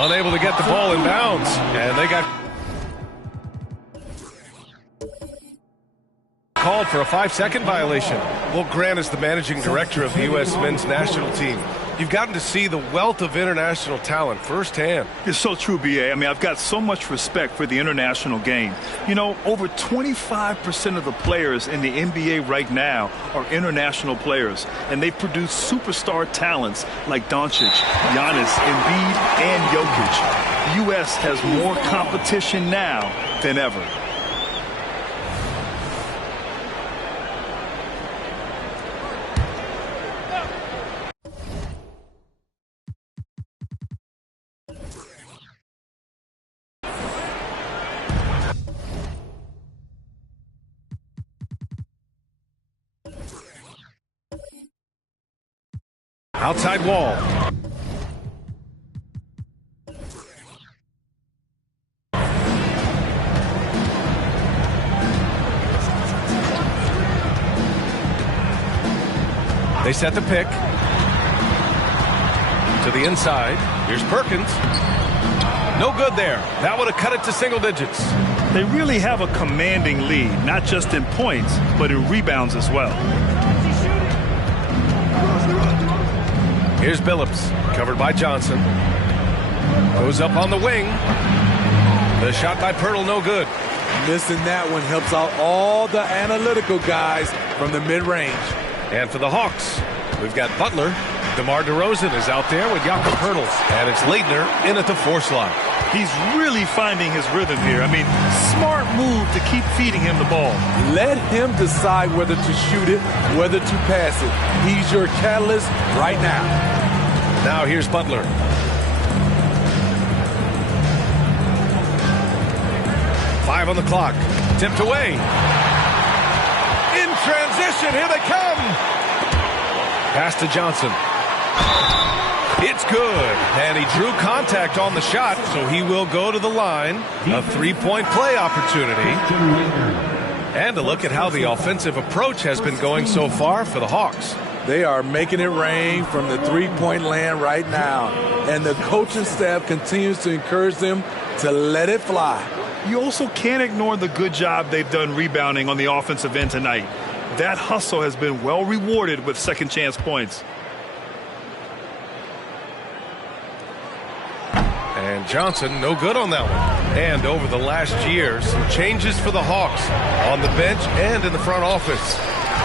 Unable to get the ball in bounds, and they got called for a 5-second violation. Well, Grant is the managing director of the U.S. men's national team. You've gotten to see the wealth of international talent firsthand. It's so true, B.A. I mean, I've got so much respect for the international game. You know, over 25% of the players in the NBA right now are international players, and they produce superstar talents like Doncic, Giannis, Embiid, and Jokic. The U.S. has more competition now than ever. Outside wall. They set the pick. To the inside. Here's Perkins. No good there. That would have cut it to single digits. They really have a commanding lead, not just in points, but in rebounds as well. Here's Billups, covered by Johnson. Goes up on the wing. The shot by Pirtle, no good. Missing that one helps out all the analytical guys from the mid-range. And for the Hawks, we've got Butler. DeMar DeRozan is out there with Jakob Pirtle. And it's Leitner in at the 4 slot. He's really finding his rhythm here. I mean, smart move to keep feeding him the ball. Let him decide whether to shoot it, whether to pass it. He's your catalyst right now. Now here's Butler. Five on the clock. Tipped away. In transition, here they come. Pass to Johnson. It's good, and he drew contact on the shot, so he will go to the line. A 3-point play opportunity. And a look at how the offensive approach has been going so far for the Hawks. They are making it rain from the 3-point land right now, and the coaching staff continues to encourage them to let it fly. You also can't ignore the good job they've done rebounding on the offensive end tonight. That hustle has been well rewarded with second chance points. And Johnson, no good on that one. And over the last year, some changes for the Hawks on the bench and in the front office.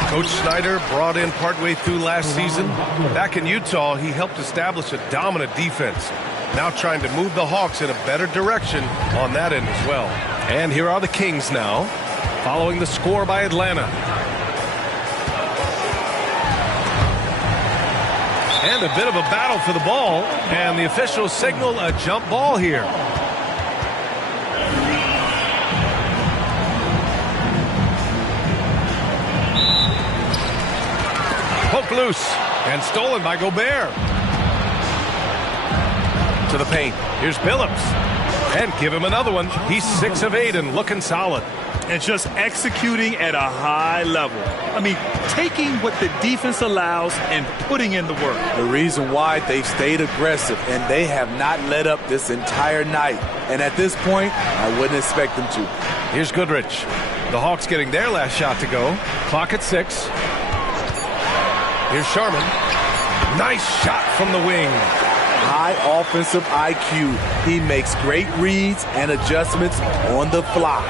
Coach Snyder brought in partway through last season. Back in Utah, he helped establish a dominant defense. Now trying to move the Hawks in a better direction on that end as well. And here are the Kings now, following the score by Atlanta. And a bit of a battle for the ball, and the officials signal a jump ball here. Poked loose and stolen by Gobert. To the paint. Here's Billups. And give him another one. He's 6 of 8 and looking solid. And just executing at a high level. I mean, taking what the defense allows and putting in the work. The reason why they've stayed aggressive, and they have not let up this entire night. And at this point, I wouldn't expect them to. Here's Goodrich. The Hawks getting their last shot to go. Clock at 6. Here's Sharman. Nice shot from the wing. High offensive IQ. He makes great reads and adjustments on the fly.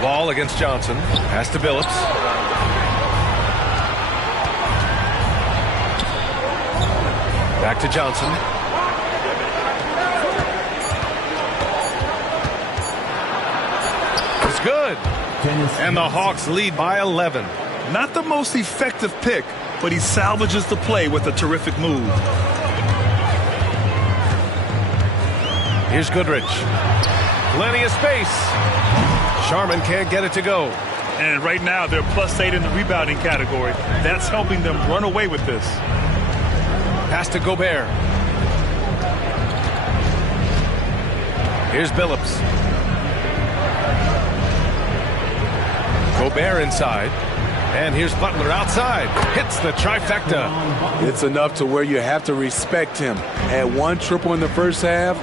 Ball against Johnson. Pass to Billups. Back to Johnson. It's good. And the Hawks lead by 11. Not the most effective pick, but he salvages the play with a terrific move. Here's Goodrich. Plenty of space. Sharman can't get it to go. And right now, they're +8 in the rebounding category. That's helping them run away with this. Pass to Gobert. Here's Billups. Gobert inside. And here's Butler outside. Hits the trifecta. It's enough to where you have to respect him. Had one triple in the first half,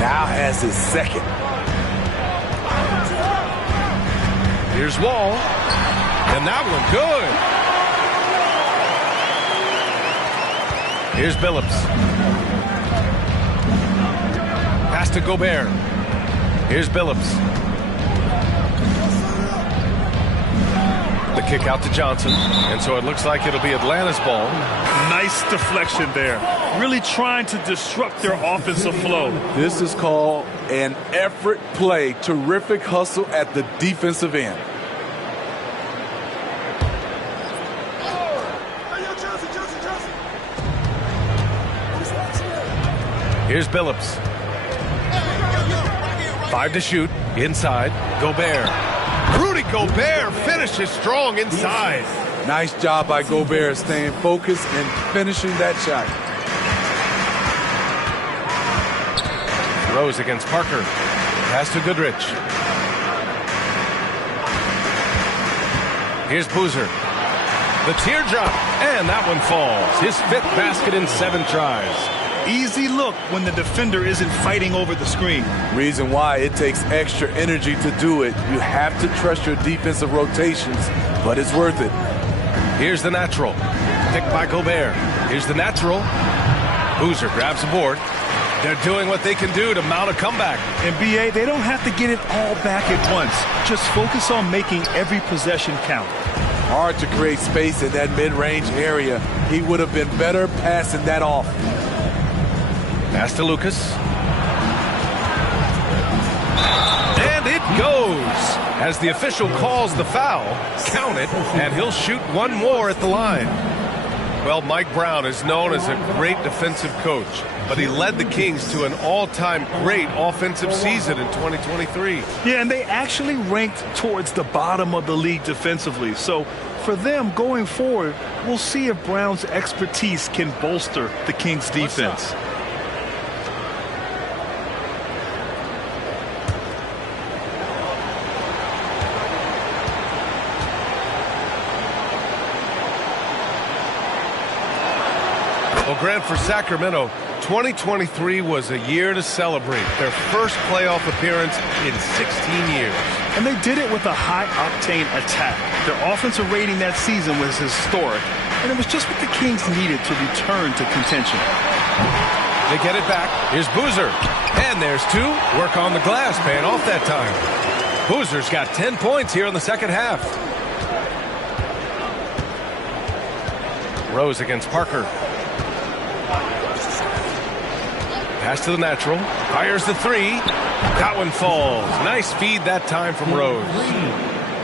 now has his second. Here's Wall. And that one good. Here's Billups. Pass to Gobert. Here's Billups. The kick out to Johnson, and so it looks like it'll be Atlanta's ball. Nice deflection there. Really trying to disrupt their offensive flow. This is called an effort play. Terrific hustle at the defensive end. Here's Billups. 5 to shoot. Inside. Gobert. Rudy Gobert finishes strong inside. Nice job by Gobert staying focused and finishing that shot. Rose against Parker. Pass to Goodrich. Here's Boozer. The teardrop. And that one falls. His 5th basket in 7 tries. Easy look when the defender isn't fighting over the screen. Reason why it takes extra energy to do it. You have to trust your defensive rotations, but it's worth it. Here's the natural. Picked by Gobert. Here's the natural. Boozer grabs the board. They're doing what they can do to mount a comeback. And BA, they don't have to get it all back at once. Just focus on making every possession count. Hard to create space in that mid-range area. He would have been better passing that off. Pass to Lucas. And it goes. As the official calls the foul, count it, and he'll shoot one more at the line. Well, Mike Brown is known as a great defensive coach, but he led the Kings to an all-time great offensive season in 2023. Yeah, and they actually ranked towards the bottom of the league defensively. So for them going forward, we'll see if Brown's expertise can bolster the Kings' defense. Well, Grant, for Sacramento, 2023 was a year to celebrate. Their first playoff appearance in 16 years. And they did it with a high-octane attack. Their offensive rating that season was historic, and it was just what the Kings needed to return to contention. They get it back. Here's Boozer. And there's 2. Work on the glass, paying off that time. Boozer's got 10 points here in the second half. Rose against Parker. Pass to the natural. Fires the 3. That one falls. Nice feed that time from Rose.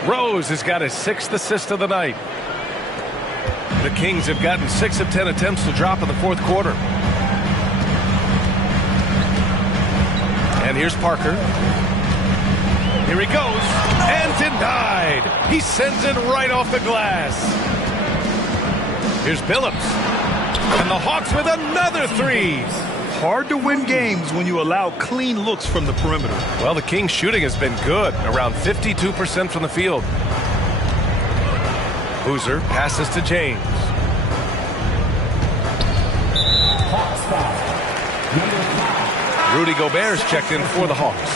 Rose has got his 6th assist of the night. The Kings have gotten 6 of 10 attempts to drop in the 4th quarter. And here's Parker. Here he goes. And denied. He sends it right off the glass. Here's Billups. And the Hawks with another 3. Hard to win games when you allow clean looks from the perimeter. Well, the Kings' shooting has been good, around 52% from the field. Boozer passes to James. Rudy Gobert's checked in for the Hawks.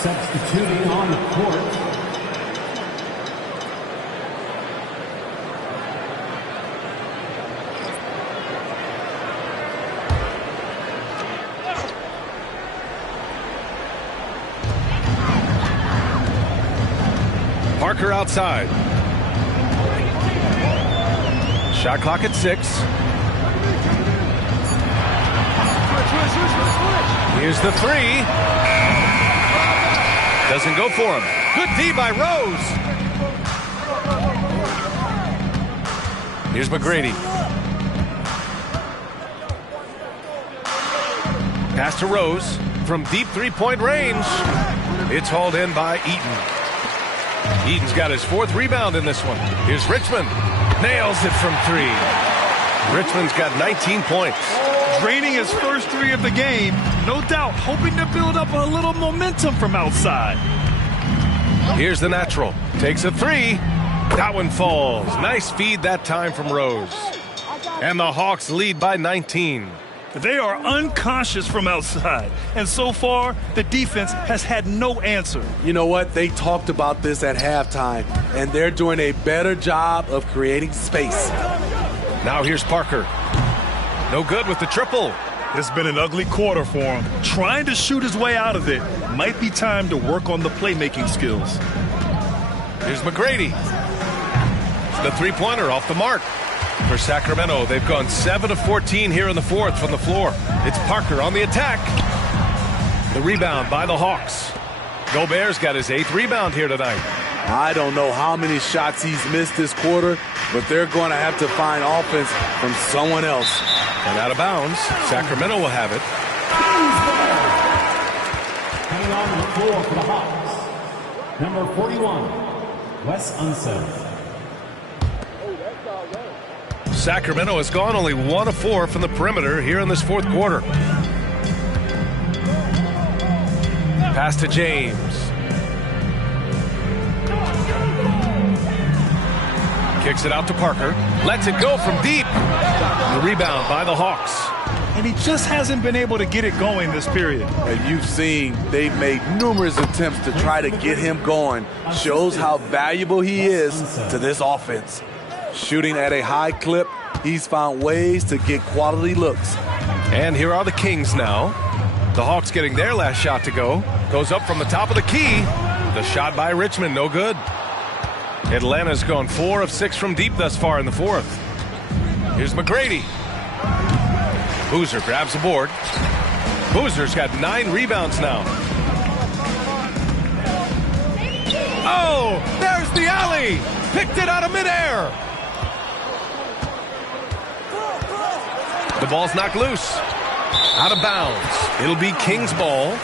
Substituting on the court. Parker outside. Shot clock at 6. Here's the 3. Doesn't go for him. Good D by Rose. Here's McGrady. Pass to Rose from deep 3-point range. It's hauled in by Eaton. Eaton's got his 4th rebound in this one. Here's Richmond. Nails it from 3. Richmond's got 19 points. Draining his first 3 of the game. No doubt hoping to build up a little momentum from outside. Here's the natural. Takes a three. That one falls. Nice feed that time from Rose. And the Hawks lead by 19. They are unconscious from outside, and so far, the defense has had no answer. You know what? They talked about this at halftime, and they're doing a better job of creating space. Now here's Parker. No good with the triple. It's been an ugly quarter for him. Trying to shoot his way out of it. Might be time to work on the playmaking skills. Here's McGrady. The three-pointer off the mark. For Sacramento, they've gone 7 of 14 here in the fourth from the floor. It's Parker on the attack. The rebound by the Hawks. Gobert's got his 8th rebound here tonight. I don't know how many shots he's missed this quarter, but they're going to have to find offense from someone else. And out of bounds, Sacramento will have it. Coming on the floor for the Hawks, number 41, Wes Unseld. Sacramento has gone only 1 of 4 from the perimeter here in this fourth quarter. Pass to James. Kicks it out to Parker. Lets it go from deep. The rebound by the Hawks. And he just hasn't been able to get it going this period. And you've seen they've made numerous attempts to try to get him going. Shows how valuable he is to this offense. Shooting at a high clip, he's found ways to get quality looks. And here are the Kings now. The Hawks getting their last shot to go. Goes up from the top of the key. The shot by Richmond, no good. Atlanta's gone 4 of 6 from deep thus far in the fourth. Here's McGrady. Boozer grabs the board. Boozer's got 9 rebounds now. Oh, there's the alley. Picked it out of midair. The ball's knocked loose. Out of bounds. It'll be Kings ball.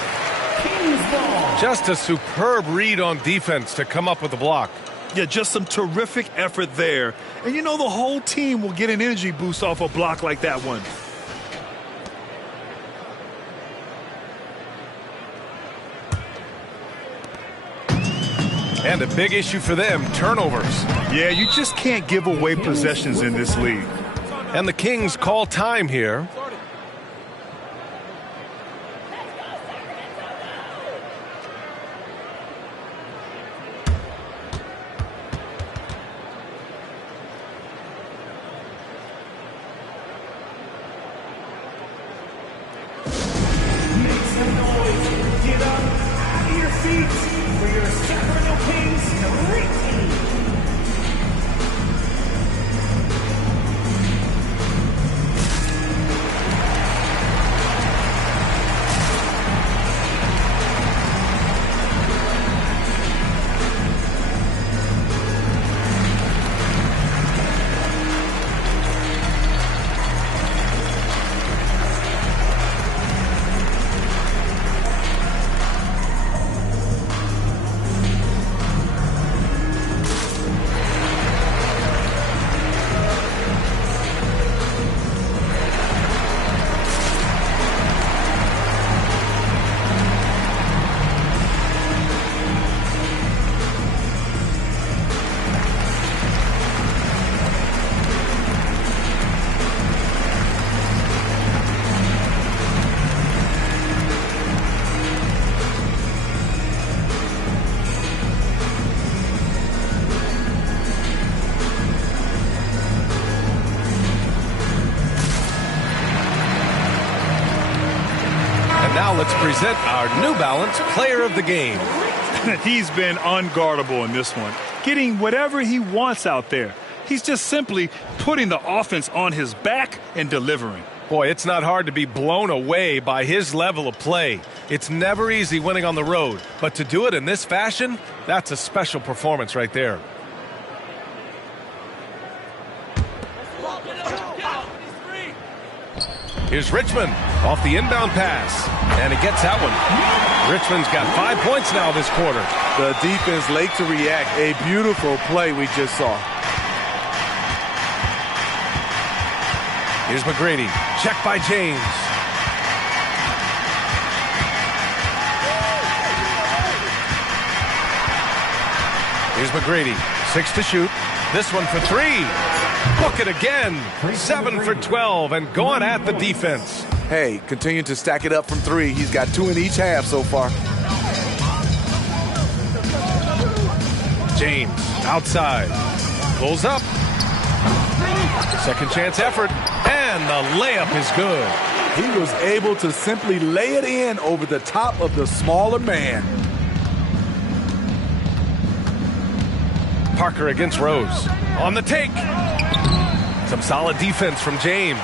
Just a superb read on defense to come up with the block. Yeah, just some terrific effort there. And you know the whole team will get an energy boost off a block like that one. And a big issue for them, turnovers. Yeah, you just can't give away possessions in this league. And the Kings call time here. Now let's present our New Balance Player of the Game. He's been unguardable in this one, getting whatever he wants out there. He's just simply putting the offense on his back and delivering. Boy, it's not hard to be blown away by his level of play. It's never easy winning on the road, but to do it in this fashion, that's a special performance right there. Here's Richmond off the inbound pass, and he gets that one. Richmond's got 5 points now this quarter. The defense late to react. A beautiful play we just saw. Here's McGrady. Check by James. McGrady. 6 to shoot. This one for 3. Book it again. 7 for 12 and going at the defense. Hey, continue to stack it up from 3. He's got 2 in each half so far. James outside. Pulls up. Second chance effort. And the layup is good. He was able to simply lay it in over the top of the smaller man. Parker against Rose. On the take. Some solid defense from James.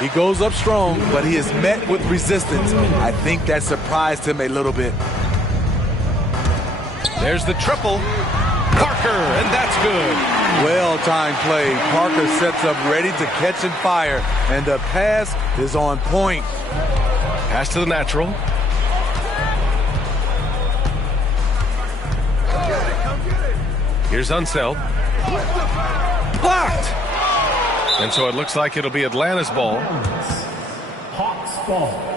He goes up strong, but he is met with resistance. I think that surprised him a little bit. There's the triple. Parker, and that's good. Well-timed play. Parker sets up ready to catch and fire, and the pass is on point. Pass to the natural. Here's Unseld. Blocked! And so it looks like it'll be Atlanta's ball. Hawks ball.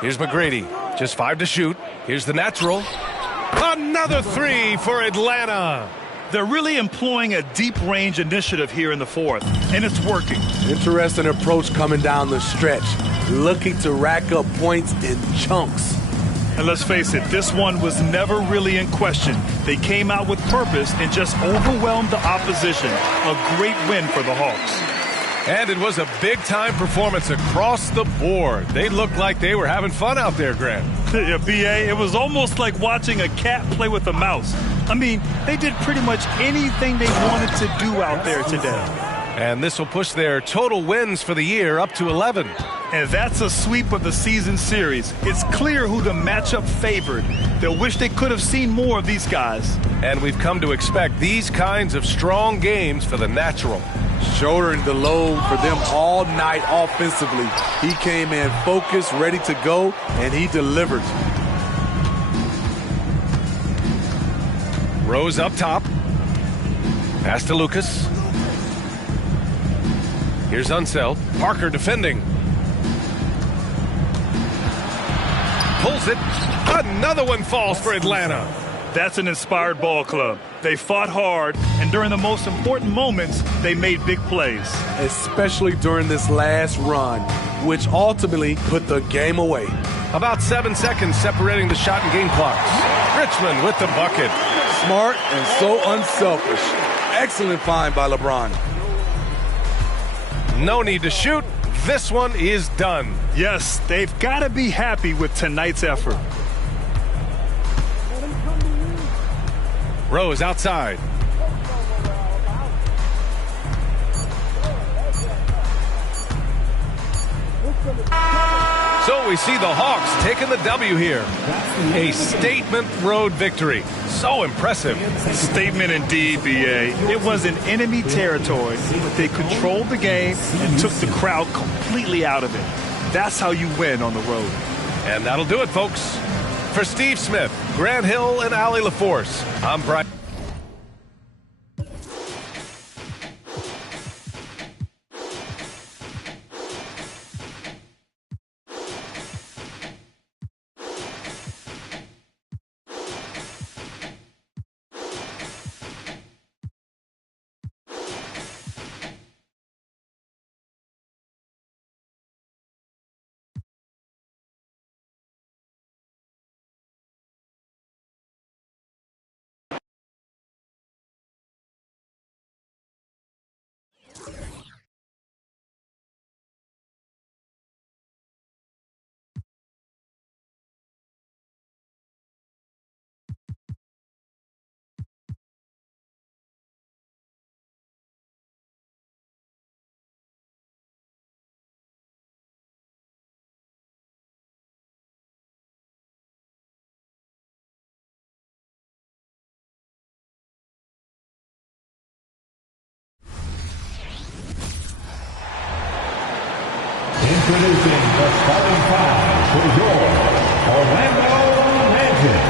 Here's McGrady. Just 5 to shoot. Here's the natural. Another 3 for Atlanta. They're really employing a deep-range initiative here in the fourth, and it's working. Interesting approach coming down the stretch. Looking to rack up points in chunks. And let's face it, this one was never really in question. They came out with purpose and just overwhelmed the opposition. A great win for the Hawks. And it was a big-time performance across the board. They looked like they were having fun out there, Grant. Yeah, B.A., it was almost like watching a cat play with a mouse. I mean, they did pretty much anything they wanted to do out there today. And this will push their total wins for the year up to 11. And that's a sweep of the season series. It's clear who the matchup favored. They'll wish they could have seen more of these guys. And we've come to expect these kinds of strong games for the natural. Shouldering the load for them all night offensively. He came in focused, ready to go, and he delivered. Rose up top. Pass to Lucas. Here's Unseld. Parker defending. Pulls it. Another one falls for Atlanta. That's an inspired ball club. They fought hard, and during the most important moments, they made big plays. Especially during this last run, which ultimately put the game away. About 7 seconds separating the shot and game clocks. Richmond with the bucket. Smart and so unselfish. Excellent find by LeBron. No need to shoot. This one is done. Yes, they've got to be happy with tonight's effort. Rose outside. So we see the Hawks taking the W here. A statement road victory. So impressive. Statement indeed, B.A. It was in enemy territory, but they controlled the game and took the crowd completely out of it. That's how you win on the road. And that'll do it, folks. For Steve Smith, Grant Hill, and Allie LaForce, I'm Brian. Introducing the starting five for your Orlando Magic.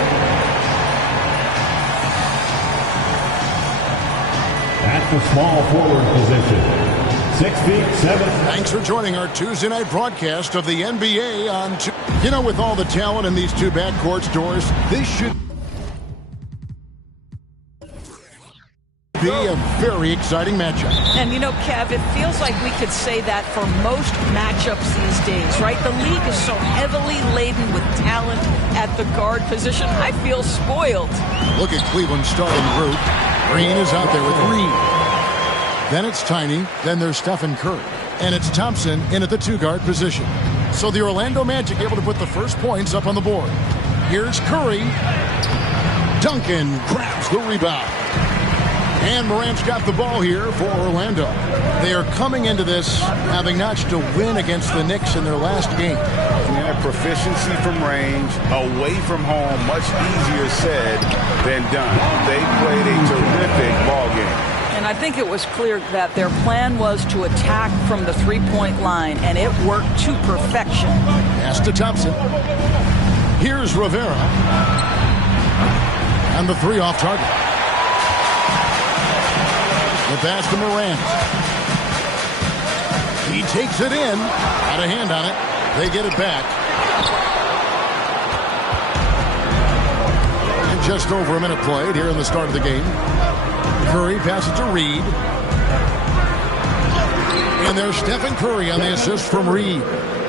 the small forward position. 6 feet 7. Thanks for joining our Tuesday night broadcast of the NBA on. You know, with all the talent in these two backcourts, Doris, this should be a very exciting matchup. And you know, Kev, it feels like we could say that for most matchups these days, right? The league is so heavily laden with talent at the guard position. I feel spoiled. Look at Cleveland's starting group. Green is out there with Reed. Then it's Tiny. Then there's Stephen Curry. And it's Thompson in at the two-guard position. So the Orlando Magic able to put the first points up on the board. Here's Curry. Duncan grabs the rebound. And Morant's got the ball here for Orlando. They are coming into this having notched a win against the Knicks in their last game. Yeah, proficiency from range, away from home, much easier said than done. They played a terrific ball game. And I think it was clear that their plan was to attack from the three-point line, and it worked to perfection. Pass to Thompson. Here's Rivera. And the three off target. The pass to Morant. He takes it in. Got a hand on it. They get it back. And just over a minute played here in the start of the game. Curry passes to Reed. And there's Stephen Curry on the assist from Reed.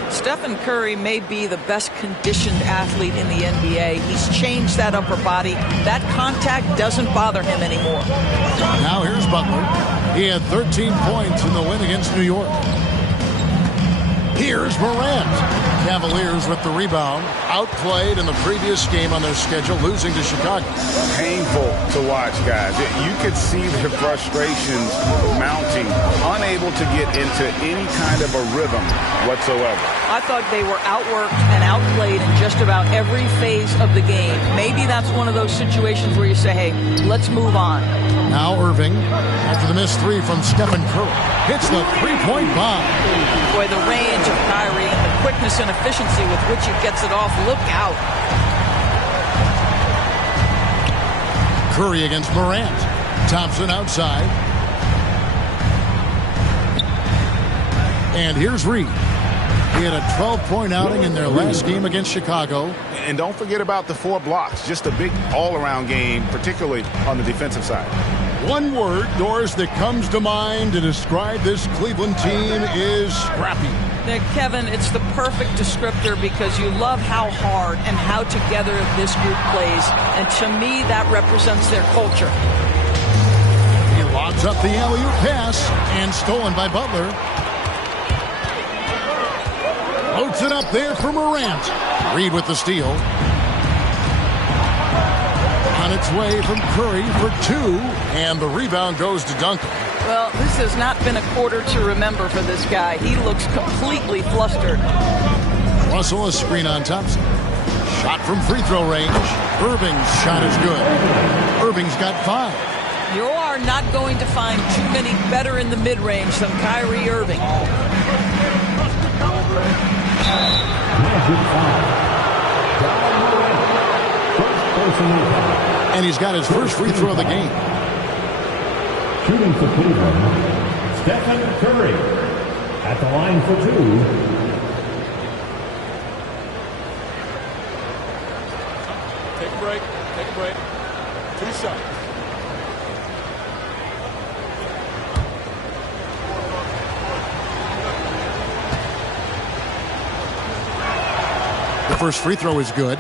Stephen Curry may be the best conditioned athlete in the NBA. He's changed that upper body. That contact doesn't bother him anymore. Now here's Butler. He had 13 points in the win against New York. Here's Morant. Cavaliers with the rebound. Outplayed in the previous game on their schedule, losing to Chicago. Painful to watch, guys. You could see their frustrations mounting, unable to get into any kind of a rhythm whatsoever. I thought they were outworked and outplayed in just about every phase of the game. Maybe that's one of those situations where you say, hey, let's move on. Now Irving, after the missed three from Stephen Curry, hits the three-point bomb. Boy, the range of Kyrie and the quickness and efficiency with which he gets it off. Look out. Curry against Morant. Thompson outside. And here's Reed. He had a 12-point outing in their last game against Chicago. And don't forget about the 4 blocks. Just a big all-around game, particularly on the defensive side. One word, Doris, that comes to mind to describe this Cleveland team is scrappy. Now, Kevin, it's the perfect descriptor because you love how hard and how together this group plays. And to me, that represents their culture. He lobs up the alley-oop pass and stolen by Butler. Floats it up there for Morant. Reed with the steal. On its way from Curry for 2, and the rebound goes to Duncan. Well, this has not been a quarter to remember for this guy. He looks completely flustered. Russell, a screen on Thompson. Shot from free throw range. Irving's shot is good. Irving's got 5. You are not going to find too many better in the mid-range than Kyrie Irving. And he's got his first free throw of the game. Shooting for Cleveland, Stephen Curry at the line for 2. Take a break. Take a break. 2 shots. The first free throw is good.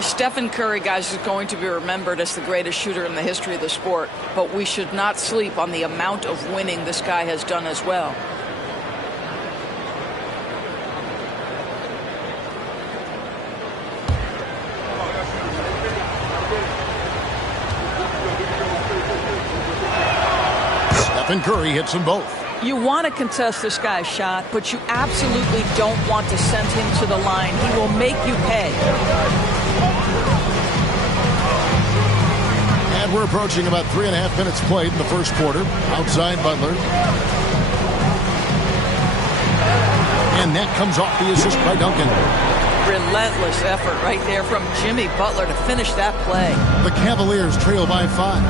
Stephen Curry, guys, is going to be remembered as the greatest shooter in the history of the sport, but we should not sleep on the amount of winning this guy has done as well. Stephen Curry hits them both. You want to contest this guy's shot, but you absolutely don't want to send him to the line. He will make you pay. And we're approaching about 3.5 minutes played in the first quarter. Outside Butler. And that comes off the assist by Duncan. Relentless effort right there from Jimmy Butler to finish that play. The Cavaliers trail by 5.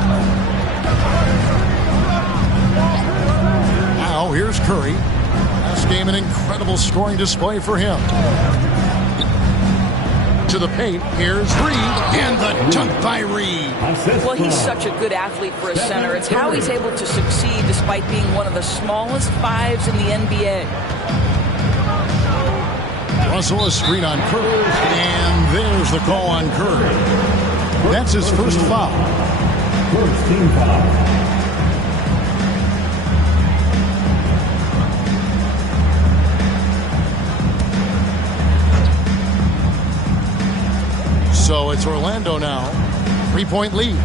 Now here's Curry. Last game, an incredible scoring display for him. To the paint, here's Reed, and the dunk by Reed. Well, he's such a good athlete for a center. It's how he's able to succeed despite being one of the smallest fives in the NBA. Russell, a screen on Curry, and there's the call on Curry. That's his first foul. First team foul. So it's Orlando now. 3-point lead.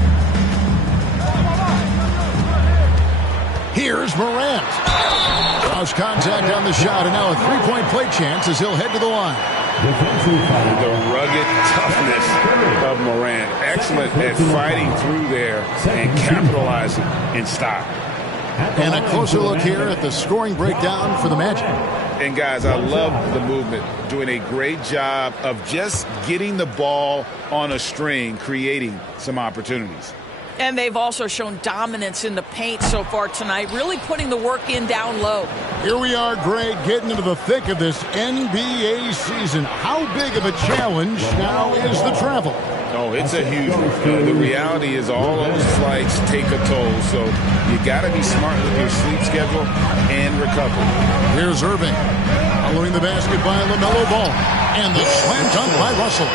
Here's Morant. Draws contact on the shot, and now a three-point play chance as he'll head to the line. The rugged toughness of Morant. Excellent at fighting through there and capitalizing in style. And a closer look here at the scoring breakdown for the Magic. And guys, I love the movement. Doing a great job of just getting the ball on a string, creating some opportunities. And they've also shown dominance in the paint so far tonight, really putting the work in down low. Here we are, Greg, getting into the thick of this NBA season. How big of a challenge now is the travel? Oh, it's a huge one. The reality is all those flights take a toll, so you got to be smart with your sleep schedule and recovery. Here's Irving. Following the basket by LaMelo Ball. And the slam dunk by Russell.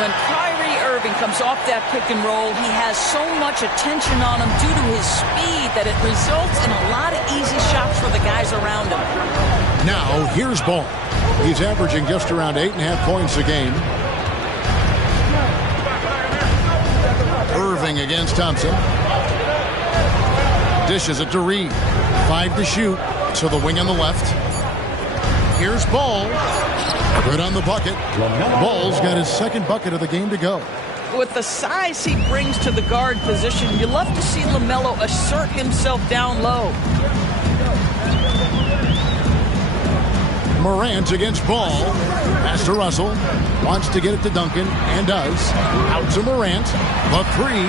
When Kyrie Irving comes off that pick and roll, he has so much attention on him due to his speed that it results in a lot of easy shots for the guys around him. Now, here's Ball. He's averaging just around 8.5 points a game. Irving against Thompson. Dishes it to Reed. 5 to shoot. To the wing on the left. Here's Ball. Good on the bucket. Ball's got his second bucket of the game to go. With the size he brings to the guard position, you love to see LaMelo assert himself down low. Morant against Ball. Pass to Russell. Wants to get it to Duncan, and does. Out to Morant. The three.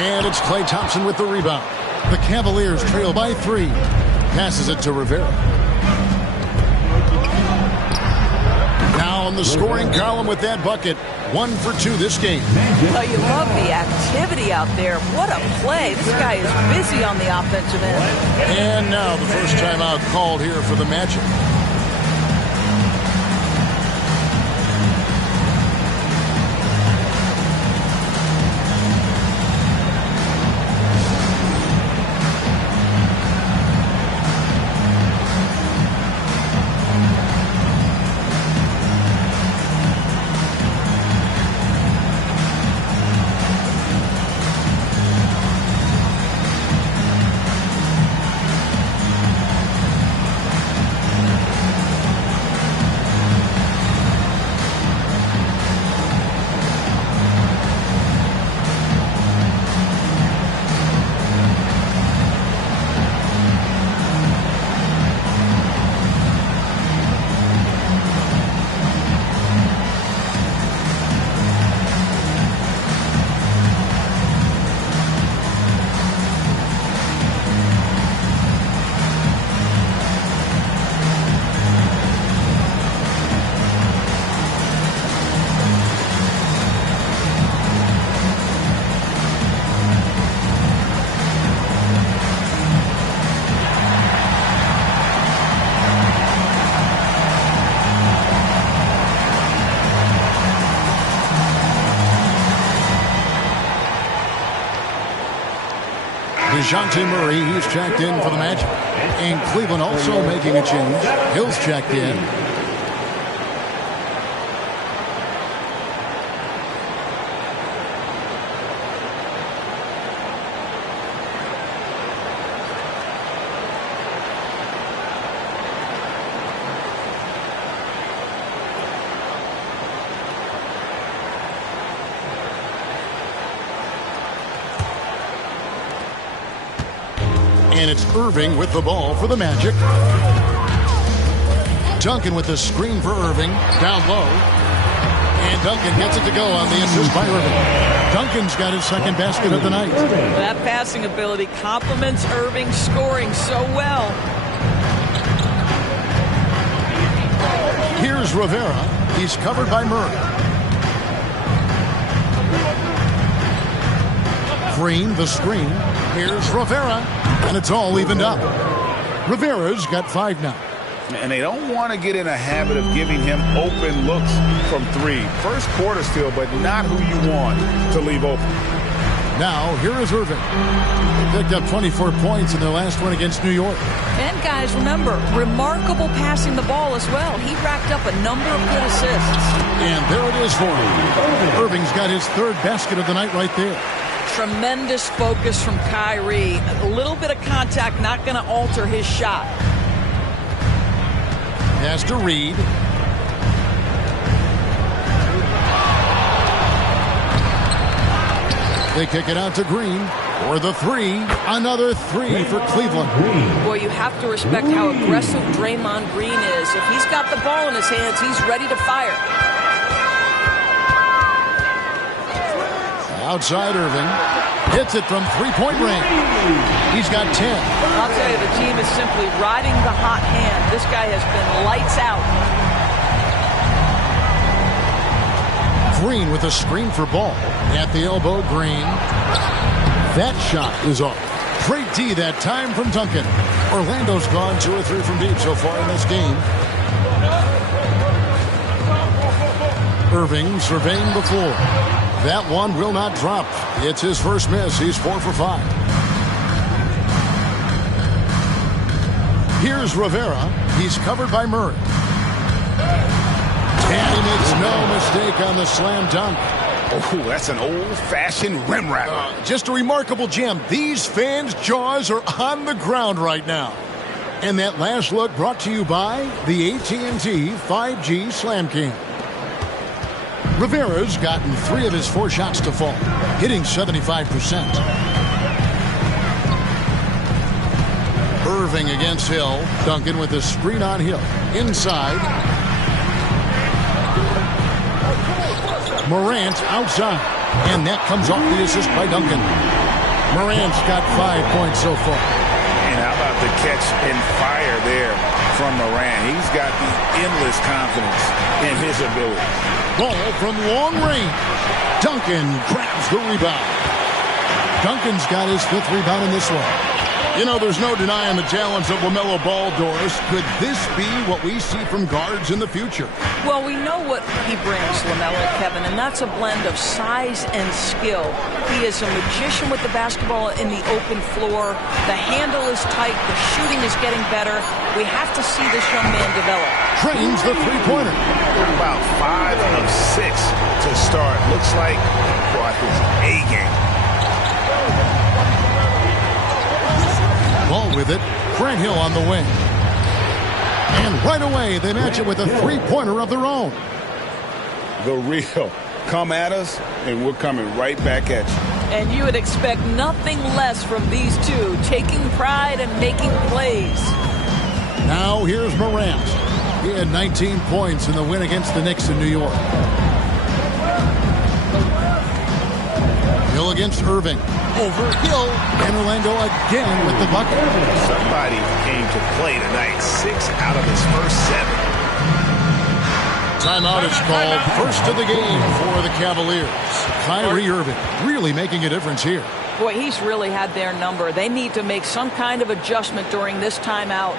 And it's Klay Thompson with the rebound. The Cavaliers trail by 3. Passes it to Rivera. Now on the scoring column with that bucket. 1 for 2 this game. Oh, you love the activity out there. What a play. This guy is busy on the offensive end. And now the first time out called here for the Magic. DeJounte Murray, he's checked in for the Magic. And Cleveland also making a change. Hill's checked in. And it's Irving with the ball for the Magic. Duncan with the screen for Irving. Down low. And Duncan gets it to go on the assist by Irving. Duncan's got his second basket of the night. That passing ability complements Irving scoring so well. Here's Rivera. He's covered by Murray. Green, the screen. Here's Rivera. And it's all evened up. Rivera's got 5 now. And they don't want to get in a habit of giving him open looks from 3. First quarter still, but not who you want to leave open. Now, here is Irving. He picked up 24 points in their last one against New York. And guys, remember, remarkable passing the ball as well. He racked up a number of good assists. And there it is for him. Irving's got his 3rd basket of the night right there. Tremendous focus from Kyrie. A little bit of contact not going to alter his shot. Has to Reed. They kick it out to Green for the 3. Another 3 for Cleveland. Boy, you have to respect how aggressive Draymond Green is. If he's got the ball in his hands, he's ready to fire. Outside Irving. Hits it from 3-point range. He's got 10. I'll tell you, the team is simply riding the hot hand. This guy has been lights out. Green with a screen for ball. At the elbow, Green. That shot is off. Great D that time from Duncan. Orlando's gone 2 or 3 from deep so far in this game. Irving surveying the floor. That one will not drop. It's his first miss. He's 4 for 5. Here's Rivera. He's covered by Murray. And he makes no mistake on the slam dunk. Oh, that's an old-fashioned rim wrapper. Just a remarkable gem. These fans' jaws are on the ground right now. And that last look brought to you by the AT&T 5G Slam Cam. Rivera's gotten 3 of his 4 shots to fall, hitting 75%. Irving against Hill. Duncan with a screen on Hill. Inside. Morant outside. And that comes off the assist by Duncan. Morant's got 5 points so far. And how about the catch and fire there from Morant? He's got the endless confidence in his ability. Ball from long range. Duncan grabs the rebound. Duncan's got his 5th rebound in this one. You know, there's no denying the talents of LaMelo Ball, Doris. Could this be what we see from guards in the future? Well, we know what he brings, LaMelo, Kevin, and that's a blend of size and skill. He is a magician with the basketball in the open floor. The handle is tight. The shooting is getting better. We have to see this young man develop. Trains the three-pointer. About 5 of 6 to start. Looks like he brought his A game. Ball with it. Grant Hill on the wing. And right away, they match it with a three-pointer of their own. The real. Come at us, and we're coming right back at you. And you would expect nothing less from these two, taking pride and making plays. Now here's Morant. He had 19 points in the win against the Knicks in New York. Hill against Irving. Over Hill. And Orlando again with the bucket. Somebody came to play tonight. 6 out of his first 7. Timeout is called. First of the game for the Cavaliers. Kyrie Irving really making a difference here. Boy, he's really had their number. They need to make some kind of adjustment during this timeout.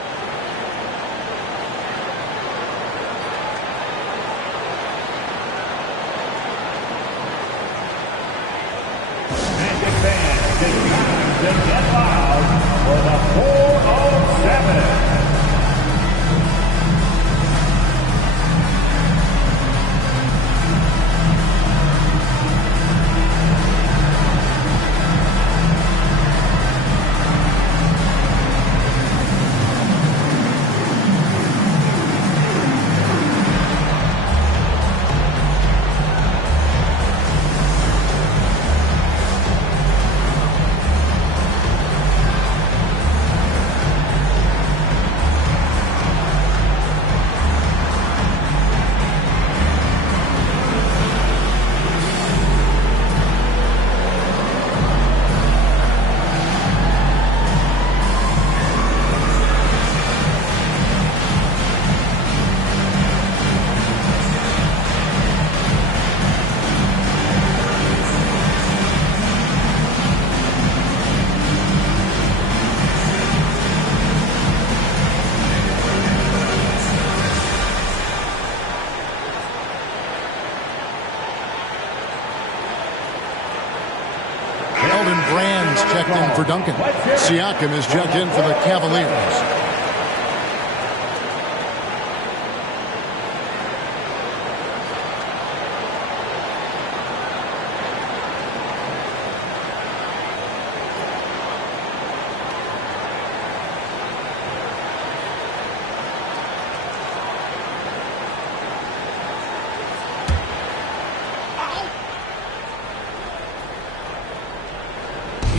It's checked in for Duncan. Siakam is checked in for the Cavaliers.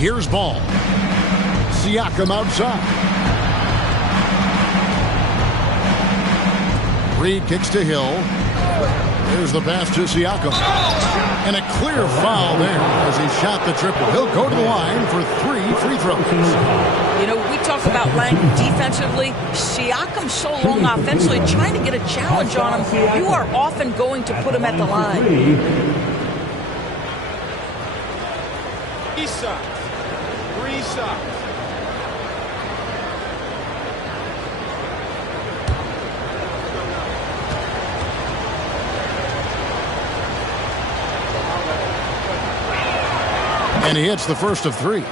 Here's ball. Siakam outside. Reed kicks to Hill. There's the pass to Siakam. And a clear foul there as he shot the triple. He'll go to the line for 3 free throws. You know, we talk about length defensively. Siakam's so long offensively, trying to get a challenge on him. You are often going to put him at the line. 3 shots. 3 shots. And he hits the first of 3.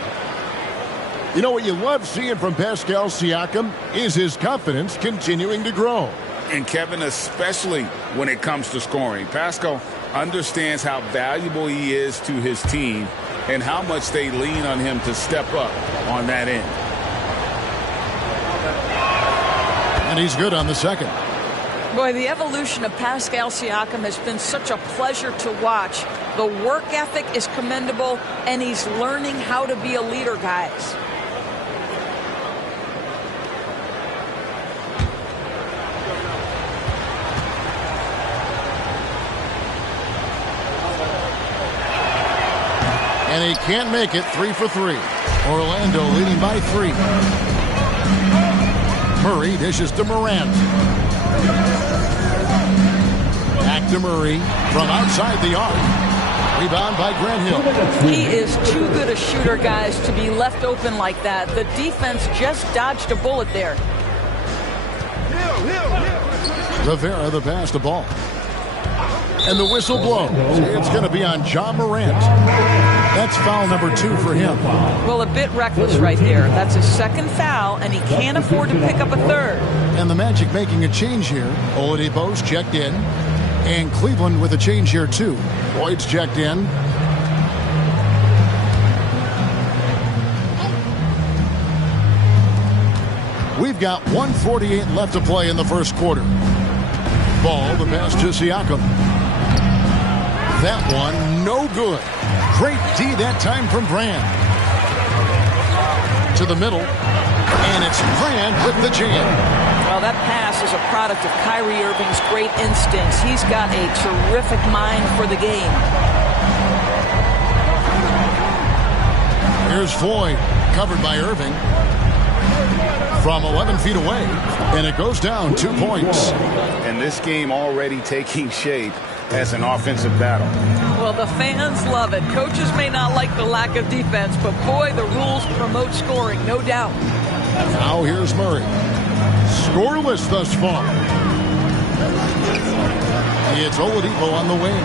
You know what you love seeing from Pascal Siakam is his confidence continuing to grow. And Kevin, especially when it comes to scoring, Pascal understands how valuable he is to his team and how much they lean on him to step up on that end. And he's good on the second. Boy, the evolution of Pascal Siakam has been such a pleasure to watch. The work ethic is commendable, and he's learning how to be a leader, guys. And he can't make it. 3 for 3. Orlando leading by 3. Murray dishes to Morant. Back to Murray from outside the arc. Rebound by Grant Hill. He is too good a shooter, guys, to be left open like that. The defense just dodged a bullet there. Rivera the pass to Ball. And the whistle blows. It's going to be on John Morant. That's foul number 2 for him. Well, a bit reckless right there. That's his second foul, and he can't afford to pick up a third. And the Magic making a change here. Oladipo's checked in. And Cleveland with a change here, too. Boyd's checked in. We've got 1:48 left to play in the first quarter. Ball, the pass to Siakam. That one, no good. Great D that time from Brand. To the middle. And it's Brand with the jam. Well, that pass is a product of Kyrie Irving's great instincts. He's got a terrific mind for the game. Here's Floyd, covered by Irving. From 11 feet away, and it goes down 2 points. And this game already taking shape as an offensive battle. Well, the fans love it. Coaches may not like the lack of defense, but boy, the rules promote scoring, no doubt. Now here's Murray. Scoreless thus far. It's Oladipo on the wing.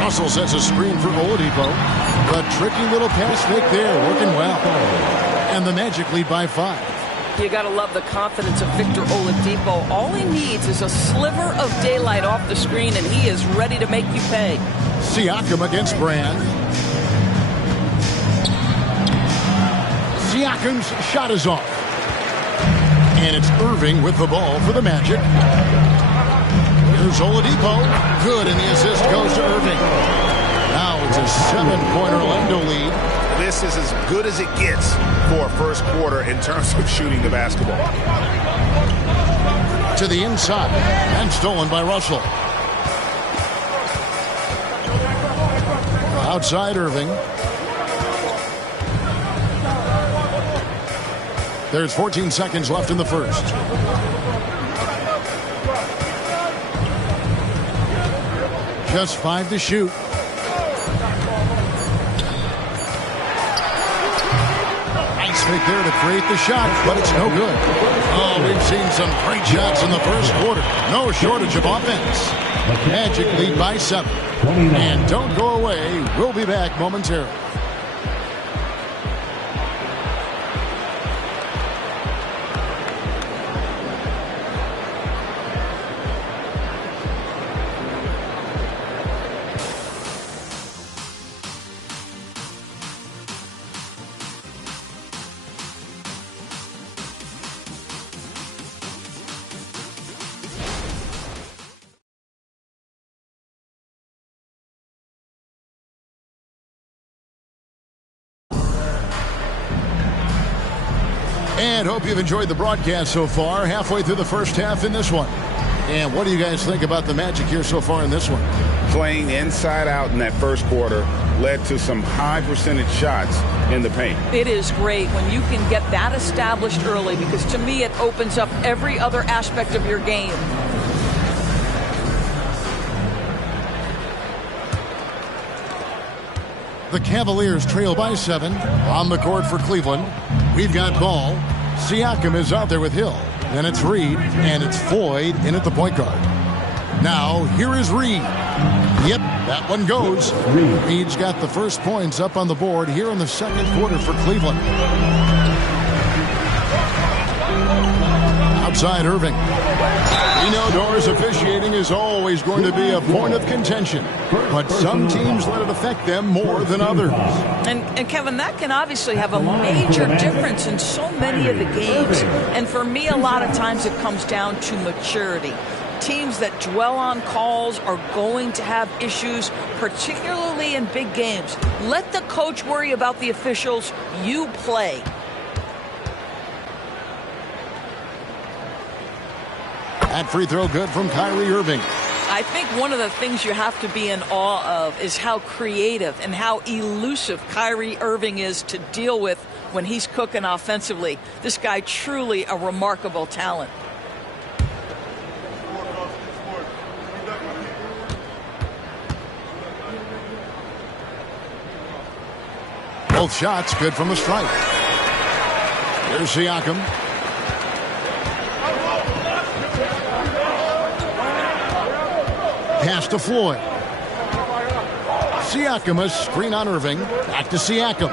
Russell sets a screen for Oladipo. A tricky little pass fake there, working well. And the Magic lead by 5. You got to love the confidence of Victor Oladipo. All he needs is a sliver of daylight off the screen, and he is ready to make you pay. Siakam against Brand. Siakam's shot is off. And it's Irving with the ball for the Magic. Here's Oladipo. Good, and the assist goes to Irving. Now it's a 7-point Orlando lead. This is as good as it gets for a first quarter in terms of shooting the basketball. To the inside, and stolen by Russell. Outside Irving. There's 14 seconds left in the first. Just 5 to shoot. Nice fake there to create the shot, but it's no good. Oh, we've seen some great shots in the first quarter. No shortage of offense. Magic lead by 7. And don't go away. We'll be back momentarily. And hope you've enjoyed the broadcast so far. Halfway through the first half in this one. And what do you guys think about the Magic here so far in this one? Playing inside out in that first quarter led to some high percentage shots in the paint. It is great when you can get that established early, because to me it opens up every other aspect of your game. The Cavaliers trail by 7 on the court for Cleveland. We've got ball. Siakam is out there with Hill. Then it's Reed, and it's Floyd in at the point guard. Now, here is Reed. Yep, that one goes. Reed's got the first points up on the board here in the second quarter for Cleveland. Outside Irving. We know Doors officiating is always going to be a point of contention, but some teams let it affect them more than others. And Kevin, that can obviously have a major difference in so many of the games. And for me, a lot of times it comes down to maturity. Teams that dwell on calls are going to have issues, particularly in big games. Let the coach worry about the officials. You play. That free throw good from Kyrie Irving. I think one of the things you have to be in awe of is how creative and how elusive Kyrie Irving is to deal with when he's cooking offensively. This guy truly a remarkable talent. Both shots good from the stripe. Here's Siakam. Pass to Floyd. Siakam, a screen on Irving. Back to Siakam.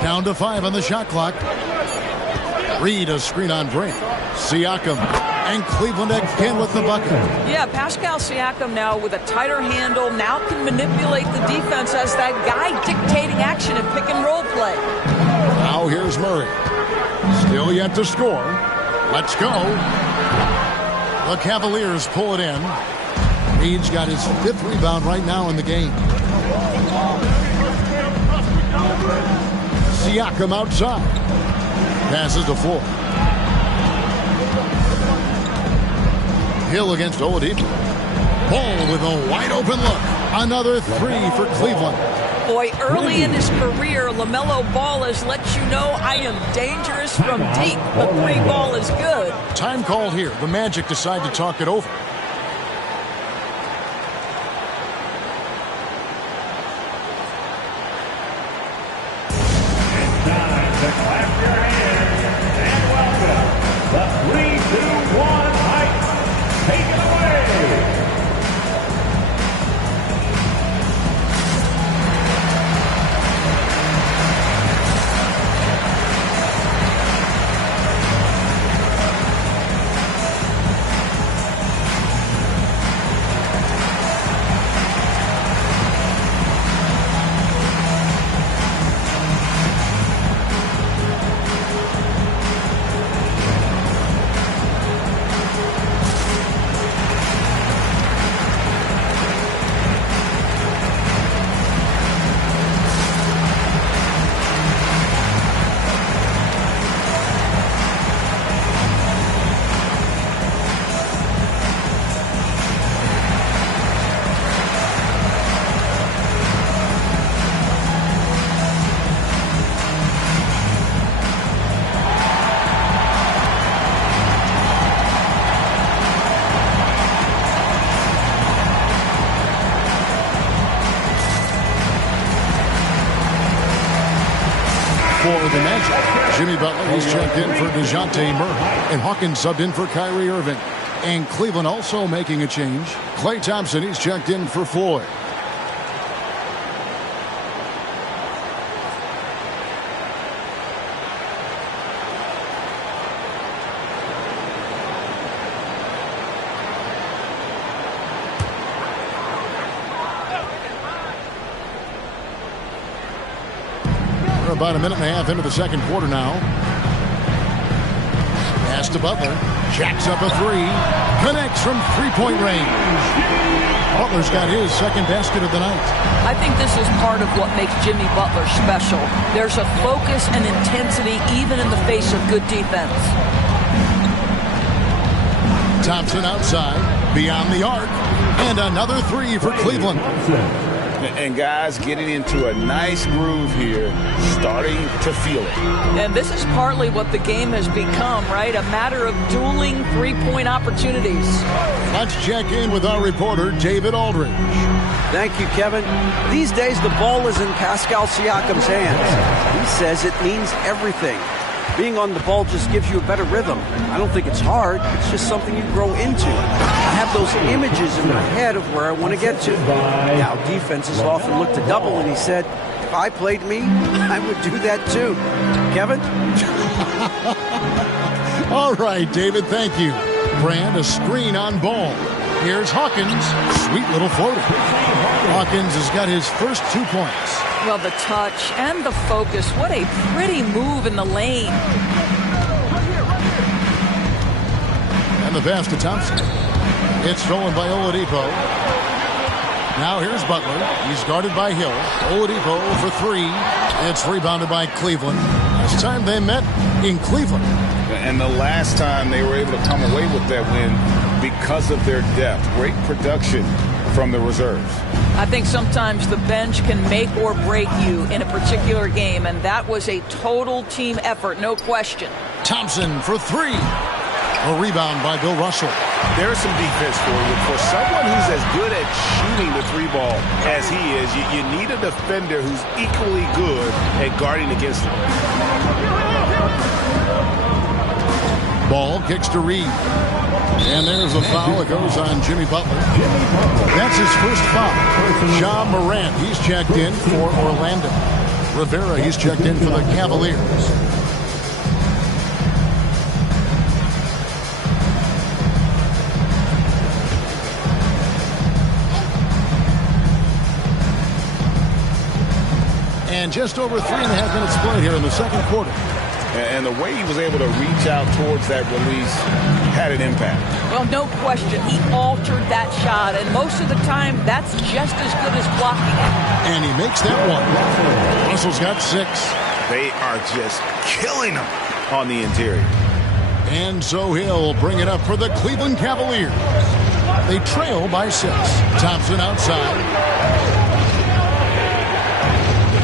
Down to 5 on the shot clock. Reed, a screen on Brink. Siakam. And Cleveland again with the bucket. Yeah, Pascal Siakam now with a tighter handle, now can manipulate the defense as that guy dictating action in pick and roll play. Now here's Murray. Still yet to score. Let's go. The Cavaliers pull it in. Reed's got his 5th rebound right now in the game. Siakam outside. Passes to Floyd. Hill against Oladipo. Ball with a wide open look. Another 3 for Cleveland. Boy, early in his career, LaMelo Ball has let you know I am dangerous from deep. The 3 ball is good. Time called here. The Magic decide to talk it over. It's time to clap your hands and welcome the 3, 2, 1 hype. Take it away. For the Magic, Jimmy Butler is checked in for DeJounte Murray, and Hawkins subbed in for Kyrie Irving. And Cleveland also making a change. Klay Thompson, he's checked in for Floyd. About a minute and a half into the second quarter now. Pass to Butler. Jacks up a three. Connects from three-point range. Butler's got his second basket of the night. I think this is part of what makes Jimmy Butler special. There's a focus and intensity even in the face of good defense. Thompson outside, beyond the arc, and another three for Cleveland. And guys getting into a nice groove here, starting to feel it. And this is partly what the game has become, right? A matter of dueling three-point opportunities. Let's check in with our reporter, David Aldridge. Thank you, Kevin. These days, the ball is in Pascal Siakam's hands. He says it means everything. Being on the ball just gives you a better rhythm. I don't think it's hard. It's just something you grow into. I have those images in my head of where I want to get to. Now, defenses often look to double, and he said, if I played me, I would do that too. Kevin? All right, David, thank you. Brand, a screen on ball. Here's Hawkins. Sweet little floater. Hawkins has got his first 2 points. Well, the touch and the focus. What a pretty move in the lane. And the pass to Thompson. It's stolen by Oladipo. Now here's Butler. He's guarded by Hill. Oladipo for three. It's rebounded by Cleveland. Last time they met in Cleveland. And the last time they were able to come away with that win because of their depth. Great production from the reserves. I think sometimes the bench can make or break you in a particular game, and that was a total team effort, no question. Thompson for three. A rebound by Bill Russell. There's some defense for you. For someone who's as good at shooting the three ball as he is, you need a defender who's equally good at guarding against him. Ball kicks to Reed. And there's a foul that goes on Jimmy Butler. That's his first foul. John Morant, he's checked in for Orlando. Rivera, he's checked in for the Cavaliers. And just over 3.5 minutes played here in the second quarter. And the way he was able to reach out towards that release had an impact. Well, no question. He altered that shot, and most of the time, that's just as good as blocking it. And he makes that one. Russell's got 6. They are just killing him on the interior. And so he'll bring it up for the Cleveland Cavaliers. They trail by 6. Thompson outside.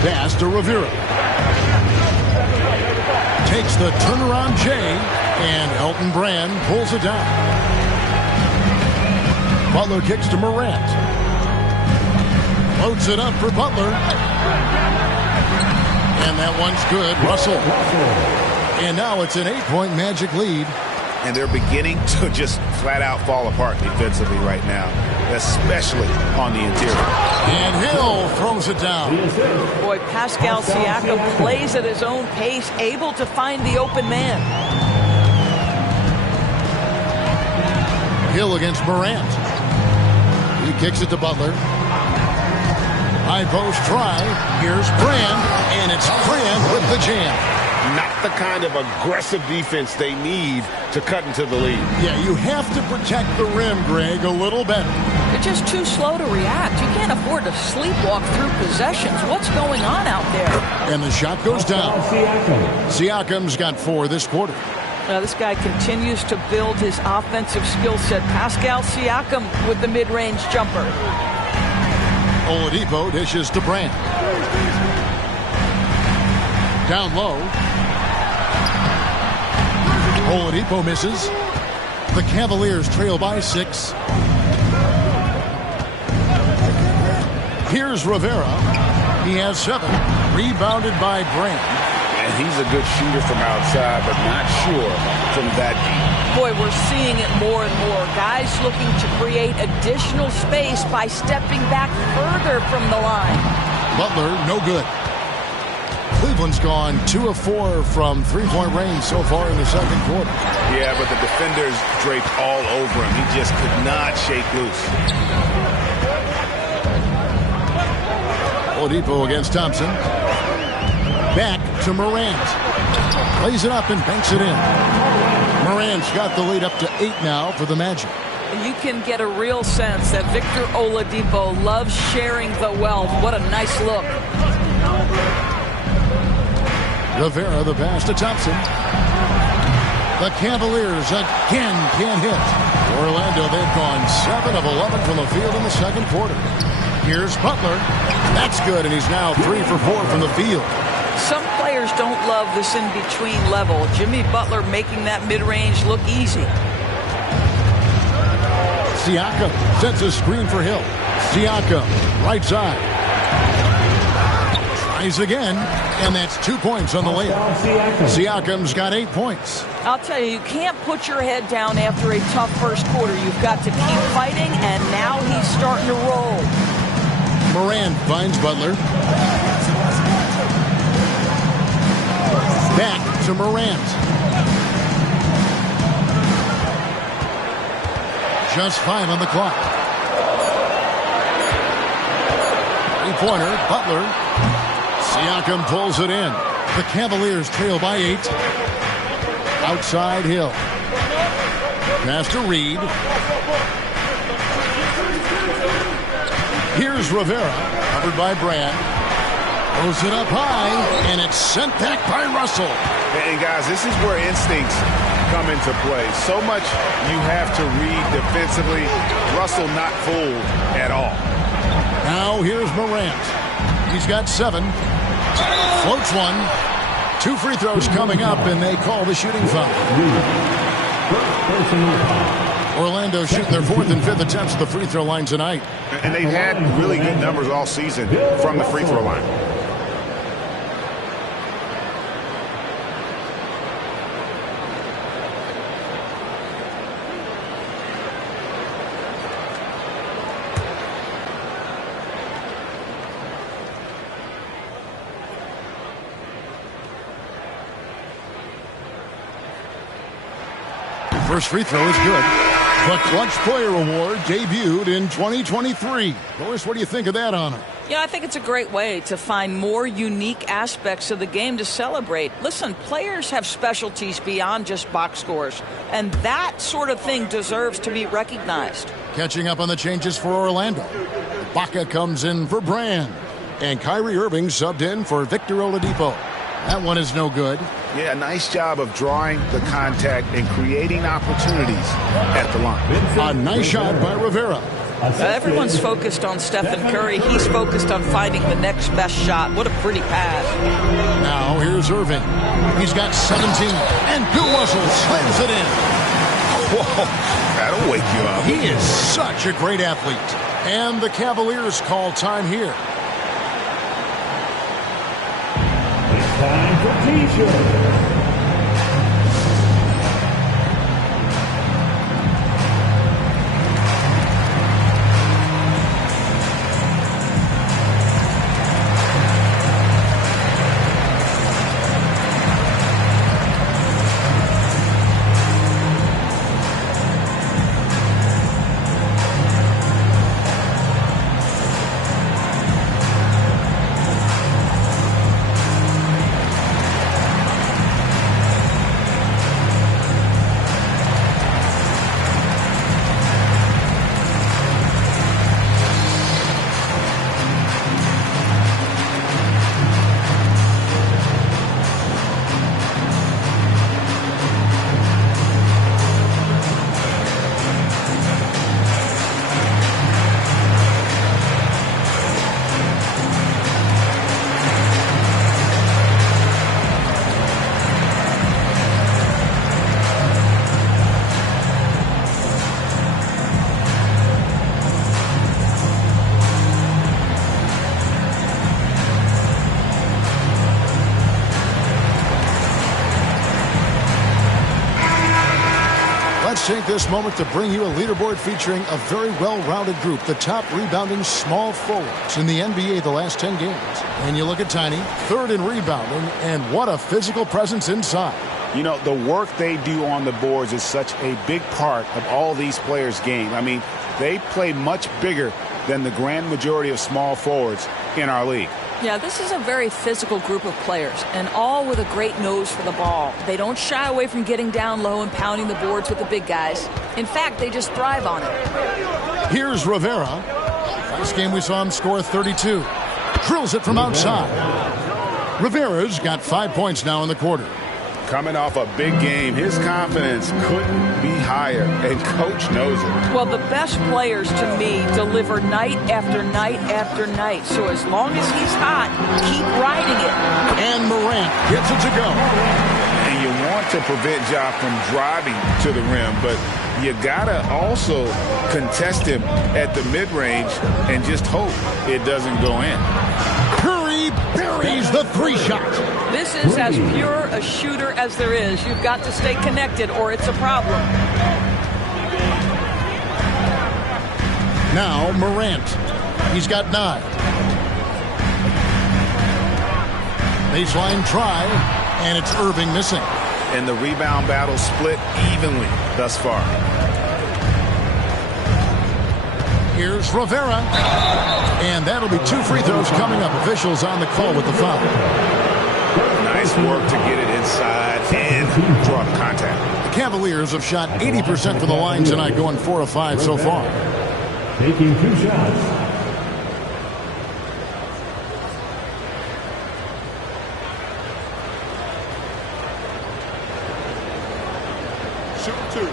Pass to Rivera. Takes the turnaround J, and Elton Brand pulls it down. Butler kicks to Morant. Loads it up for Butler. And that one's good. Russell. And now it's an 8-point Magic lead. And they're beginning to just flat out fall apart defensively right now, especially on the interior. And Hill throws it down. Boy, Pascal Siakam plays at his own pace, able to find the open man. Hill against Morant. He kicks it to Butler. High post try. Here's Brand, and it's Brand with the jam. Not the kind of aggressive defense they need to cut into the lead. Yeah, you have to protect the rim, Greg, a little better. They're just too slow to react. You can't afford to sleepwalk through possessions. What's going on out there? And the shot goes down. Siakam's got 4 this quarter. Now, this guy continues to build his offensive skill set. Pascal Siakam with the mid-range jumper. Oladipo dishes to Brand. Down low. Oladipo misses. The Cavaliers trail by 6. Here's Rivera. He has 7. Rebounded by Brand. And he's a good shooter from outside, but not sure from that deep. Boy, we're seeing it more and more. Guys looking to create additional space by stepping back further from the line. Butler, no good. Cleveland's gone 2 of 4 from three-point range so far in the second quarter. Yeah, but the defenders draped all over him. He just could not shake loose. Oladipo against Thompson. Back to Morant. Plays it up and banks it in. Morant It's got the lead up to 8 now for the Magic. And you can get a real sense that Victor Oladipo loves sharing the wealth. What a nice look. Rivera, the pass to Thompson. The Cavaliers again can't hit. Orlando, they've gone 7 of 11 from the field in the second quarter. Here's Butler. That's good, and he's now 3 for 4 from the field. Some players don't love this in-between level. Jimmy Butler making that mid-range look easy. Siakam sets a screen for Hill. Siakam, right side. Tries again, and that's 2 points on the layup. Siakam's got 8 points. I'll tell you, you can't put your head down after a tough first quarter. You've got to keep fighting, and now he's starting to roll. Moran finds Butler. Back to Morant. Just 5 on the clock. 3-pointer, Butler. Siakam pulls it in. The Cavaliers trail by 8. Outside Hill. Pass to Reed. Here's Rivera, covered by Brad. Throws it up high, and it's sent back by Russell. And guys, this is where instincts come into play. So much you have to read defensively. Russell not fooled at all. Now here's Morant. He's got 7. Floats one. 2 free throws coming up, and they call the shooting foul. Orlando shooting their 4th and 5th attempts at the free throw line tonight. And they've had really good numbers all season from the free throw line. First free throw is good. The Clutch Player Award debuted in 2023. Lois, what do you think of that honor? Yeah, I think it's a great way to find more unique aspects of the game to celebrate. Listen, players have specialties beyond just box scores, and that sort of thing deserves to be recognized. Catching up on the changes for Orlando. Baca comes in for Brand, and Kyrie Irving subbed in for Victor Oladipo. That one is no good. Yeah, nice job of drawing the contact and creating opportunities at the line. A nice shot by Rivera. Everyone's focused on Stephen Curry. He's focused on finding the next best shot. What a pretty pass. Now here's Irving. He's got 17, and Bill Russell slams it in. Whoa, that'll wake you up. He is such a great athlete. And the Cavaliers call time here. Time for T-shirt. Take this moment to bring you a leaderboard featuring a very well-rounded group, the top rebounding small forwards in the NBA the last 10 games. And you look at Tiny, 3rd in rebounding, and what a physical presence inside. You know, the work they do on the boards is such a big part of all these players' game. I mean, they play much bigger than the grand majority of small forwards in our league. Yeah, this is a very physical group of players, and all with a great nose for the ball. They don't shy away from getting down low and pounding the boards with the big guys. In fact, they just thrive on it. Here's Rivera. Last game we saw him score 32. Drills it from outside. Rivera's got 5 points now in the quarter. Coming off a big game, his confidence couldn't be higher, and Coach knows it. Well, the best players, to me, deliver night after night after night. So as long as he's hot, keep riding it. And Morant gets it to go. And you want to prevent Ja from driving to the rim, but you gotta also contest him at the mid-range and just hope it doesn't go in. Curry buries the 3-shot. This is as pure a shooter as there is. You've got to stay connected or it's a problem. Now Morant. He's got 9. Baseline try, and it's Irving missing. And the rebound battle split evenly thus far. Here's Rivera. And that'll be 2 free throws coming up. Officials on the call with the foul. Nice work to get it inside and draw the contact. The Cavaliers have shot 80% from the line tonight, going 4 of 5 so far. Taking 2 shots. Shoot 2.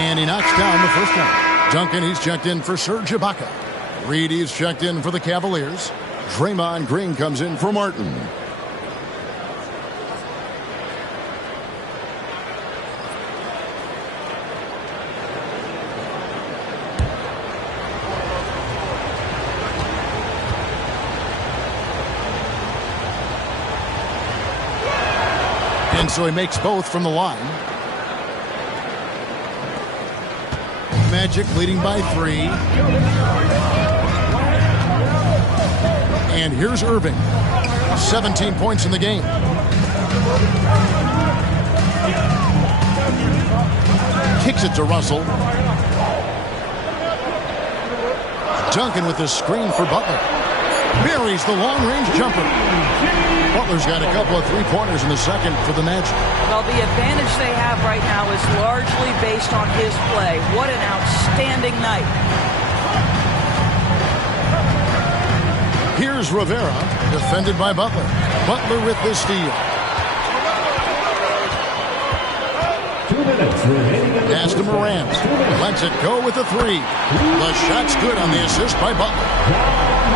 And he knocks down the first one. Duncan, he's checked in for Serge Ibaka. Reed, he's checked in for the Cavaliers. Draymond Green comes in for Martin. And so he makes both from the line. Magic leading by 3. And here's Irving. 17 points in the game. Kicks it to Russell. Duncan with the screen for Butler. Buries the long-range jumper. Butler's got a couple of 3-pointers in the second for the Magic. Well, the advantage they have right now is largely based on his play. What an outstanding night. Here's Rivera, defended by Butler. Butler with the steal. 2 minutes remaining. Pass to Morant. Lets it go with the 3. The shot's good on the assist by Butler.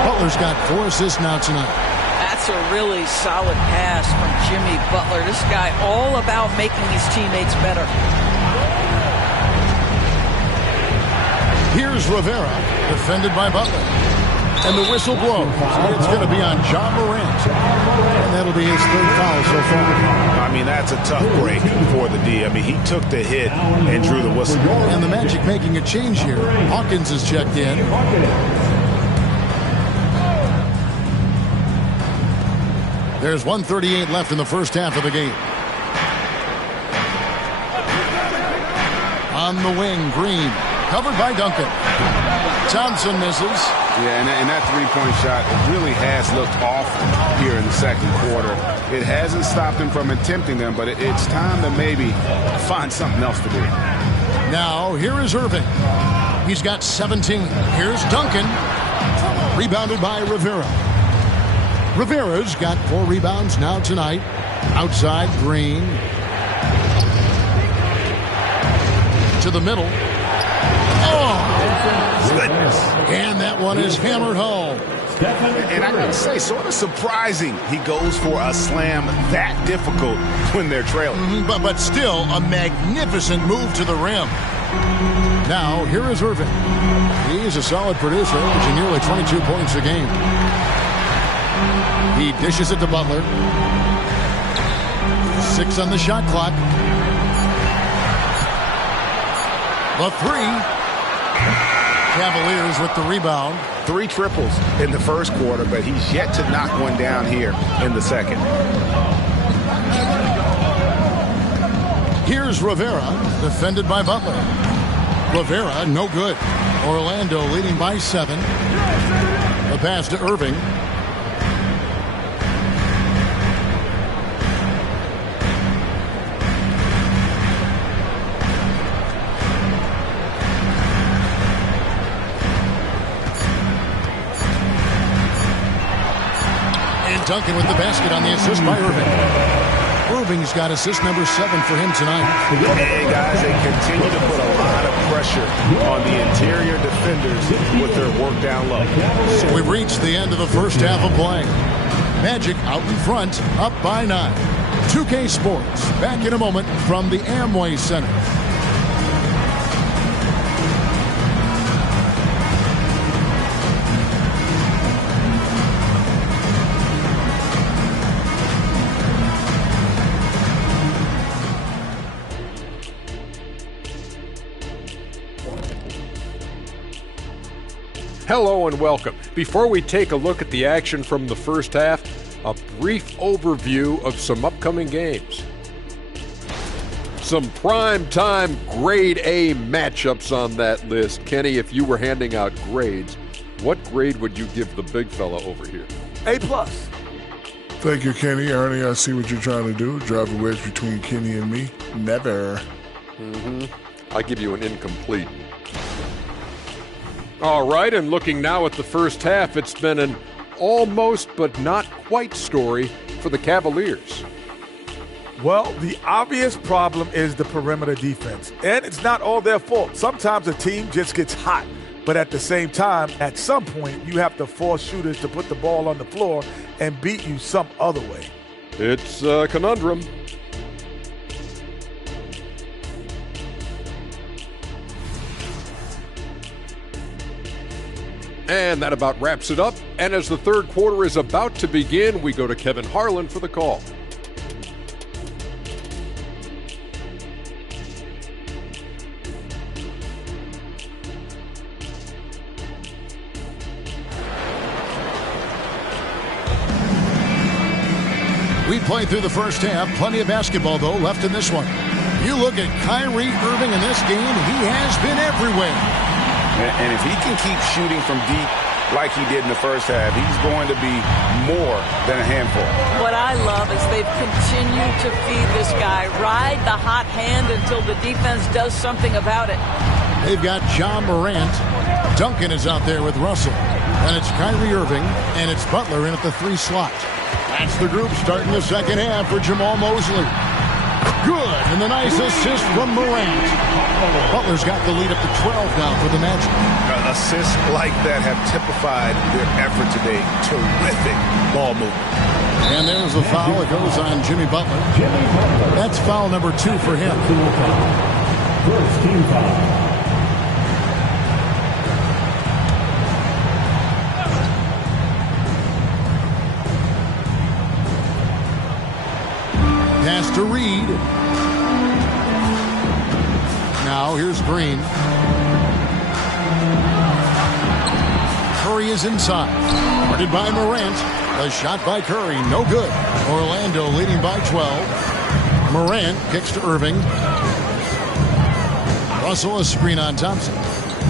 Butler's got 4 assists now tonight. That's a really solid pass from Jimmy Butler. This guy all about making his teammates better. Here's Rivera, defended by Butler. And the whistle blows. It's going to be on John Morant. And that'll be his 3rd foul so far. I mean, that's a tough break for the D. I mean, he took the hit and drew the whistle. And the Magic making a change here. Hawkins is checked in. There's 1:38 left in the first half of the game. On the wing, Green. Covered by Duncan. Thompson misses. Yeah, and that 3-point shot really has looked awful here in the second quarter. It hasn't stopped him from attempting them, but it's time to maybe find something else to do. Now, here is Irving. He's got 17. Here's Duncan. Rebounded by Rivera. Rivera's got 4 rebounds now tonight. Outside, Green. To the middle. And that one is hammered home. And I gotta say, sort of surprising he goes for a slam that difficult when they're trailing. But still a magnificent move to the rim. Now, here is Irving. He's a solid producer, averaging nearly 22 points a game. He dishes it to Butler. 6 on the shot clock. The 3. Cavaliers with the rebound. 3 triples in the first quarter, but he's yet to knock one down here in the second. Here's Rivera, defended by Butler. Rivera, no good. Orlando leading by 7. The pass to Irving. And Duncan with the basket on the assist by Irving. Irving's got assist number 7 for him tonight. And guys, they continue to put a lot of pressure on the interior defenders with their work down low. So we've reached the end of the first half of play. Magic out in front, up by 9. 2K Sports, back in a moment from the Amway Center. Hello and welcome. Before we take a look at the action from the first half, a brief overview of some upcoming games. Some prime-time grade A matchups on that list. Kenny, if you were handing out grades, what grade would you give the big fella over here? A+. Thank you, Kenny. Ernie, I see what you're trying to do. Drive a wedge between Kenny and me. Never. I give you an incomplete. All right, and looking now at the first half, it's been an almost but not quite story for the Cavaliers. Well, the obvious problem is the perimeter defense, and it's not all their fault. Sometimes a team just gets hot, but at the same time, at some point, you have to force shooters to put the ball on the floor and beat you some other way. It's a conundrum. And that about wraps it up. And as the third quarter is about to begin, we go to Kevin Harlan for the call. We played through the first half. Plenty of basketball, though, left in this one. You look at Kyrie Irving in this game, he has been everywhere. And if he can keep shooting from deep like he did in the first half, he's going to be more than a handful. What I love is they've continued to feed this guy, ride the hot hand until the defense does something about it. They've got John Morant. Duncan is out there with Russell. And it's Kyrie Irving, and it's Butler in at the 3 slot. That's the group starting the second half for Jamal Mosley. Good, and the nice assist from Morant. Butler's got the lead up to 12 now for the Magic. Assists like that have typified their effort today. Terrific ball movement. And there's the foul. It goes on Jimmy Butler. That's foul number 2 for him. First team foul. Pass to Reed. Now here's Green. Curry is inside. Guarded by Morant. The shot by Curry, no good. Orlando leading by 12. Morant kicks to Irving. Russell a screen on Thompson.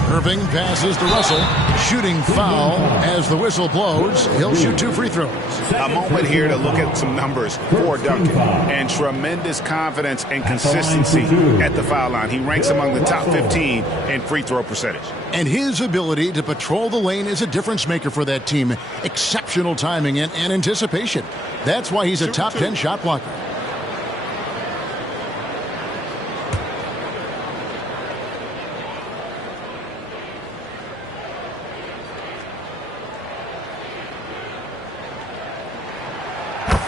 Irving passes to Russell. Shooting foul as the whistle blows. He'll shoot 2 free throws. A moment here to look at some numbers for Duncan. And tremendous confidence and consistency at the foul line. He ranks among the top 15 in free throw percentage. And his ability to patrol the lane is a difference maker for that team. Exceptional timing and anticipation. That's why he's a top 10 shot blocker.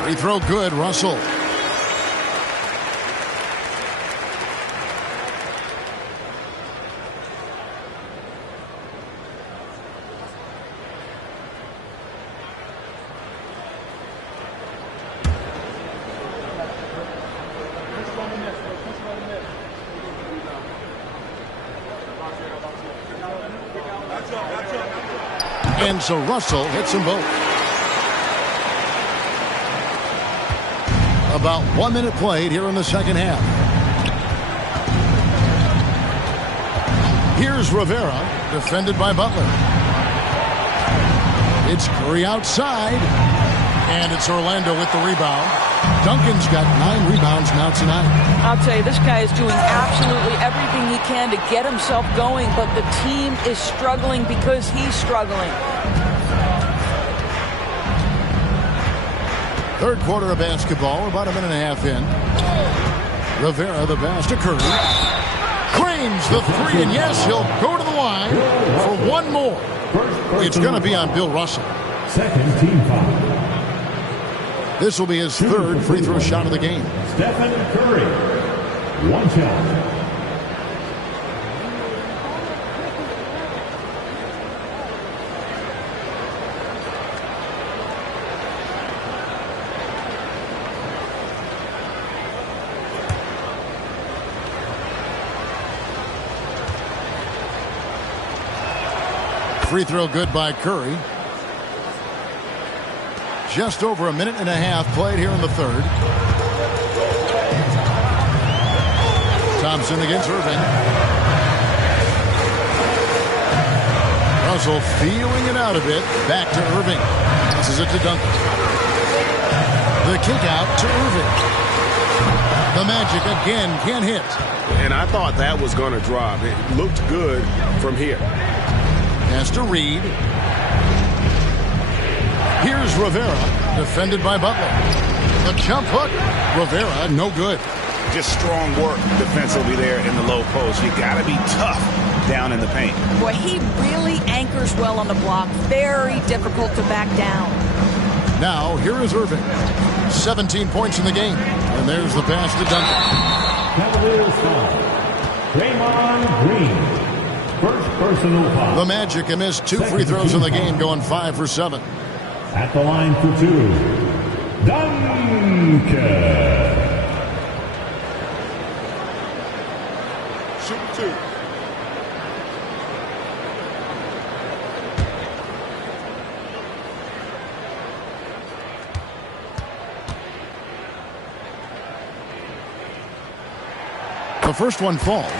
Free throw good, Russell. And so Russell hits them both. About 1 minute played here in the second half. Here's Rivera, defended by Butler. It's Curry outside, and it's Orlando with the rebound. Duncan's got 9 rebounds now tonight. I'll tell you, this guy is doing absolutely everything he can to get himself going, but the team is struggling because he's struggling. Third quarter of basketball, about a minute and a half in. Rivera, the pass to Curry. Cranes the three, and yes, he'll go to the line for one more. It's going to be on Bill Russell. Second team foul. This will be his third free throw shot of the game. Stephen Curry. One shot. Free throw good by Curry. Just over a minute and a half played here in the third. Thompson against Irving. Russell feeling it out a bit. Back to Irving. Passes it to Duncan. The kick out to Irving. The Magic again can't hit. And I thought that was going to drop. It looked good from here. Pass to Reed. Here's Rivera, defended by Butler. The jump hook. Rivera, no good. Just strong work defensively there in the low post. You got to be tough down in the paint. Boy, he really anchors well on the block. Very difficult to back down. Now, here is Irving. 17 points in the game. And there's the pass to Duncan. Cavaliers foul. Draymond Green. First personal foul. The Magic have missed 2 free throws in the game, going 5 for 7. At the line for 2, Duncan. Shoot 2. The first one falls.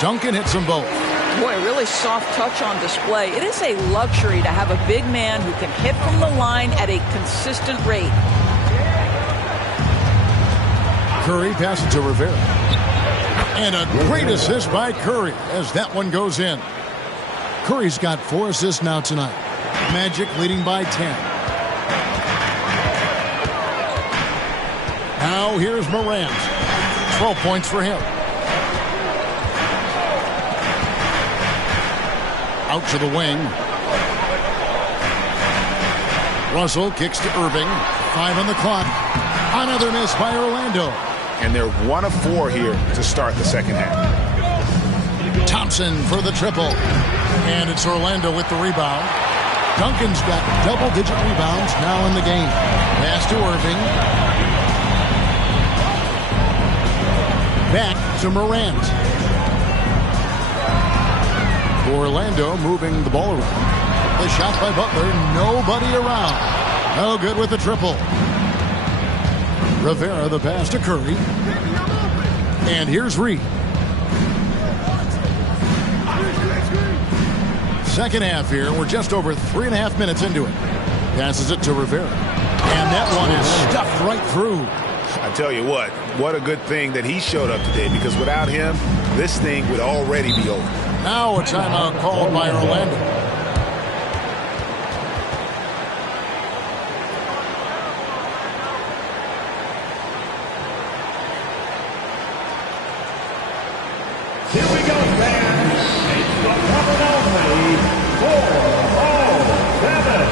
Duncan hits them both. Boy, really soft touch on display. It is a luxury to have a big man who can hit from the line at a consistent rate. Curry passes to Rivera. And a great assist by Curry as that one goes in. Curry's got 4 assists now tonight. Magic leading by 10. Now here's Morant. 12 points for him. Out to the wing. Russell kicks to Irving. 5 on the clock. Another miss by Orlando. And they're 1 of 4 here to start the second half. Thompson for the triple. And it's Orlando with the rebound. Duncan's got double-digit rebounds now in the game. Pass to Irving. Back to Morant. Orlando moving the ball around. The shot by Butler. Nobody around. No good with the triple. Rivera the pass to Curry. And here's Reed. Second half here. We're just over 3.5 minutes into it. Passes it to Rivera. And that one is stuffed right through. I tell you what a good thing that he showed up today, because without him, this thing would already be over. Now a timeout called by Orlando. Here we go, fans. It's the one and only 407.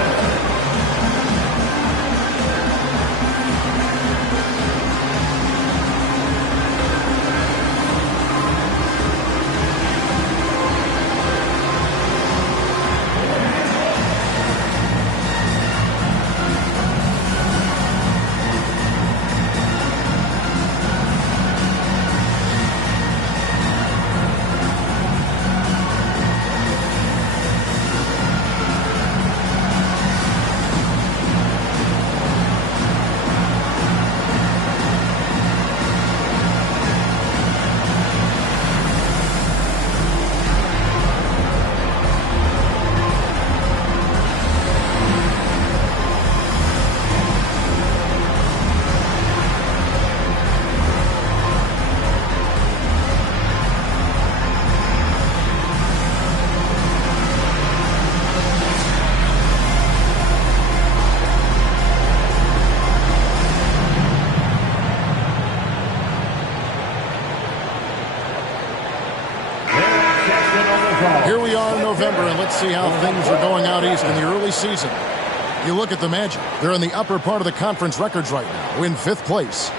September, and let's see how things are going out east in the early season. You look at the Magic. They're in the upper part of the conference records right now, in 5th place.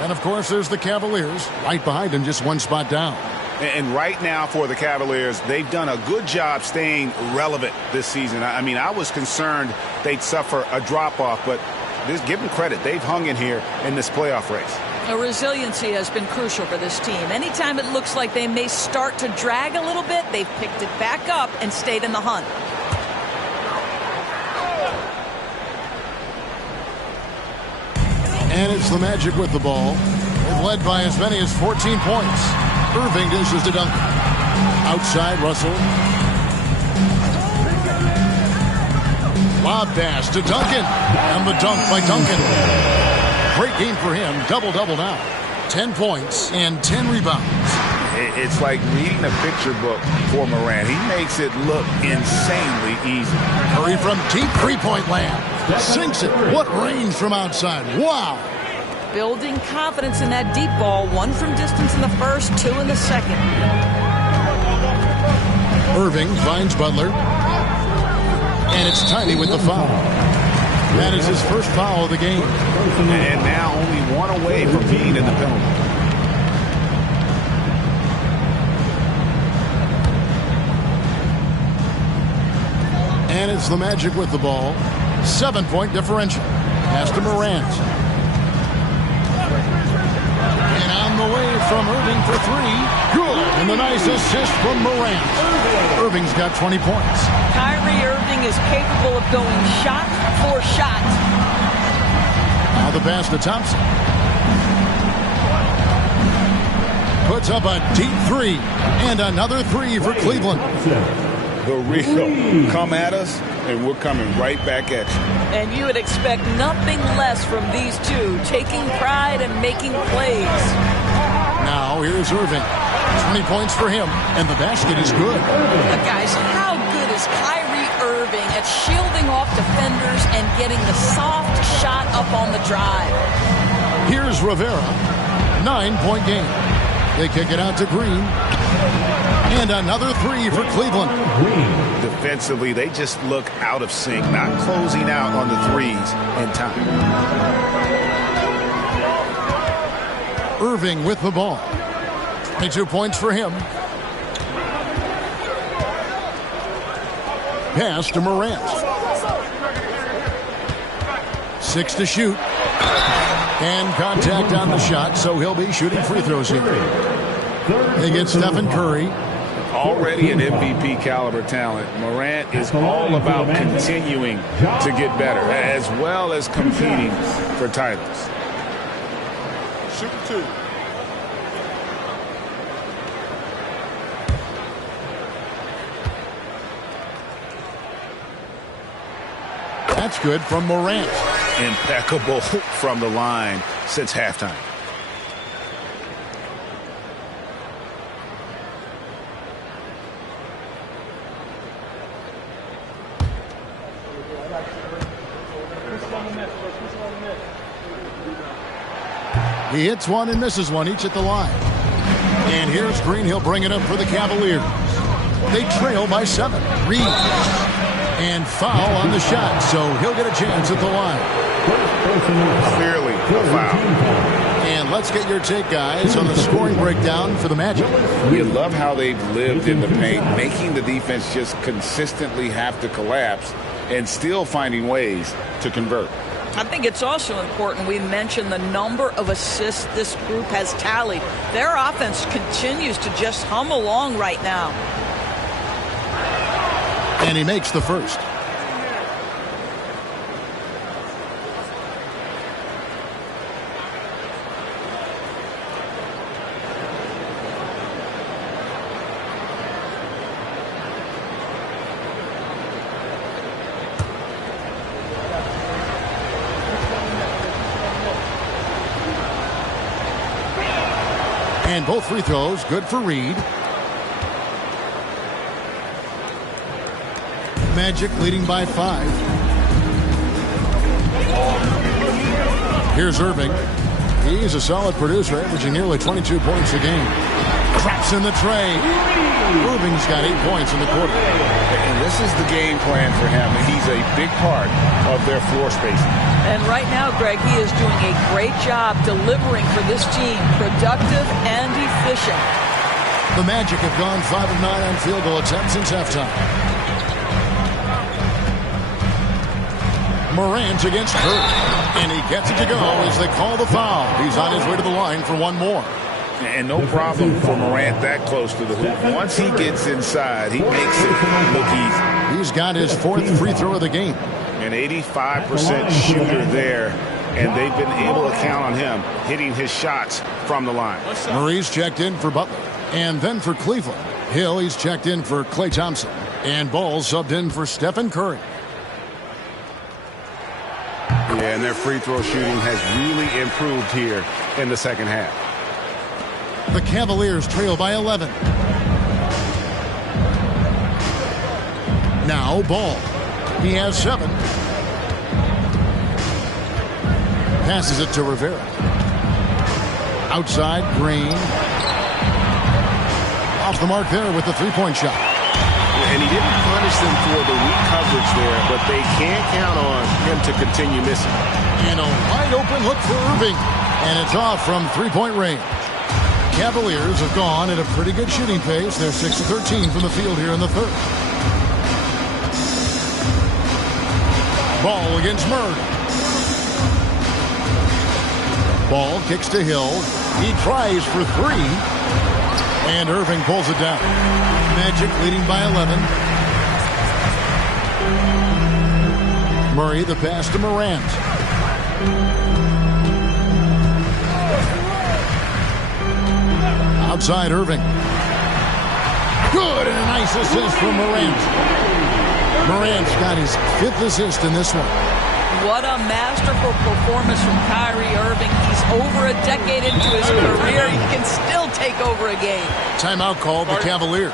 And, of course, there's the Cavaliers, right behind them, just 1 spot down. And right now for the Cavaliers, they've done a good job staying relevant this season. I mean, I was concerned they'd suffer a drop-off, but just give them credit. They've hung in here in this playoff race. Resiliency has been crucial for this team. Anytime it looks like they may start to drag a little bit, they've picked it back up and stayed in the hunt. And it's the Magic with the ball. They've led by as many as 14 points. Irving dishes to Duncan. Outside, Russell. Lob pass to Duncan. And the dunk by Duncan. Great game for him. Double-double now. 10 points and 10 rebounds. It's like reading a picture book for Morant. He makes it look insanely easy. Curry from deep three-point land. Sinks it. What range from outside. Wow. Building confidence in that deep ball. 1 from distance in the first, 2 in the second. Irving finds Butler. And it's Tiny with the foul. That is his first foul of the game. And now only 1 away from being in the penalty. And it's the Magic with the ball. 7-point differential. Pass to Morant. And on the way from Irving for 3. Good. And the nice assist from Morant. Irving's got 20 points. Kyrie Irving is capable of going shot for shot. Now the pass to Thompson. Puts up a deep 3. And another 3 for Cleveland. The real come at us, and we're coming right back at you. And you would expect nothing less from these two, taking pride and making plays. Now here's Irving. 20 points for him, and the basket is good. Guys, how good is Kyrie Irving at shielding off defenders and getting the soft shot up on the drive? Here's Rivera. 9-point game. They kick it out to Green. And another 3 for Cleveland. Defensively, they just look out of sync, not closing out on the threes in time. Irving with the ball. 22 points for him. Pass to Morant. 6 to shoot. And contact on the shot, so he'll be shooting free throws here. They get Stephen Curry. Already an MVP caliber talent, Morant is all about continuing to get better, as well as competing for titles. Shoot 2. That's good from Morant. Impeccable from the line since halftime. He hits one and misses one, each at the line. And here's Green. He'll bring it up for the Cavaliers. They trail by 7. Reed. And foul on the shot, so he'll get a chance at the line. Clearly a foul. And let's get your take, guys, on the scoring breakdown for the Magic. You love how they've lived in the paint, making the defense just consistently have to collapse and still finding ways to convert. I think it's also important we mention the number of assists this group has tallied. Their offense continues to just hum along right now. And he makes the first. And both free throws good for Reed. Magic leading by 5. Here's Irving. He's a solid producer, averaging nearly 22 points a game. Traps in the tray. Irving's got 8 points in the quarter. And this is the game plan for him. He's a big part of their floor spacing. And right now, Greg, he is doing a great job delivering for this team, productive and efficient. The Magic have gone 5 of 9 on field goal attempts since halftime. Morant against Curry, and he gets it to go as they call the foul. He's on his way to the line for one more. And no problem for Morant that close to the hoop. Once he gets inside, he makes it look easy. He's got his 4th free throw of the game. An 85% shooter there, and they've been able to count on him hitting his shots from the line. Murray's checked in for Butler, and then for Cleveland. Hill, he's checked in for Klay Thompson, and Ball subbed in for Stephen Curry. Yeah, and their free throw shooting has really improved here in the second half. The Cavaliers trail by 11. Now Ball. He has 7. Passes it to Rivera. Outside, Green. Off the mark there with the three-point shot. And he didn't punish them for the weak coverage there, but they can't count on him to continue missing. And a wide open look for Irving. And it's off from three-point range. Cavaliers have gone at a pretty good shooting pace. They're 6 of 13 from the field here in the third. Ball against Murray. Ball kicks to Hill. He tries for 3. And Irving pulls it down. Magic leading by 11. Murray the pass to Morant. Outside Irving. Good, and a nice assist from Morant. Morant's got his 5th assist in this one. What a masterful performance from Kyrie Irving. He's over a decade into his career. He can still take over a game. Timeout called the Cavaliers.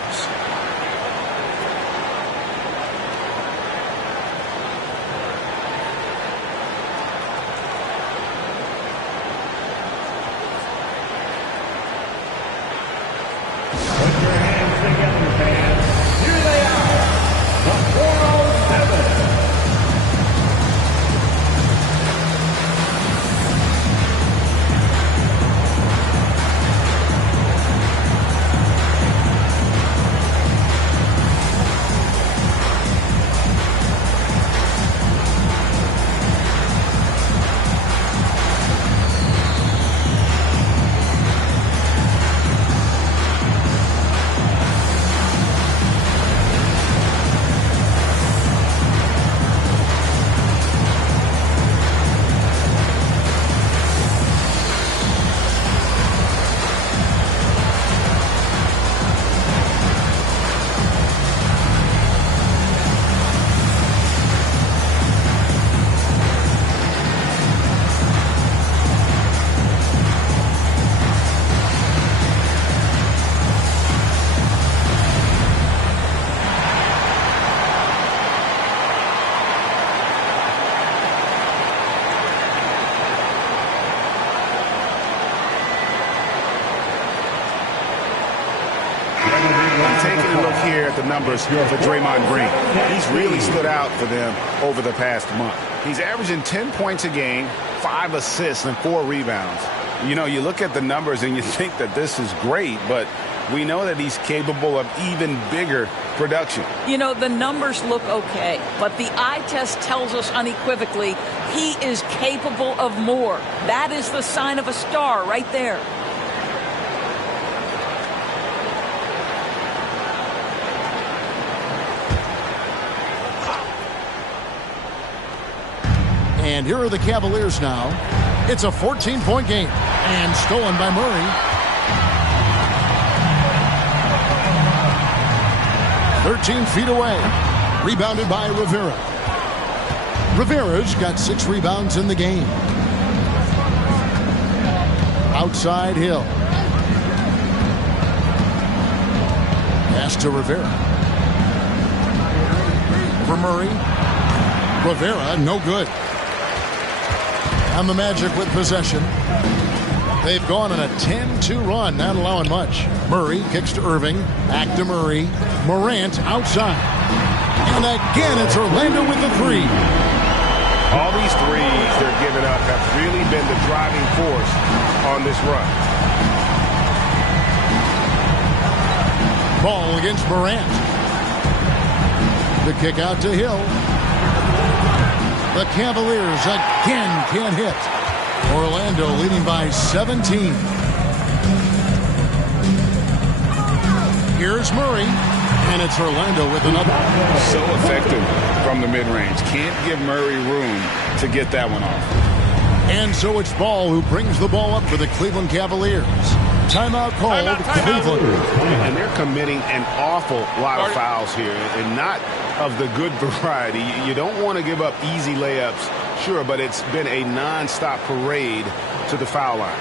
Taking a look here at the numbers for Draymond Green. He's really stood out for them over the past month. He's averaging 10 points a game, 5 assists, and 4 rebounds. You know, you look at the numbers and you think that this is great, but we know that he's capable of even bigger production. You know, the numbers look okay, but the eye test tells us unequivocally he is capable of more. That is the sign of a star right there. And here are the Cavaliers now. It's a 14-point game. And stolen by Murray. 13 feet away. Rebounded by Rivera. Rivera's got 6 rebounds in the game. Outside Hill. Pass to Rivera. For Murray. Rivera, no good. And the Magic with possession. They've gone on a 10-2 run, not allowing much. Murray kicks to Irving. Back to Murray. Morant outside. And again, it's Orlando with the three. All these threes they're giving up have really been the driving force on this run. Ball against Morant. The kick out to Hill. The Cavaliers again can't hit. Orlando leading by 17. Here's Murray, and it's Orlando with another. So effective from the mid-range. Can't give Murray room to get that one off. And so it's Ball who brings the ball up for the Cleveland Cavaliers. Timeout called, Cleveland. And they're committing an awful lot of fouls here, and not of the good variety. You don't want to give up easy layups, sure, but it's been a non-stop parade to the foul line.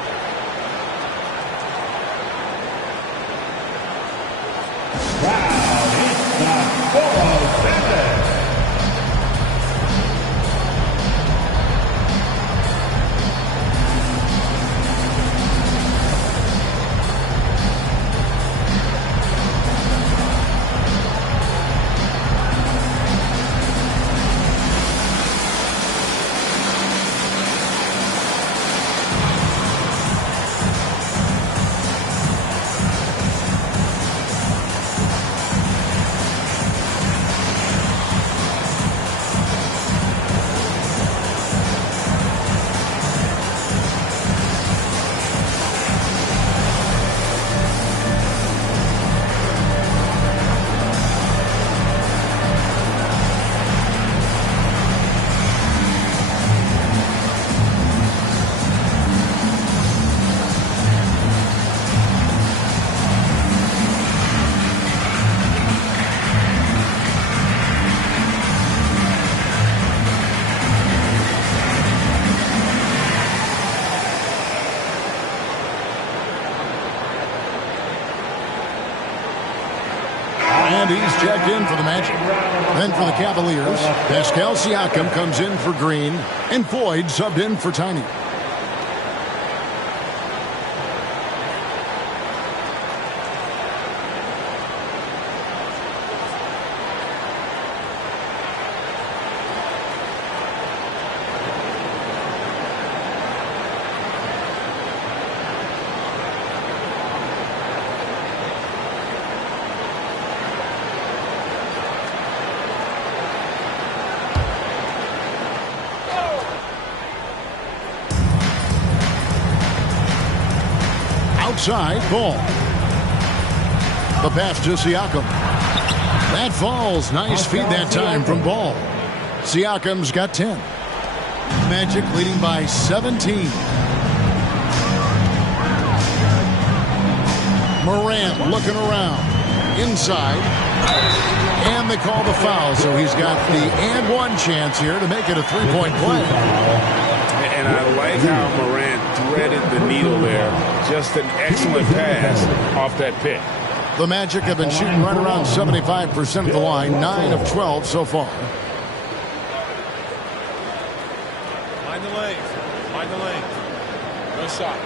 And he's checked in for the Magic. Then for the Cavaliers, Pascal Siakam comes in for Green, and Floyd subbed in for Tiny. Outside, Ball. The pass to Siakam. That falls. Nice feed that time from Ball. Siakam's got 10. Magic leading by 17. Morant looking around. Inside. And they call the foul, so he's got the and one chance here to make it a three-point play. And I like how Morant threaded the needle there. Just an excellent pass off that pick. The Magic have been shooting right around 75% of the line, 9 of 12 so far. Mind the lane. Mind the lane. No shot.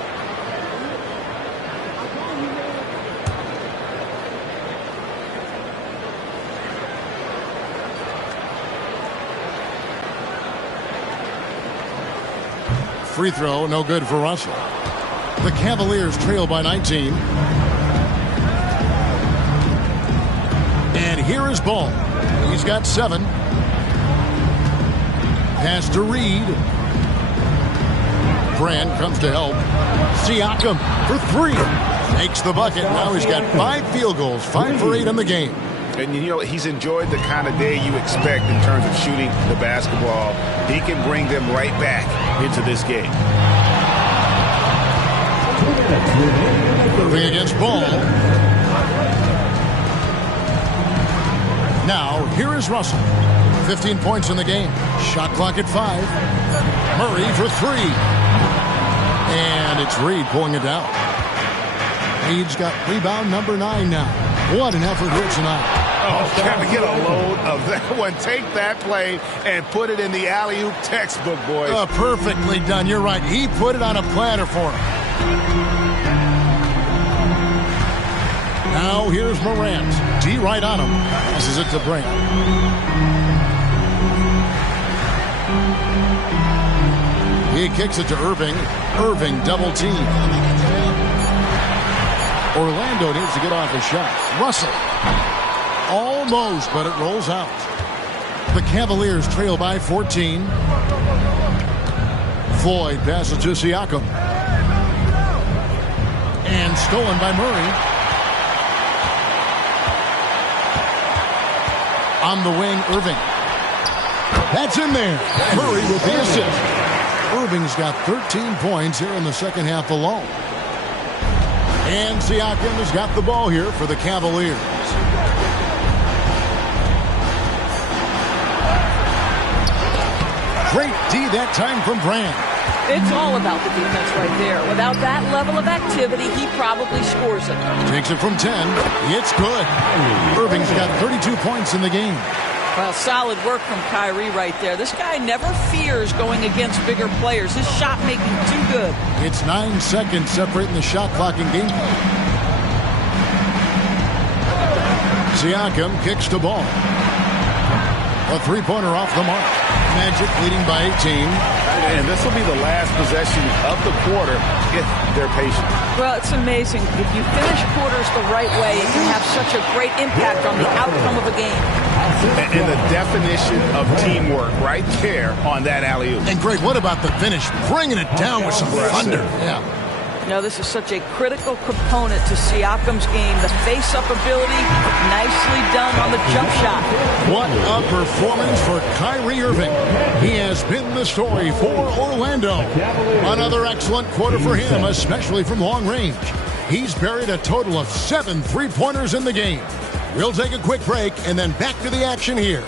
Free throw, no good for Russell. The Cavaliers trail by 19. And here is Ball. He's got 7. Pass to Reed. Brand comes to help. Siakam for 3. Makes the bucket. Now he's got 5 field goals, 5 for 8 in the game. And, you know, he's enjoyed the kind of day you expect in terms of shooting the basketball. He can bring them right back into this game. Moving against Ball. Now, here is Russell. 15 points in the game. Shot clock at 5. Murray for 3. And it's Reed pulling it down. Reed's got rebound number 9 now. What an effort here tonight. Oh, can we get a load of that one? Take that play and put it in the alley-oop textbook, boys. Perfectly done. You're right. He put it on a platter for him. Now here's Morant. D right on him. Passes it to Brand. He kicks it to Irving. Irving double team. Orlando needs to get off a shot. Russell. Almost, but it rolls out. The Cavaliers trail by 14. Floyd passes to Siakam. And stolen by Murray. On the wing, Irving. That's in there. Murray with the assist. Irving's got 13 points here in the second half alone. And Siakam has got the ball here for the Cavaliers. Great D that time from Brand. It's all about the defense right there. Without that level of activity, he probably scores it. Takes it from 10. It's good. Irving's got 32 points in the game. Well, solid work from Kyrie right there. This guy never fears going against bigger players. His shot making too good. It's 9 seconds separating the shot clock and game clock. Siakam kicks the ball. A three-pointer off the mark. Magic leading by 18. And this will be the last possession of the quarter if they're patient. Well, it's amazing. If you finish quarters the right way, it can have such a great impact on the outcome of a game. And the definition of teamwork right there on that alley-oop. And Greg, what about the finish? Bringing it down with some thunder. Yeah. You know, this is such a critical component to Siakam's game. The face-up ability, nicely done on the jump shot. What a performance for Kyrie Irving. He has been the story for Orlando. Another excellent quarter for him, especially from long range. He's buried a total of 7 three-pointers in the game. We'll take a quick break and then back to the action here.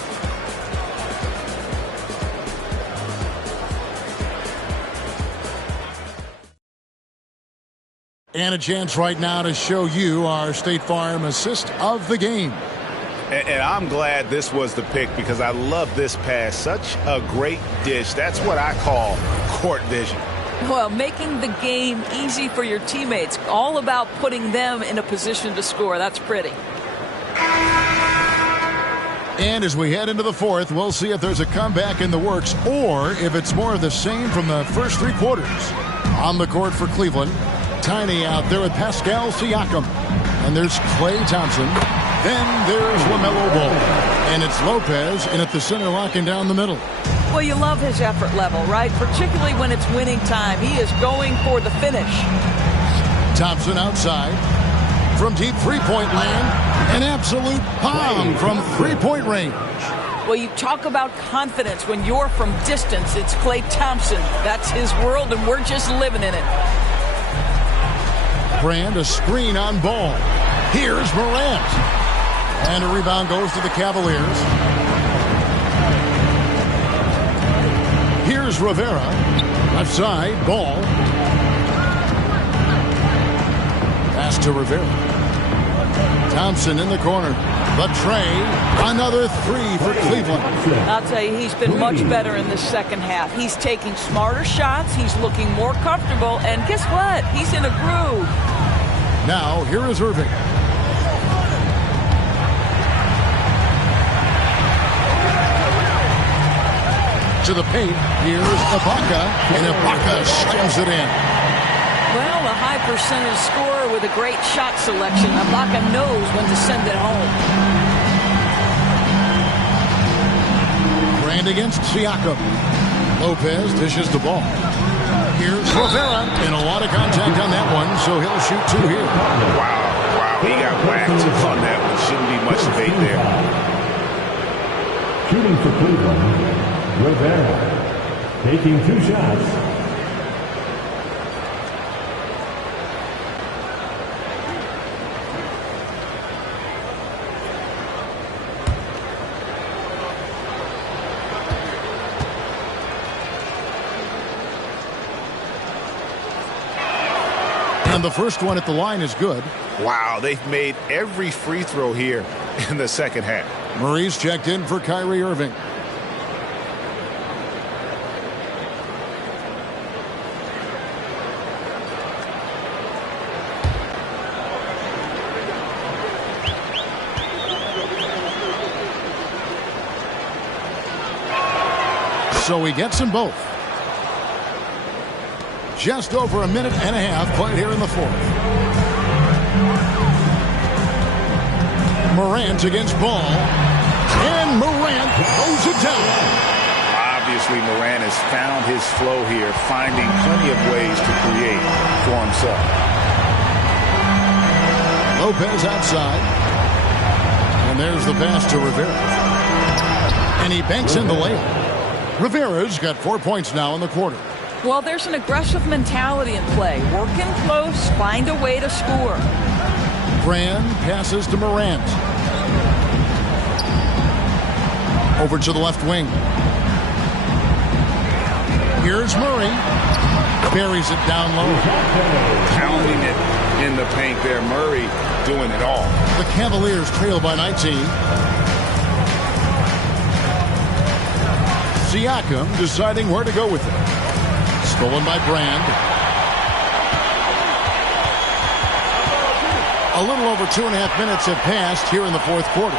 And a chance right now to show you our State Farm assist of the game. And I'm glad this was the pick because I love this pass. Such a great dish. That's what I call court vision. Well, making the game easy for your teammates. All about putting them in a position to score. That's pretty. And as we head into the fourth, we'll see if there's a comeback in the works or if it's more of the same from the first 3 quarters. On the court for Cleveland. Tiny out there with Pascal Siakam. And there's Klay Thompson. Then there's LaMelo Ball. And it's Lopez in at the center, locking down the middle. Well, you love his effort level, right? Particularly when it's winning time. He is going for the finish. Thompson outside. From deep three-point land. An absolute bomb from three-point range. Well, you talk about confidence when you're from distance. It's Klay Thompson. That's his world, and we're just living in it. Brand, a screen on Ball. Here's Morant. And a rebound goes to the Cavaliers. Here's Rivera. Left side, Ball. Pass to Rivera. Thompson in the corner. The tray. Another 3 for Cleveland. I'll tell you, he's been much better in the second half. He's taking smarter shots. He's looking more comfortable. And guess what? He's in a groove. Now, here is Irving. To the paint. Here's Ibaka. And Ibaka slams it in. Well, a high percentage scorer with a great shot selection. Ibaka knows when to send it home. Brand against Siakam. Lopez dishes the ball. Here's Rivera. And a lot of contact on that one, so he'll shoot 2 here. Wow. He got whacked on that one. Shouldn't be much debate there. Shooting for Cleveland, Rivera. Taking 2 shots. And the first one at the line is good. Wow, they've made every free throw here in the second half. Murray's checked in for Kyrie Irving. So he gets them both. Just over a minute and a half played here in the fourth. Morant against Ball. And Morant throws it down. Obviously, Morant has found his flow here, finding plenty of ways to create for himself. Lopez outside. And there's the pass to Rivera. And he banks in the layup. Rivera's got 4 points now in the quarter. Well, there's an aggressive mentality in play. Working close, find a way to score. Brand passes to Morant. Over to the left wing. Here's Murray. Buries it down low. Pounding it in the paint there. Murray doing it all. The Cavaliers trail by 19. Siakam deciding where to go with it. Stolen by Brand. A little over 2.5 minutes have passed here in the fourth quarter.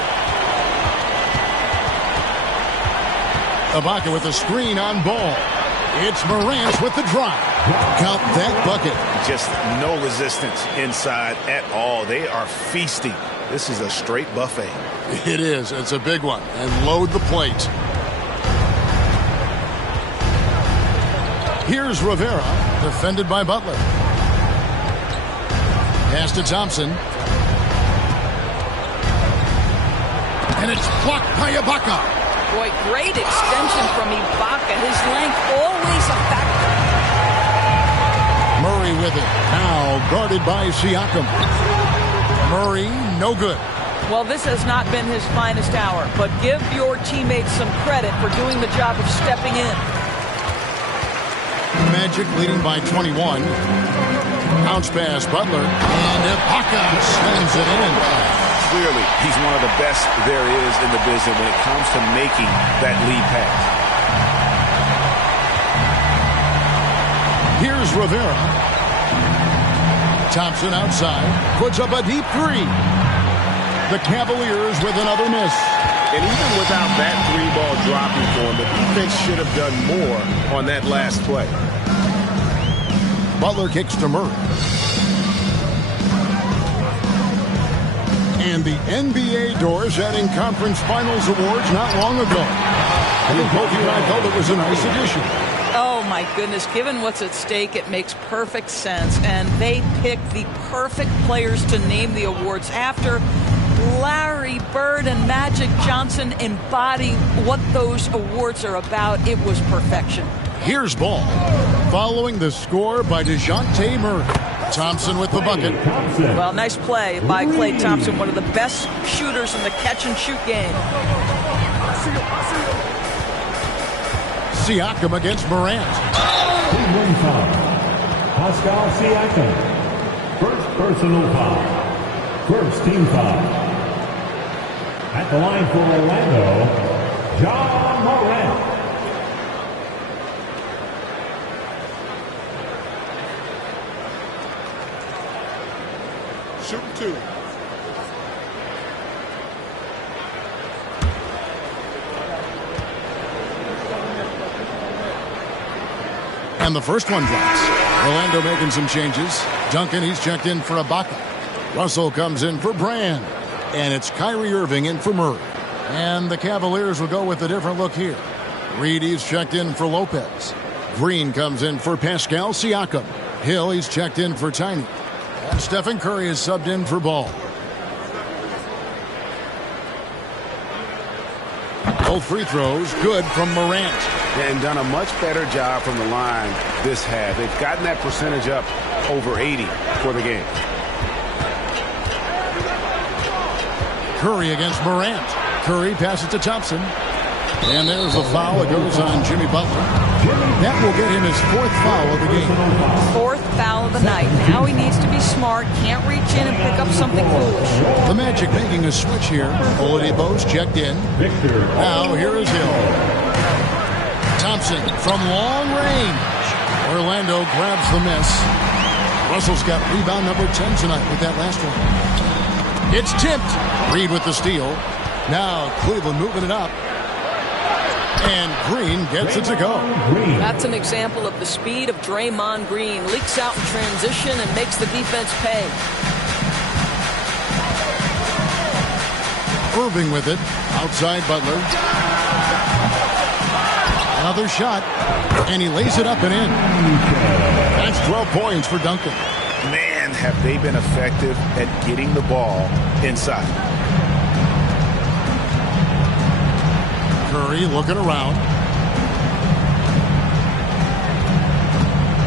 Ibaka with a screen on Ball. It's Morant with the drive. Count that bucket. Just no resistance inside at all. They are feasting. This is a straight buffet. It is. It's a big one. And load the plate. Here's Rivera, defended by Butler. Pass to Thompson. And it's blocked by Ibaka. Boy, great extension from Ibaka. His length always a factor. Murray with it. Now guarded by Siakam. Murray, no good. Well, this has not been his finest hour, but give your teammates some credit for doing the job of stepping in. Magic leading by 21. Bounce pass, Butler. And Ibaka slams it in. Clearly, he's one of the best there is in the business when it comes to making that lead pass. Here's Rivera. Thompson outside. Puts up a deep three. The Cavaliers with another miss. And even without that three ball dropping for him, the defense should have done more on that last play. Butler kicks to Murray. And the NBA doors adding conference finals awards not long ago. I think both you and I felt it was a nice addition. Oh, my goodness. Given what's at stake, it makes perfect sense. And they picked the perfect players to name the awards after. Larry Bird and Magic Johnson embody what those awards are about. It was perfection. Here's Ball. Following the score by DeJounte Murray. Thompson with the bucket. Well, nice play by Klay Thompson, one of the best shooters in the catch-and-shoot game. Siakam against Morant. Team foul. Pascal Siakam. First personal foul. First team foul. At the line for Orlando, John Morant. Shooting two. And the first one drops. Orlando making some changes. Duncan, he's checked in for Ibaka. Russell comes in for Brand. And it's Kyrie Irving in for Murray. And the Cavaliers will go with a different look here. Reed, he's checked in for Lopez. Green comes in for Pascal Siakam. Hill, he's checked in for Tiny. And Stephen Curry is subbed in for Ball. Both free throws good from Morant. And done a much better job from the line this half. They've gotten that percentage up over 80 for the game. Curry against Morant. Curry passes to Thompson. And there's a foul that goes on Jimmy Butler. That will get him his fourth foul of the game. Fourth foul of the night. Now he needs to be smart. Can't reach in and pick up something foolish. The Magic making a switch here. Oladipo's checked in. Now here is Hill. Thompson from long range. Orlando grabs the miss. Russell's got rebound number 10 tonight with that last one. It's tipped. Reed with the steal. Now Cleveland moving it up. And Green gets it to go. That's an example of the speed of Draymond Green. Leaks out in transition and makes the defense pay. Irving with it. Outside Butler. Another shot. And he lays it up and in. That's 12 points for Duncan. Man, have they been effective at getting the ball inside. Curry looking around.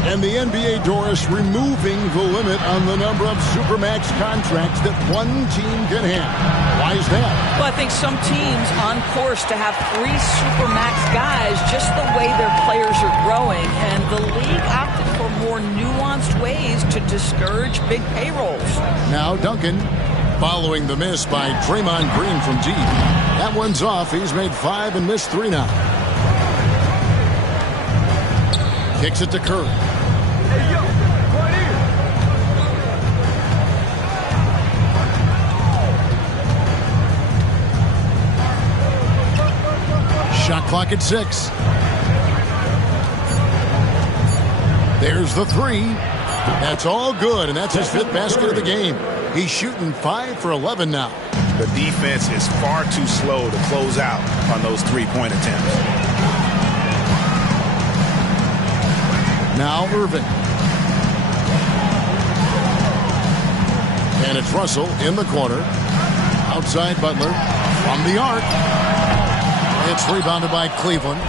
And the NBA, Doris, removing the limit on the number of Supermax contracts that one team can have. Why is that? Well, I think some teams on course to have 3 Supermax guys just the way their players are growing. And the league opted for more nuanced ways to discourage big payrolls. Now Duncan following the miss by Draymond Green from deep. That one's off. He's made 5 and missed 3 now. Kicks it to Curry. Shot clock at 6. There's the 3. That's all good, and that's his 5th basket of the game. He's shooting 5 for 11 now. The defense is far too slow to close out on those 3-point attempts. Now Irving. And it's Russell in the corner. Outside Butler from the arc. It's rebounded by Cleveland.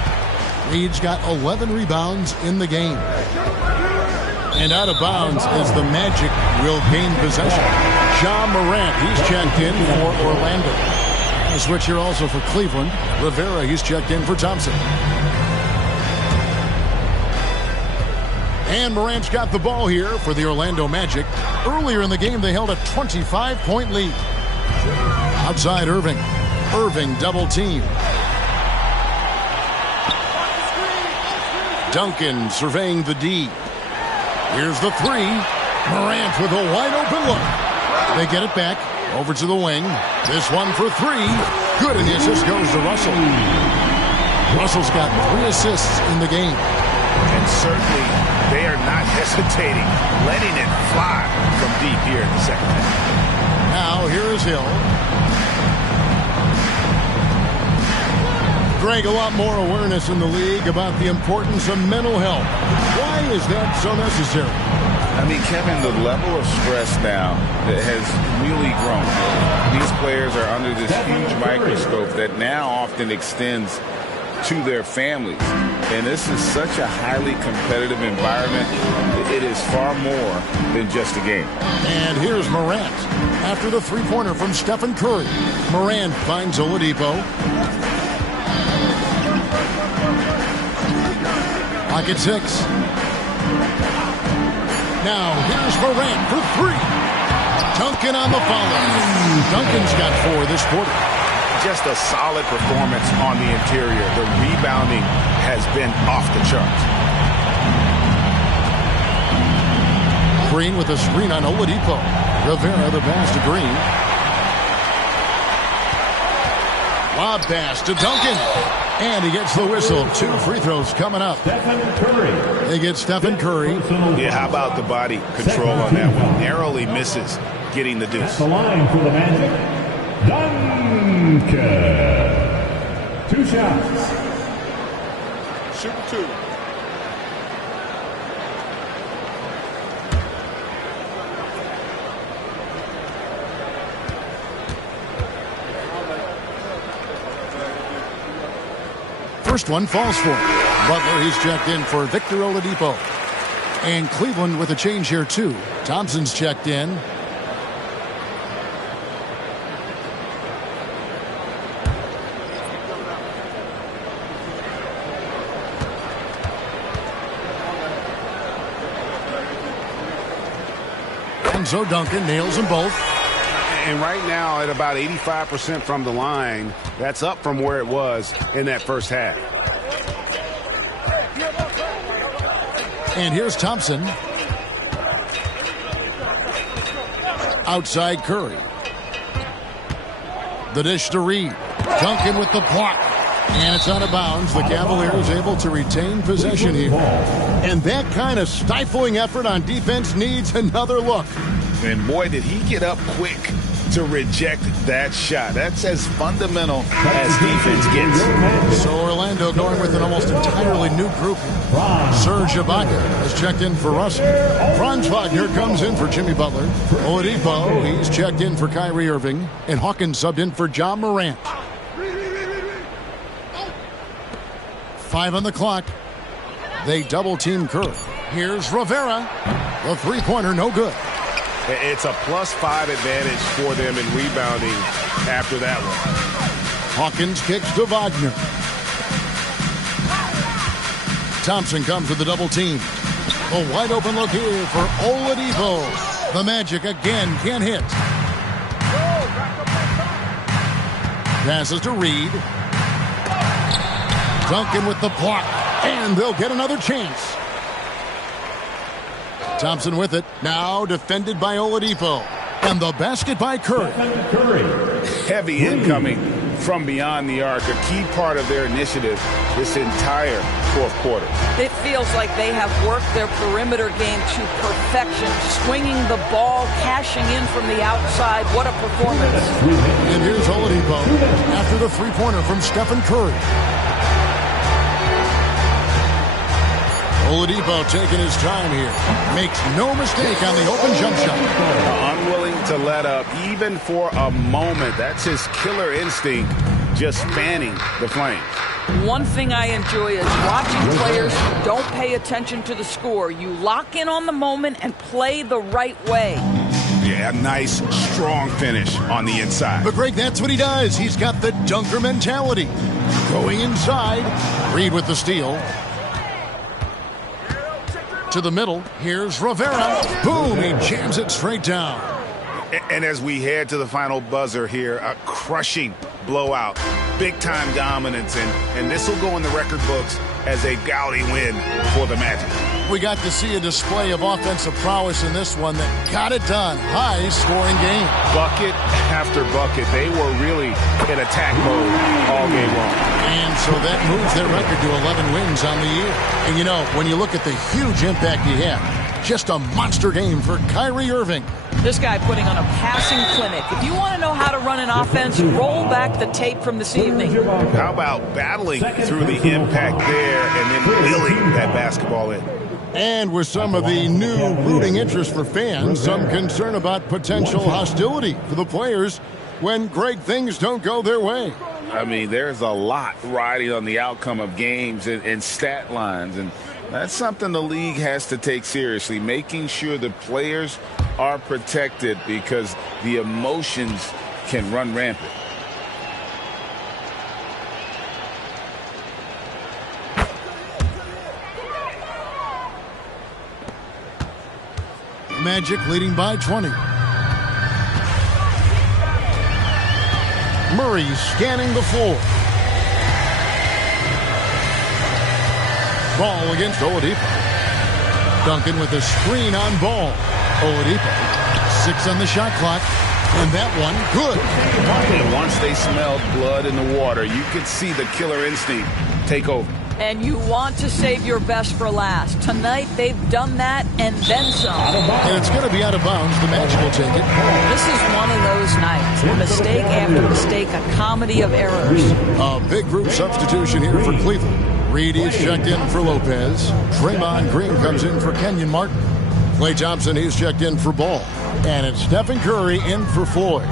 Reed's got 11 rebounds in the game. And out of bounds as the Magic will gain possession. Ja Morant, he's checked in for Orlando. A switch here also for Cleveland. Rivera, he's checked in for Thompson. And Morant's got the ball here for the Orlando Magic. Earlier in the game, they held a 25-point lead. Outside Irving. Irving double team. Duncan surveying the D. Here's the 3. Morant with a wide open look. They get it back over to the wing. This one for 3. Good, and the assist goes to Russell. Russell's got 3 assists in the game. And certainly they are not hesitating, letting it fly from deep here in the second half. Now here is Hill. Greg, a lot more awareness in the league about the importance of mental health. Why is that so necessary? I mean, Kevin, the level of stress now that has really grown. These players are under this huge microscope that now often extends to their families. And this is such a highly competitive environment. It is far more than just a game. And here's Morant. After the 3-pointer from Stephen Curry, Morant finds Oladipo. Clock at 6. Now here's Morant for 3. Duncan on the follow. Duncan's got 4 this quarter. Just a solid performance on the interior. The rebounding has been off the charts. Green with a screen on Oladipo. Rivera the pass to Green. Lob pass to Duncan. And he gets the whistle. 2 free throws coming up. They get Stephen Curry. Yeah, how about the body control on that one? Narrowly misses getting the deuce. The line for the Magic. Duncan. 2 shots. Shoot 2. First one falls for him. Butler, he's checked in for Victor Oladipo. And Cleveland with a change here, too. Thompson's checked in. And so Duncan nails them both. And right now at about 85% from the line, that's up from where it was in that first half. And here's Thompson. Outside Curry. The dish to Reed. Duncan with the block. And it's out of bounds. The Cavaliers able to retain possession here. And that kind of stifling effort on defense needs another look. And boy, did he get up quick to reject that shot. That's as fundamental as defense gets. So Orlando going with an almost entirely new group. Serge Ibaka has checked in for Russell. Franz Wagner comes in for Jimmy Butler. Oladipo, he's checked in for Kyrie Irving. And Hawkins subbed in for Ja Morant. 5 on the clock. They double-team Curry. Here's Rivera. The three-pointer, no good. It's a +5 advantage for them in rebounding after that one. Hawkins kicks to Wagner. Thompson comes with the double team. A wide open look here for Oladipo. The Magic again can't hit. Passes to Reed. Duncan with the block. And they'll get another chance. Thompson with it. Now defended by Oladipo. And the basket by Curry. Heavy incoming from beyond the arc. A key part of their initiative this entire fourth quarter. It feels like they have worked their perimeter game to perfection. Swinging the ball, cashing in from the outside. What a performance. And here's Oladipo after the three-pointer from Stephen Curry. Oladipo taking his time here. Makes no mistake on the open jump shot. Unwilling to let up even for a moment. That's his killer instinct, just fanning the flames. One thing I enjoy is watching players who don't pay attention to the score. You lock in on the moment and play the right way. Yeah, nice, strong finish on the inside. But Greg, that's what he does. He's got the dunker mentality. Going inside. Reed with the steal. To the middle. Here's Rivera. Boom, he jams it straight down. And as we head to the final buzzer here, a crushing blowout. Big-time dominance, and this will go in the record books as a gaudy win for the Magic. We got to see a display of offensive prowess in this one that got it done. High-scoring game. Bucket after bucket. They were really in attack mode all game long. And so that moves their record to 11 wins on the year. And, you know, when you look at the huge impact he had, just a monster game for Kyrie Irving. This guy putting on a passing clinic. If you want to know how to run an offense, roll back the tape from this evening. How about battling through the impact there and then wheeling that basketball in? And with some of the new rooting interest for fans, some concern about potential hostility for the players when great things don't go their way. I mean, there's a lot riding on the outcome of games and stat lines, and that's something the league has to take seriously, making sure the players are protected because the emotions can run rampant. Magic leading by 20. Murray scanning the floor. Ball against Oladipo. Duncan with a screen on ball. Oladipo. 6 on the shot clock. And that one, good. And once they smelled blood in the water, you could see the killer instinct take over. And you want to save your best for last. Tonight, they've done that and then some. And it's going to be out of bounds. The Magic will take it. This is one of those nights. Mistake after mistake, a comedy of errors. A big group substitution here for Cleveland. Reed is checked in for Lopez. Draymond Green comes in for Kenyon Martin. Klay Thompson, he's checked in for Ball. And it's Stephen Curry in for Floyd.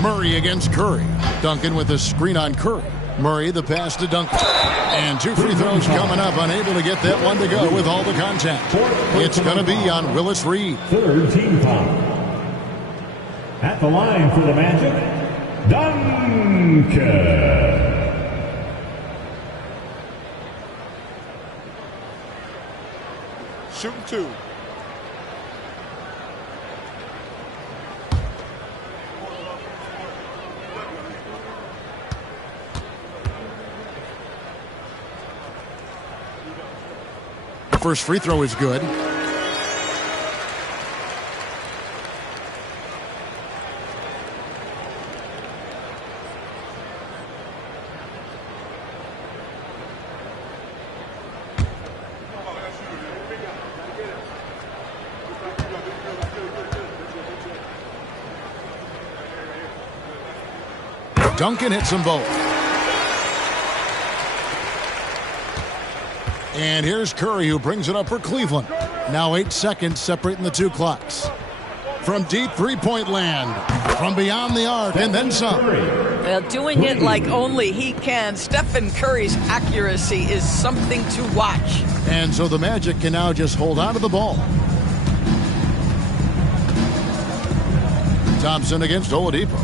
Murray against Curry. Duncan with a screen on Curry. Murray the pass to Duncan. And 2 free throws coming up. Unable to get that one to go with all the contact. It's going to be on Willis Reed. Third team foul. At the line for the Magic, Duncan. Shooting 2. First free throw is good. Duncan hits them both. And here's Curry, who brings it up for Cleveland. Now 8 seconds separating the two clocks. From deep three-point land, from beyond the arc, and then some. Well, doing it like only he can. Stephen Curry's accuracy is something to watch. And so the Magic can now just hold on to the ball. Thompson against Oladipo.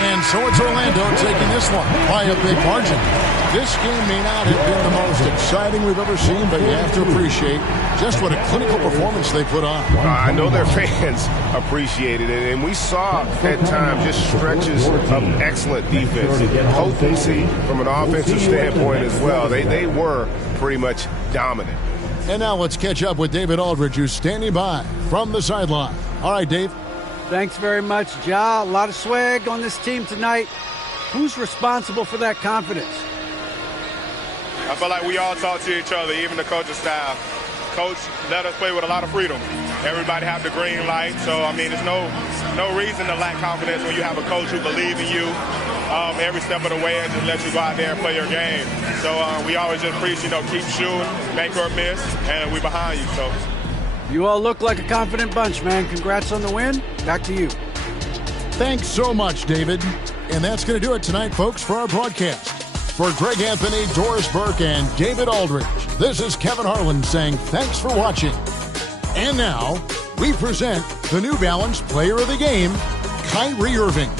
And so it's Orlando taking this one by a big margin. This game may not have been the most exciting we've ever seen, but you have to appreciate just what a clinical performance they put on. I know their fans appreciated it, and we saw at times just stretches of excellent defense, potency from an offensive standpoint as well. They were pretty much dominant. And now let's catch up with David Aldridge, who's standing by from the sideline. All right, Dave. Thanks very much, Ja. A lot of swag on this team tonight. Who's responsible for that confidence? I feel like we all talk to each other, even the coaching staff. Coach let us play with a lot of freedom. Everybody have the green light, so I mean, there's no reason to lack confidence when you have a coach who believes in you every step of the way and just let you go out there and play your game. So we always just preach, keep shooting, make or miss, and we behind you. So you all look like a confident bunch, man. Congrats on the win. Back to you. Thanks so much, David. And that's going to do it tonight, folks, for our broadcast. For Greg Anthony, Doris Burke, and David Aldridge, this is Kevin Harlan saying thanks for watching. And now, we present the New Balance Player of the Game, Kyrie Irving.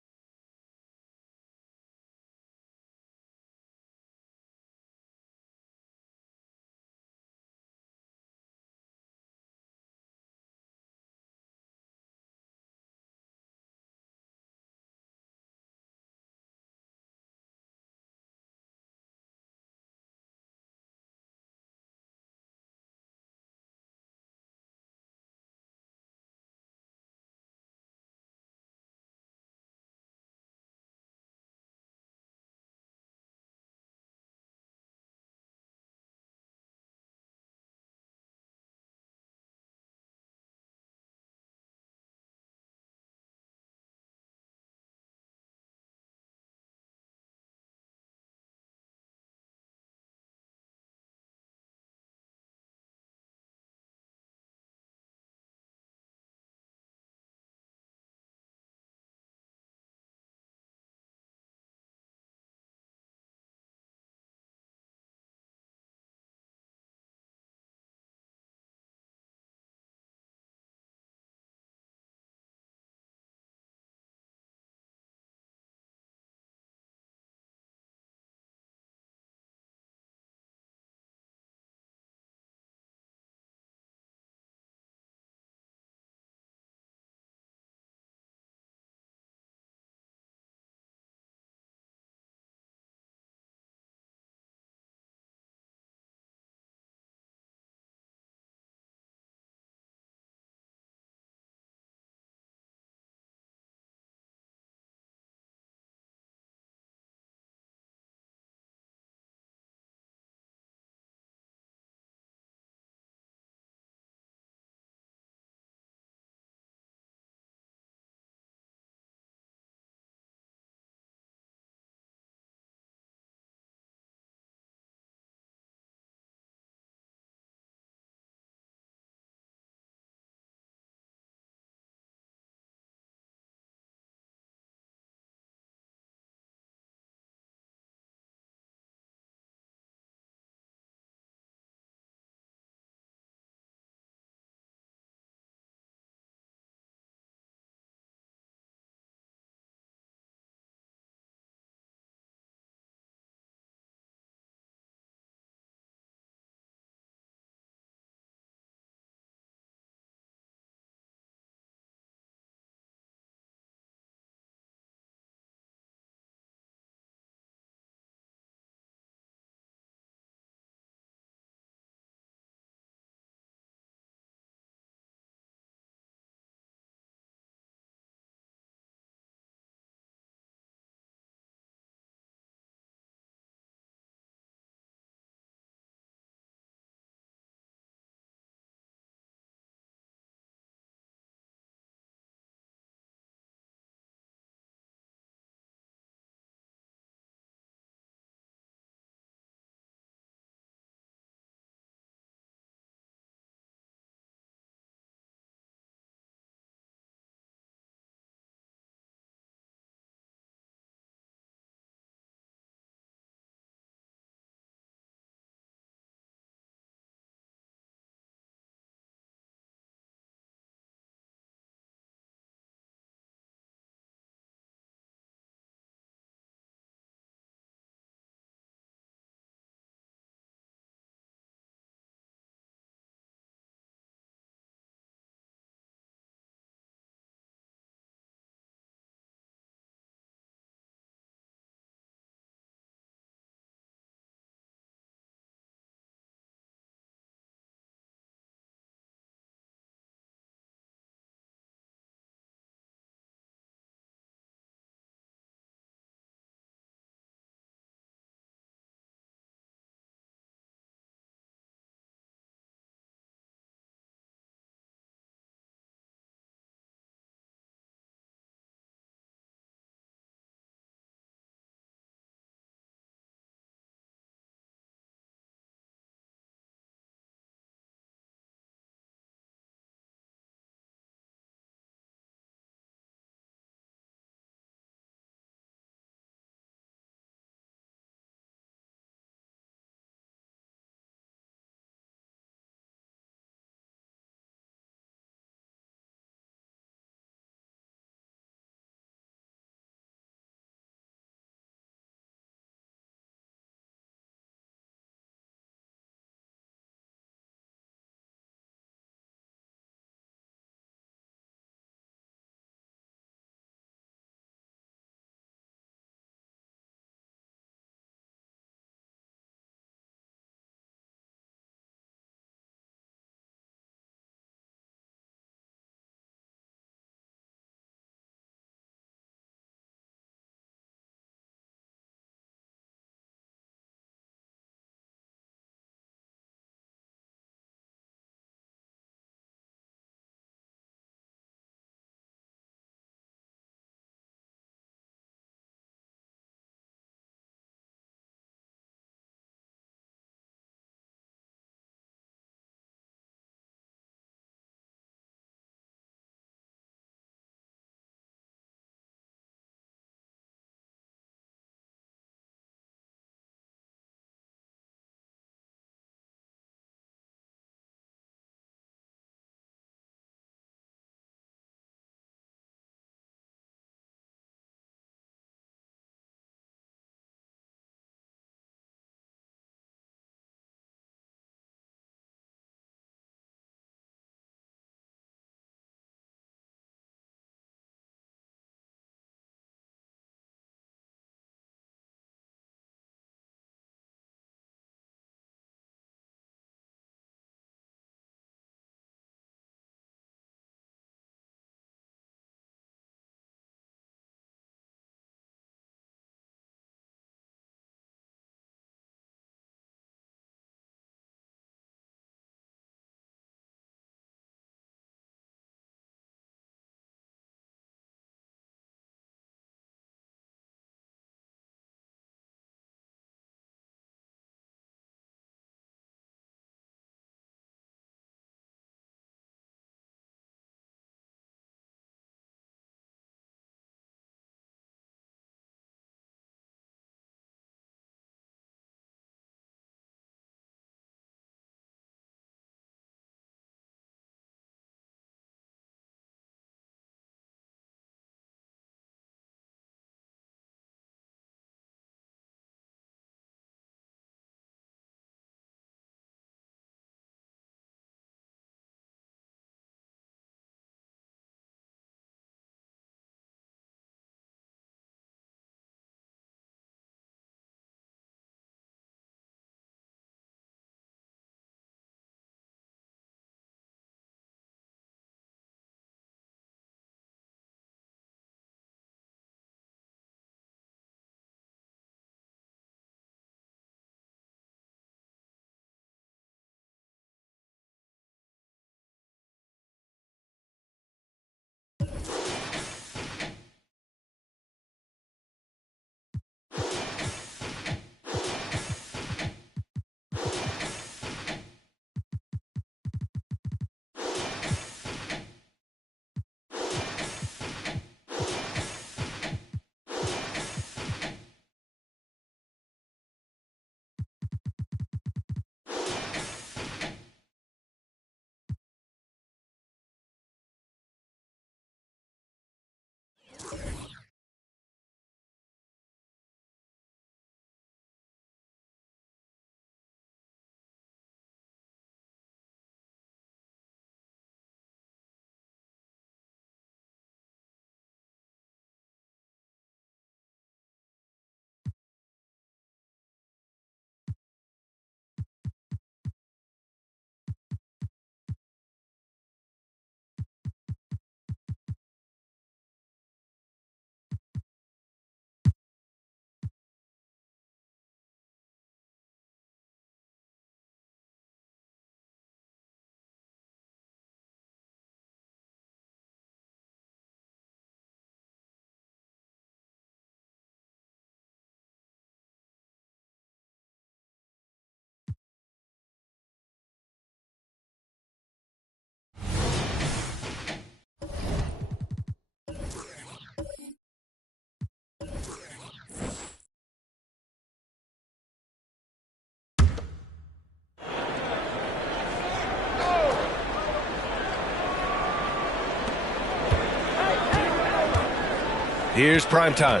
Here's Primetime.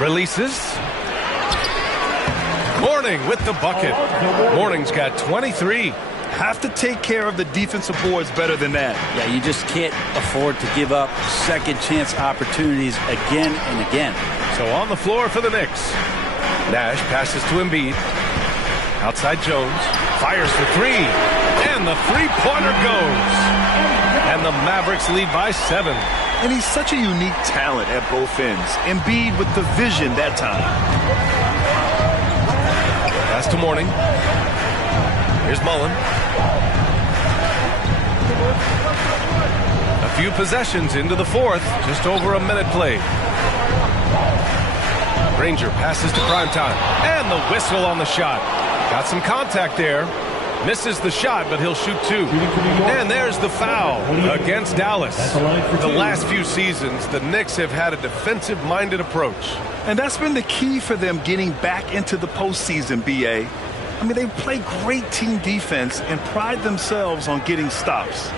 Releases. Mourning with the bucket. Mourning's got 23. Have to take care of the defensive boards better than that. Yeah, you just can't afford to give up second chance opportunities again and again. So on the floor for the Knicks. Nash passes to Embiid. Outside Jones. Fires for three. And the three-pointer goes. And the Mavericks lead by 7. And he's such a unique talent at both ends. Embiid with the vision that time. Pass to Mourning. Here's Mullen. A few possessions into the fourth. Just over a minute played. Granger passes to Primetime. And the whistle on the shot. Got some contact there. Misses the shot, but he'll shoot 2. And there's the foul against Dallas. The last few seasons, the Knicks have had a defensive-minded approach. And that's been the key for them getting back into the postseason, B.A. I mean, they play great team defense and pride themselves on getting stops.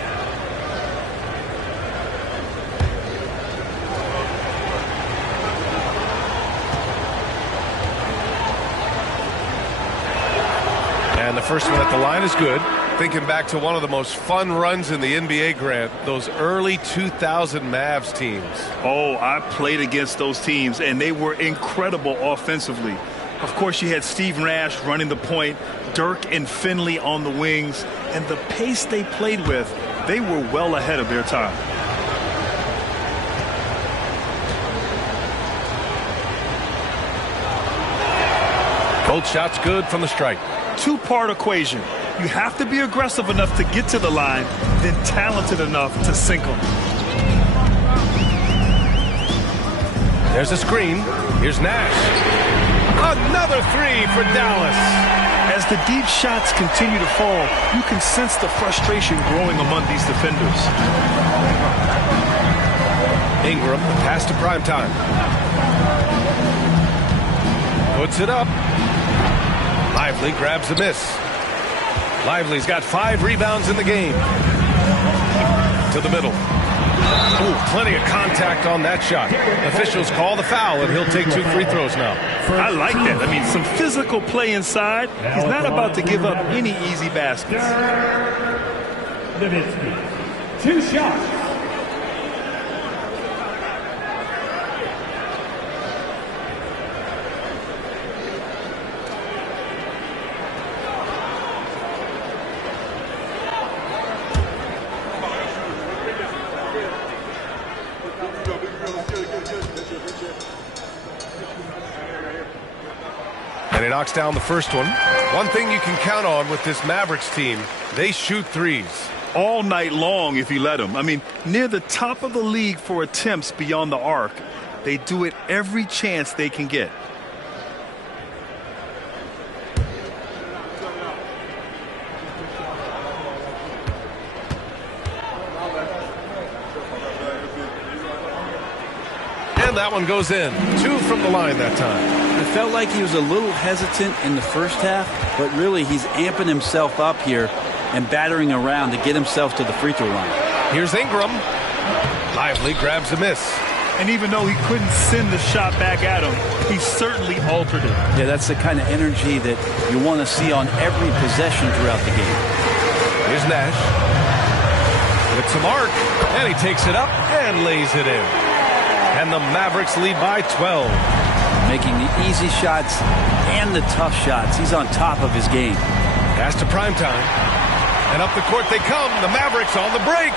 And the first one at the line is good. Thinking back to one of the most fun runs in the NBA, Grant, those early 2000 Mavs teams. Oh, I played against those teams, and they were incredible offensively. Of course, you had Steve Nash running the point, Dirk and Finley on the wings, and the pace they played with, they were well ahead of their time. Both shots good from the stripe. Two-part equation. You have to be aggressive enough to get to the line, then talented enough to sink them. There's a screen. Here's Nash. Another three for Dallas. As the deep shots continue to fall, you can sense the frustration growing among these defenders. Ingram, the pass to Primetime. Puts it up. Lively grabs the miss. Lively's got 5 rebounds in the game. To the middle. Ooh, plenty of contact on that shot. Officials call the foul, and he'll take 2 free throws now. I like that. I mean, some physical play inside. He's not about to give up any easy baskets. 2 shots. And he knocks down the first one. One thing you can count on with this Mavericks team, they shoot threes. All night long if you let them. I mean, near the top of the league for attempts beyond the arc. They do it every chance they can get. And that one goes in. 2 from the line that time. It felt like he was a little hesitant in the first half, but really he's amping himself up here and battering around to get himself to the free throw line. Here's Ingram. Lively grabs the miss. And even though he couldn't send the shot back at him, he certainly altered it. Yeah, that's the kind of energy that you want to see on every possession throughout the game. Here's Nash. With some arc, and he takes it up and lays it in. And the Mavericks lead by 12. Making the easy shots and the tough shots. He's on top of his game. Pass to Primetime. And up the court they come. The Mavericks on the break.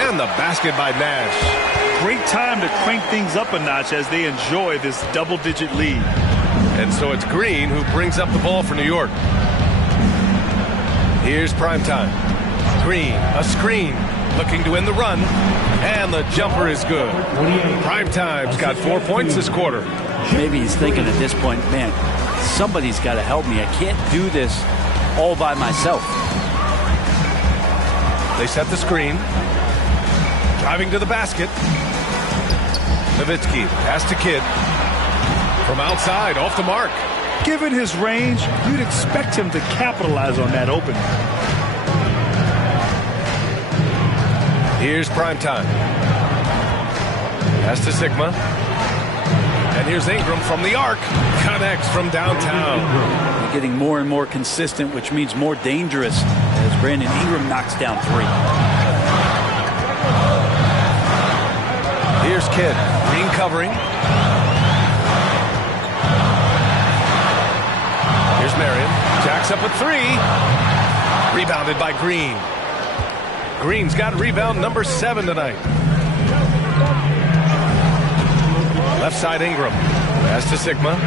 And the basket by Nash. Great time to crank things up a notch as they enjoy this double-digit lead. And so it's Green who brings up the ball for New York. Here's Primetime. Green, a screen, looking to win the run. And the jumper is good. Primetime's got 4 points this quarter. Maybe he's thinking at this point, man, somebody's got to help me. I can't do this all by myself. They set the screen. Driving to the basket. Nowitzki, pass to Kidd. From outside, off the mark. Given his range, you'd expect him to capitalize on that opening. Here's Primetime. Pass to Sigma. And here's Ingram from the arc. Connects from downtown. They're getting more and more consistent, which means more dangerous as Brandon Ingram knocks down 3. Here's Kidd. Green covering. Here's Marion. Jacks up a 3. Rebounded by Green. Green's got rebound number 7 tonight. Left side Ingram. Pass to Sigma.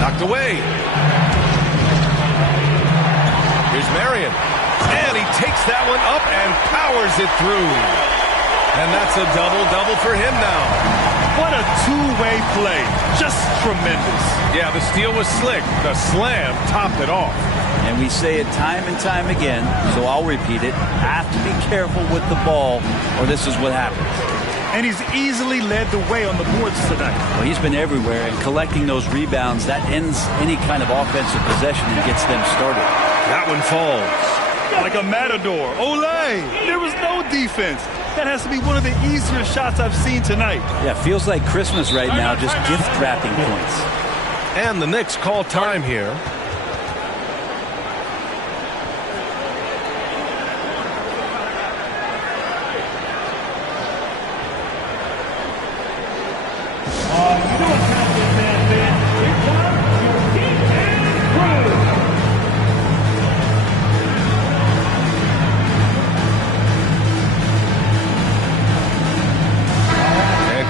Knocked away. Here's Marion. And he takes that one up and powers it through. And that's a double-double for him now. What a two-way play. Just tremendous. Yeah, the steal was slick. The slam topped it off. And we say it time and time again, so I'll repeat it. Have to be careful with the ball, or this is what happens. And he's easily led the way on the boards tonight. Well, he's been everywhere, and collecting those rebounds, that ends any kind of offensive possession and gets them started. That one falls. Like a matador. Olay! There was no defense. That has to be one of the easier shots I've seen tonight. Yeah, feels like Christmas right now, just gift wrapping points. And the Knicks call time here.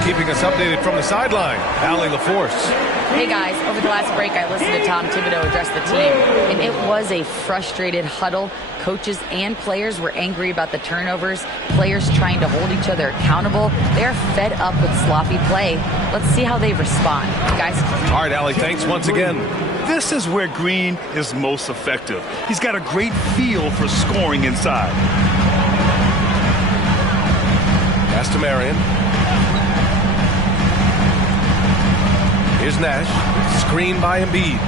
Keeping us updated from the sideline, Allie LaForce. Hey guys, over the last break I listened to Tom Thibodeau address the team, and it was a frustrated huddle. Coaches and players were angry about the turnovers, players trying to hold each other accountable. They're fed up with sloppy play. Let's see how they respond. Guys? All right, Allie, thanks once again. This is where Green is most effective. He's got a great feel for scoring inside. Pass to Marion. Here's Nash. Screen by Embiid.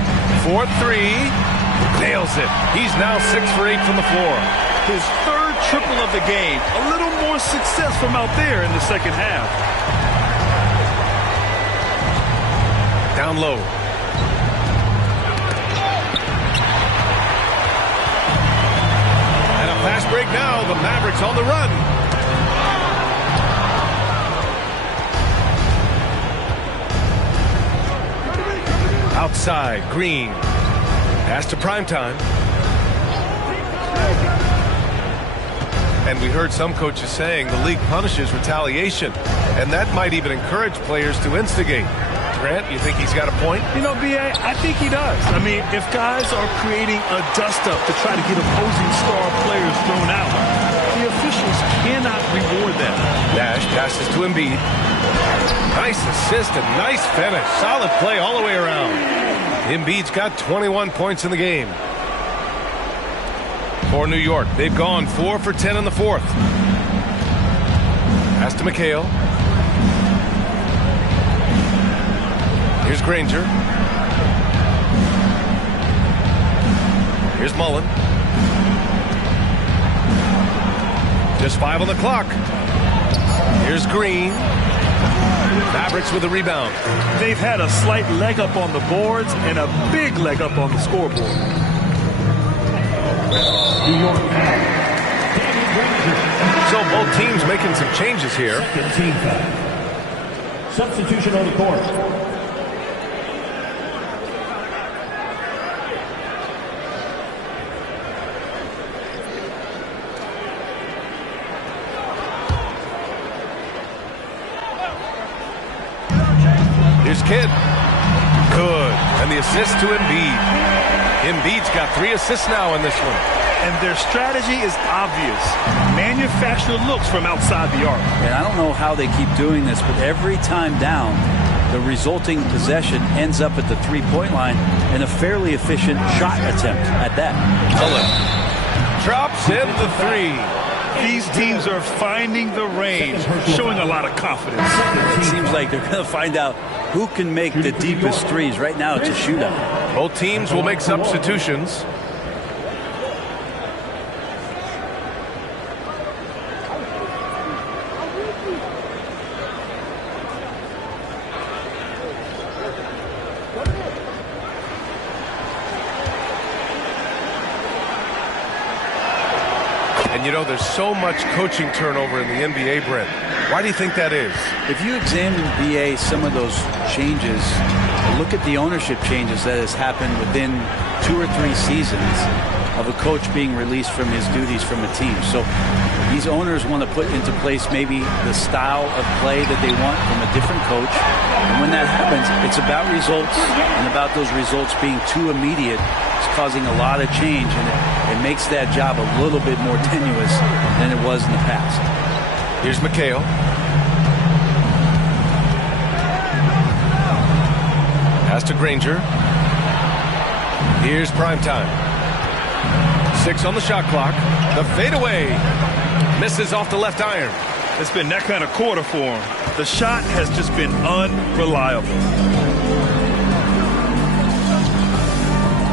4-3. Nails it. He's now 6 for 8 from the floor. His third triple of the game. A little more success from out there in the second half. Down low. And a fast break now. The Mavericks on the run. Outside, Green. Pass to Primetime. And we heard some coaches saying the league punishes retaliation, and that might even encourage players to instigate. Grant, you think he's got a point? You know, B.A., I think he does. I mean, if guys are creating a dust-up to try to get opposing star players thrown out, the officials cannot reward that. Nash passes to Embiid. Nice assist and nice finish. Solid play all the way around. Embiid's got 21 points in the game. For New York, they've gone 4 for 10 in the fourth. Pass to McHale. Here's Granger. Here's Mullen. Just 5 on the clock. Here's Green. Mavericks with a rebound. They've had a slight leg up on the boards and a big leg up on the scoreboard. So both teams making some changes here. Substitution on the court. Here's Kidd. Good. And the assist to Embiid. Embiid's got 3 assists now in this one. And their strategy is obvious. Manufacture looks from outside the arc. And I don't know how they keep doing this, but every time down, the resulting possession ends up at the three-point line and a fairly efficient shot attempt at that. Mullen drops in the 3. These teams are finding the range, showing a lot of confidence. It seems like they're going to find out who can make the deepest threes. Right now, it's a shootout. Both teams will make substitutions. And you know, there's so much coaching turnover in the NBA, Brent. Why do you think that is? If you examine BA, some of those changes, look at the ownership changes that has happened within 2 or 3 seasons of a coach being released from his duties from a team. So these owners want to put into place maybe the style of play that they want from a different coach. And when that happens, it's about results, and about those results being too immediate. It's causing a lot of change, and it makes that job a little bit more tenuous than it was in the past. Here's McHale. Pass to Granger. Here's prime time. 6 on the shot clock. The fadeaway misses off the left iron. It's been that kind of quarter for him. The shot has just been unreliable.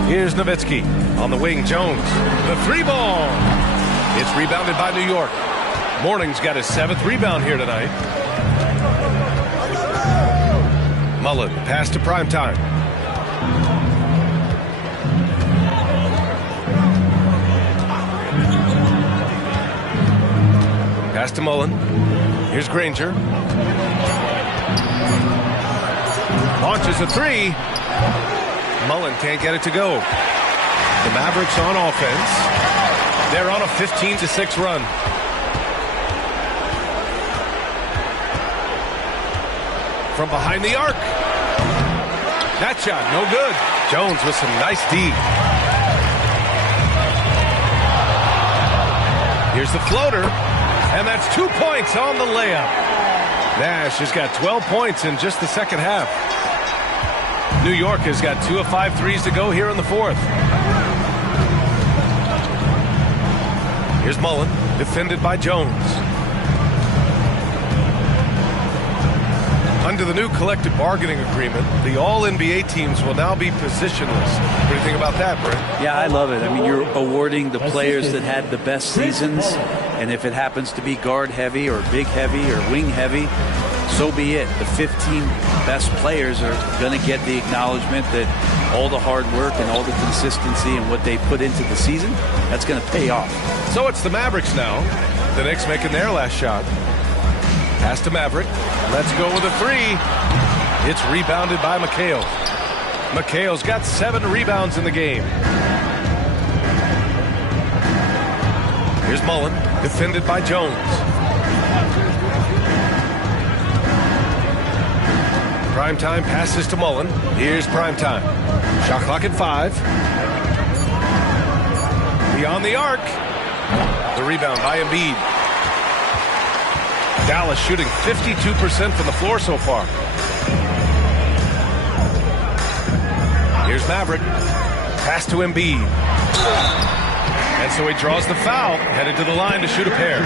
Here's Nowitzki on the wing. Jones, the 3-ball. It's rebounded by New York. Morning's got his 7th rebound here tonight. Mullen, pass to primetime. Pass to Mullen. Here's Granger. Launches a 3. Mullen can't get it to go. The Mavericks on offense. They're on a 15-6 run. From behind the arc. That shot, no good. Jones with some nice D. Here's the floater. And that's 2 points on the layup. Nash has got 12 points in just the second half. New York has got 2 of 5 threes to go here in the 4th. Here's Mullen, defended by Jones. Under the new collective bargaining agreement, the all-NBA teams will now be positionless. What do you think about that, Brent? Yeah, I love it. I mean, you're awarding the players that had the best seasons, and if it happens to be guard heavy or big heavy or wing heavy, so be it. The 15 best players are going to get the acknowledgement that all the hard work and all the consistency and what they put into the season, that's going to pay off. So it's the Mavericks now. The Knicks making their last shot. Pass to Maverick. Let's go with a 3. It's rebounded by McHale. McHale's got 7 rebounds in the game. Here's Mullen, defended by Jones. Primetime passes to Mullen. Here's Primetime. Shot clock at 5. Beyond the arc. The rebound by Embiid. Dallas shooting 52% from the floor so far. Here's Maverick. Pass to Embiid. And so he draws the foul, headed to the line to shoot a pair.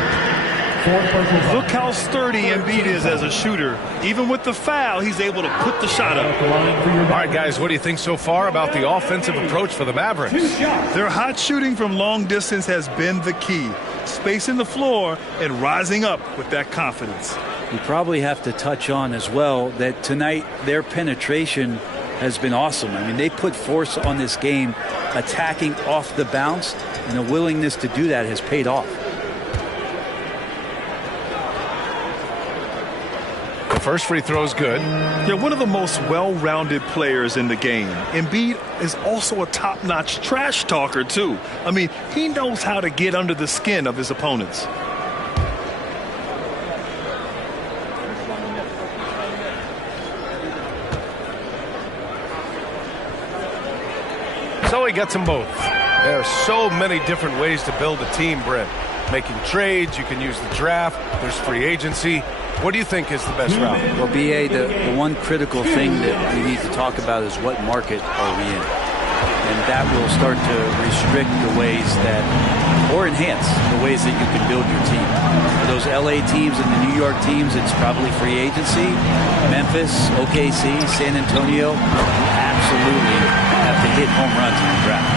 Look how sturdy Embiid is as a shooter. Even with the foul, he's able to put the shot up. All right, guys, what do you think so far about the offensive approach for the Mavericks? Their hot shooting from long distance has been the key. Spacing the floor and rising up with that confidence. You probably have to touch on as well that tonight their penetration has been awesome. I mean, they put force on this game, attacking off the bounce, and the willingness to do that has paid off. The first free throw is good. Yeah, one of the most well-rounded players in the game. Embiid is also a top-notch trash talker, too. I mean, he knows how to get under the skin of his opponents. So he gets them both. There are so many different ways to build a team, Brent. Making trades, you can use the draft, there's free agency. What do you think is the best route? Well, BA, the one critical thing that we need to talk about is what market are we in? And that will start to restrict the ways that, or enhance the ways that you can build your team. For those LA teams and the New York teams, it's probably free agency. Memphis, OKC, San Antonio, absolutely have to hit home runs in the draft.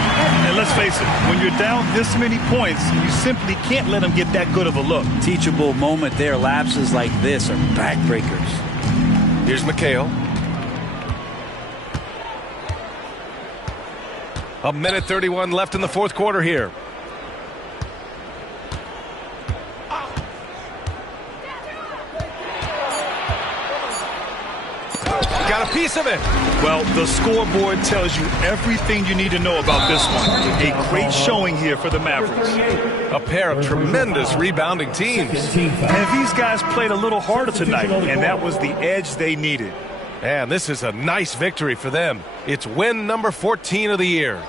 And let's face it, when you're down this many points, you simply can't let them get that good of a look. Teachable moment there. Lapses like this are backbreakers. Here's McHale. A minute 31 left in the 4th quarter here. piece of it. Well, the scoreboard tells you everything you need to know about this one. A great showing here for the Mavericks. A pair of tremendous rebounding teams. And these guys played a little harder tonight, and that was the edge they needed. And this is a nice victory for them. It's win number 14 of the year.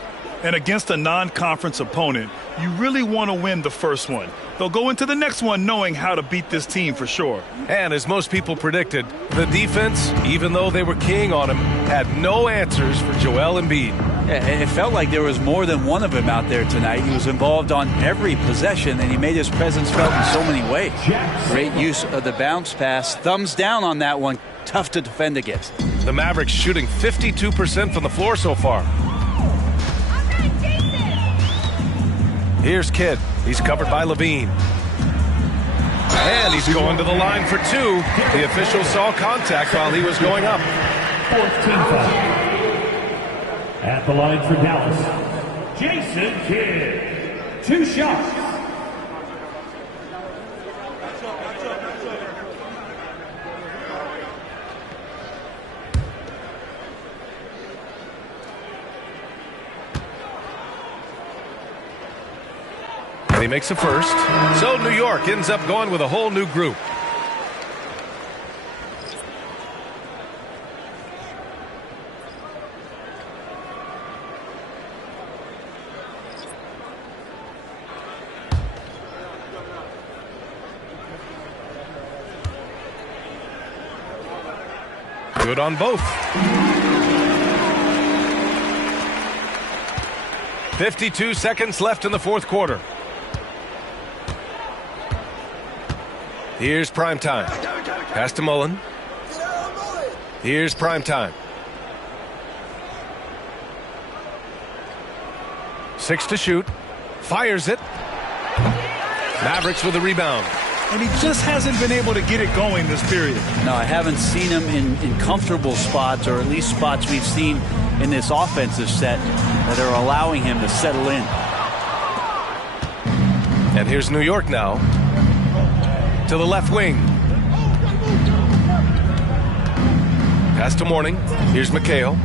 And against a non-conference opponent, you really want to win the first one. They'll go into the next one knowing how to beat this team for sure. And as most people predicted, the defense, even though they were keying on him, had no answers for Joel Embiid. Yeah, it felt like there was more than one of him out there tonight. He was involved on every possession, and he made his presence felt in so many ways. Great use of the bounce pass. Thumbs down on that one. Tough to defend against. The Mavericks shooting 52% from the floor so far. Here's Kidd. He's covered by Levine. And he's going to the line for two. The official saw contact while he was going up. 14 foul. At the line for Dallas, Jason Kidd. 2 shots. And he makes a first. So New York ends up going with a whole new group. Good on both. 52 seconds left in the fourth quarter. Here's prime time. Pass to Mullen. Here's prime time. 6 to shoot. Fires it. Mavericks with the rebound. And he just hasn't been able to get it going this period. No, I haven't seen him in comfortable spots, or at least spots we've seen in this offensive set that are allowing him to settle in. And here's New York now. To the left wing. Pass to Mourning. Here's McHale.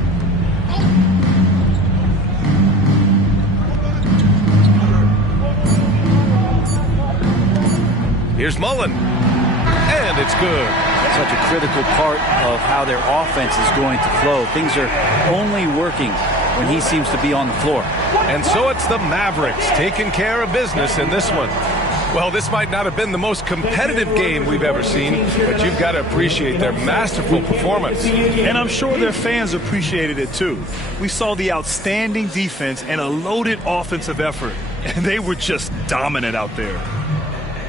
Here's Mullen. And it's good. Such a critical part of how their offense is going to flow. Things are only working when he seems to be on the floor. And so it's the Mavericks taking care of business in this one. Well, this might not have been the most competitive game we've ever seen, but you've got to appreciate their masterful performance. And I'm sure their fans appreciated it too. We saw the outstanding defense and a loaded offensive effort, and they were just dominant out there.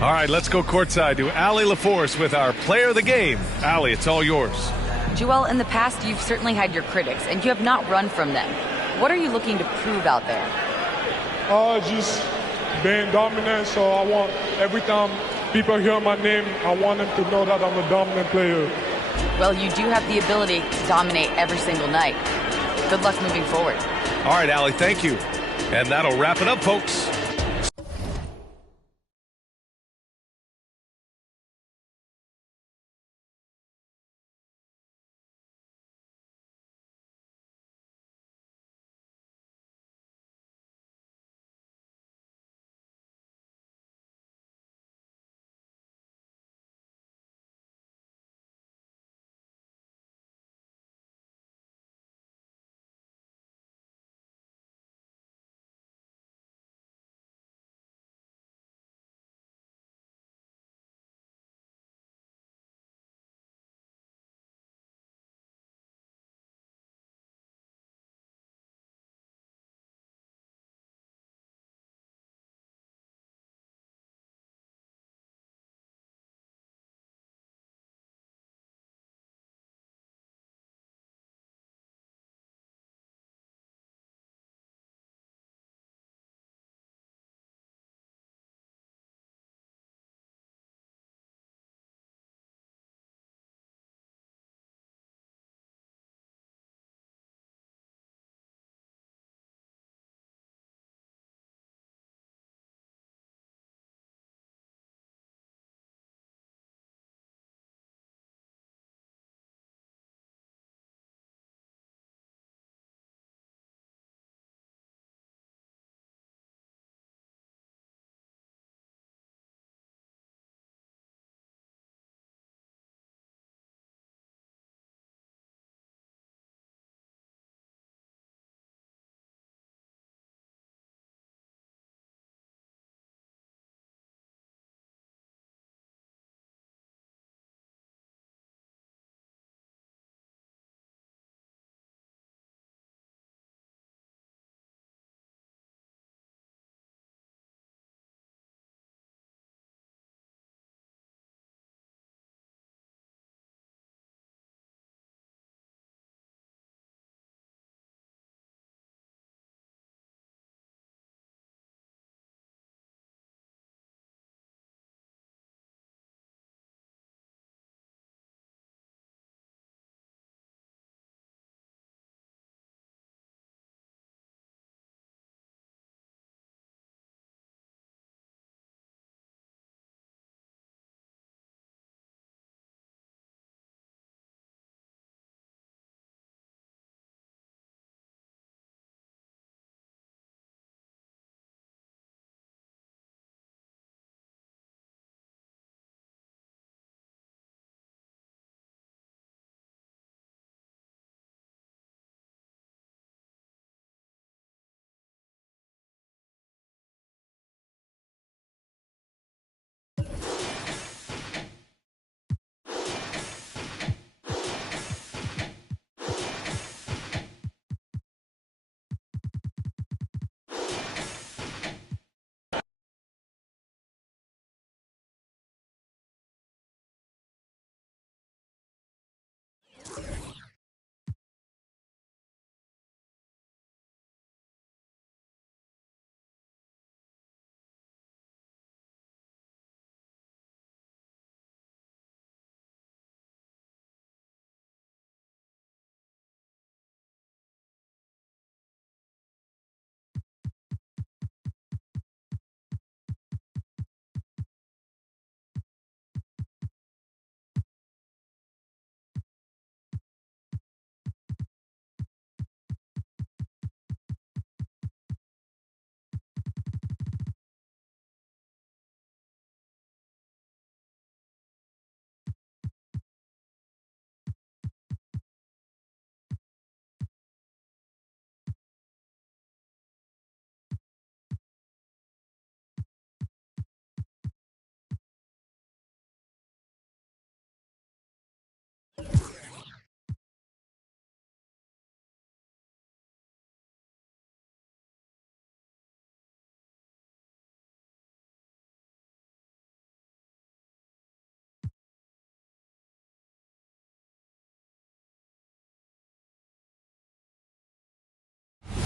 All right, let's go courtside to Allie LaForce with our player of the game. Allie, it's all yours. Joel, in the past, you've certainly had your critics, and you have not run from them. What are you looking to prove out there? Just being dominant, so I want every time people hear my name, I want them to know that I'm a dominant player. Well, you do have the ability to dominate every single night. Good luck moving forward. All right, Allie, thank you. And that'll wrap it up, folks.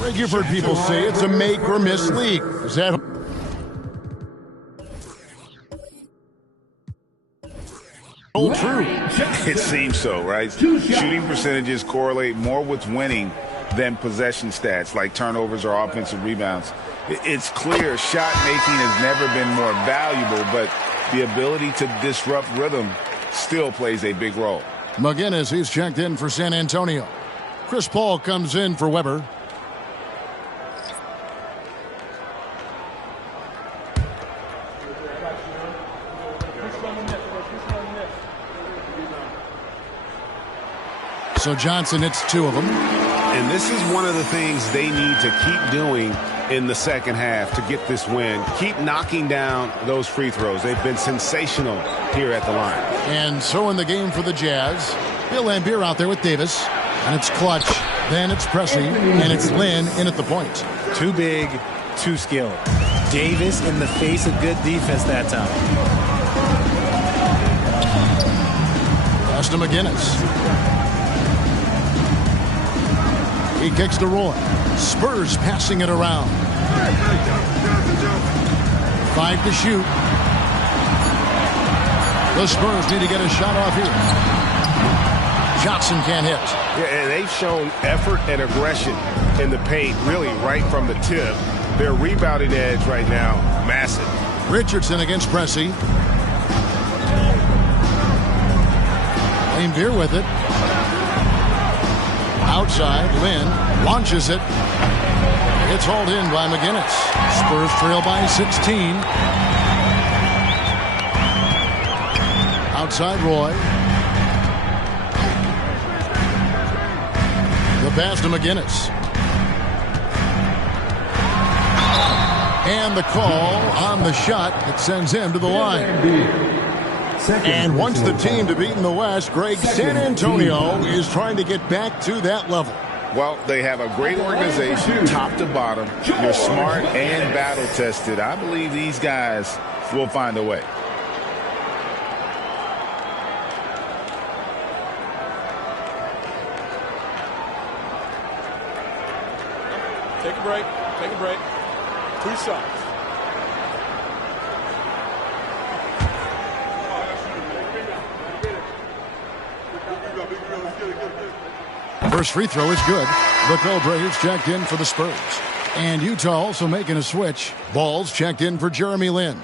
Greg, you've heard people say it's a make or miss league. Is that all true? It seems so, right? Shooting percentages correlate more with winning than possession stats like turnovers or offensive rebounds. It's clear shot making has never been more valuable, but the ability to disrupt rhythm still plays a big role. McGinnis, he's checked in for San Antonio. Chris Paul comes in for Weber. So Johnson hits 2 of them. And this is one of the things they need to keep doing in the second half to get this win. Keep knocking down those free throws. They've been sensational here at the line. And so in the game for the Jazz, Bill Laimbeer out there with Davis. And it's Clutch. Then it's Pressey. And it's Lynn in at the point. Too big, too skilled. Davis in the face of good defense that time. Pass to McGinnis. He kicks to Roy. Spurs passing it around. 5 to shoot. The Spurs need to get a shot off here. Johnson can't hit. Yeah, and they've shown effort and aggression in the paint, really right from the tip. Their rebounding edge right now, massive. Richardson against Pressey. Laimbeer with it. Outside, Lynn launches it. It's hauled in by McGinnis. Spurs trail by 16. Outside, Roy. The pass to McGinnis. And the call on the shot that sends him to the line. And once the team to beat in the West, Greg, San Antonio is trying to get back to that level. Well, they have a great organization, top to bottom. They're smart and battle-tested. I believe these guys will find a way. Take a break. Take a break. 2 shots. First free throw is good. The Braves checked in for the Spurs. And Utah also making a switch. Ball's checked in for Jeremy Lin.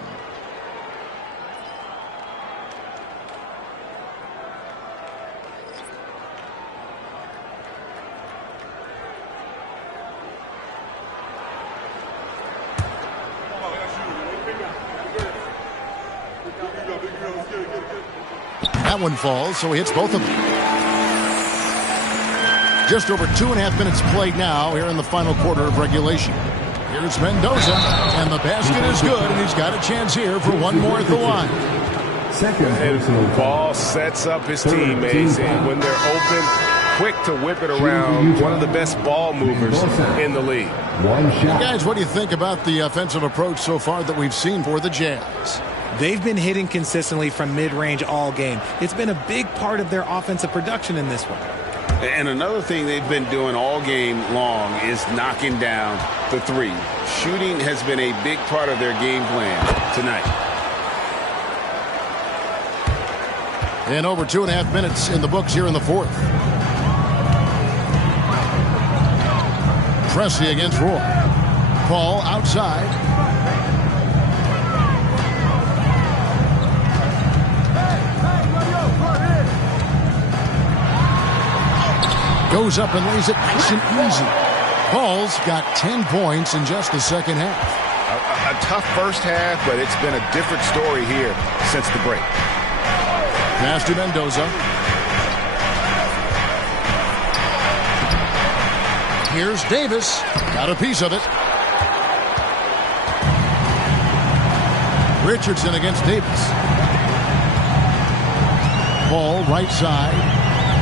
That one falls, so he hits both of them. Just over 2.5 minutes played now here in the final quarter of regulation. Here's Mendoza, and the basket is good, and he's got a chance here for one more at the line. And Ball sets up his teammates, and when they're open, quick to whip it around. One of the best ball movers in the league. Guys, what do you think about the offensive approach so far that we've seen for the Jazz? They've been hitting consistently from mid-range all game. It's been a big part of their offensive production in this one. And another thing they've been doing all game long is knocking down the 3. Shooting has been a big part of their game plan tonight. And over 2.5 minutes in the books here in the fourth. Pressey against Roy. Paul outside. Goes up and lays it nice and easy. Paul's got 10 points in just the second half. A tough first half, but it's been a different story here since the break. Pass to Mendoza. Here's Davis. Got a piece of it. Richardson against Davis. Ball right side.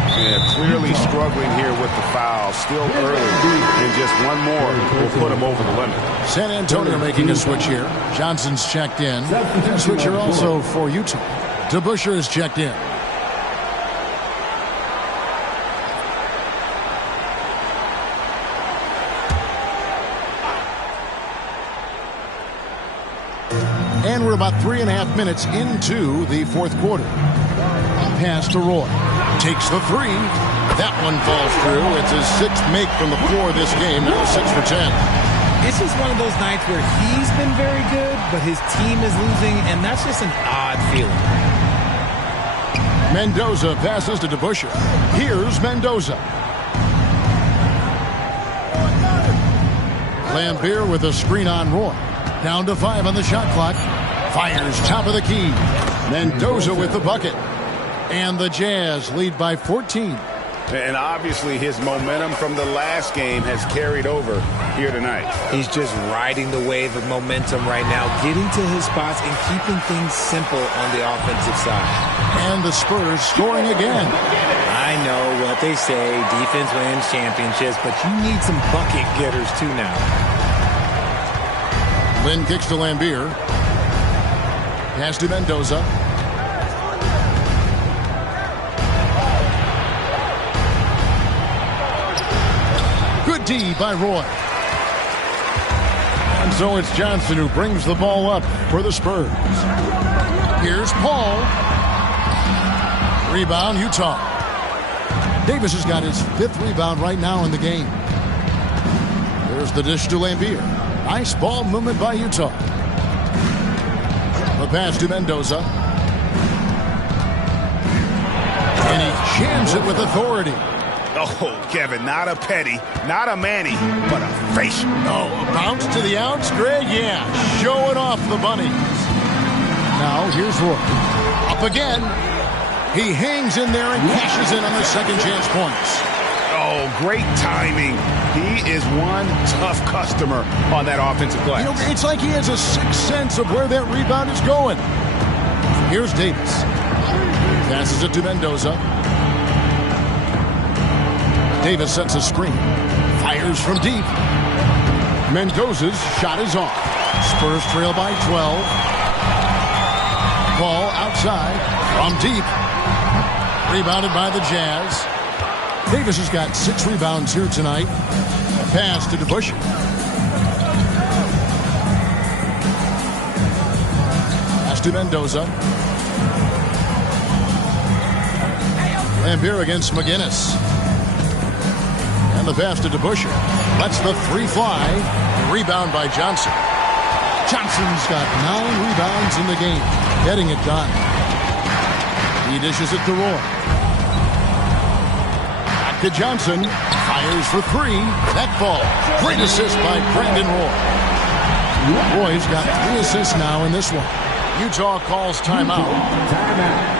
Yeah, clearly struggling here with the foul. Still early. And just one more will put him over the limit. San Antonio making a switch here. Johnson's checked in. A switch here also for Utah. DeBusschere is checked in. And we're about 3.5 minutes into the fourth quarter. Pass to Roy. Takes the three. That one falls through. It's his 6th make from the floor this game. Now 6 for 10. It's just one of those nights where he's been very good, but his team is losing, and that's just an odd feeling. Mendoza passes to DeBusschere. Here's Mendoza. Lambier with a screen on Roy. Down to 5 on the shot clock. Fires top of the key. Mendoza with the bucket. And the Jazz lead by 14. And obviously his momentum from the last game has carried over here tonight. He's just riding the wave of momentum right now, getting to his spots and keeping things simple on the offensive side. And the Spurs scoring again. I know what they say, defense wins championships, but you need some bucket getters too now. Lynn kicks to Lambier. Pass to Mendoza. Good D by Roy. And so it's Johnson who brings the ball up for the Spurs. Here's Paul. Rebound, Utah. Davis has got his 5th rebound right now in the game. There's the dish to Lambier. Nice ball movement by Utah. The pass to Mendoza. And he jams it with authority. Oh, Kevin, not a petty, not a Manny, but a facial. Oh, a bounce to the outs, Greg? Yeah, showing off the bunnies. Now, here's Roy. Up again. He hangs in there and cashes in on the second chance points. Oh, great timing. He is one tough customer on that offensive glass. You know, it's like he has a sixth sense of where that rebound is going. Here's Davis. Passes it to Mendoza. Davis sets a screen. Fires from deep. Mendoza's shot is off. Spurs trail by 12. Ball outside from deep. Rebounded by the Jazz. Davis has got 6 rebounds here tonight. Pass to DeBusschere. Pass to Mendoza. Lambier against McGinnis. And the pass to DeBusschere. Lets the 3 fly. Rebound by Johnson. Johnson's got 9 rebounds in the game. Getting it done. He dishes it to Roy. Back to Johnson. Fires for 3. That ball. Great assist by Brandon Roy. Roy's got 3 assists now in this one. Utah calls timeout. Timeout.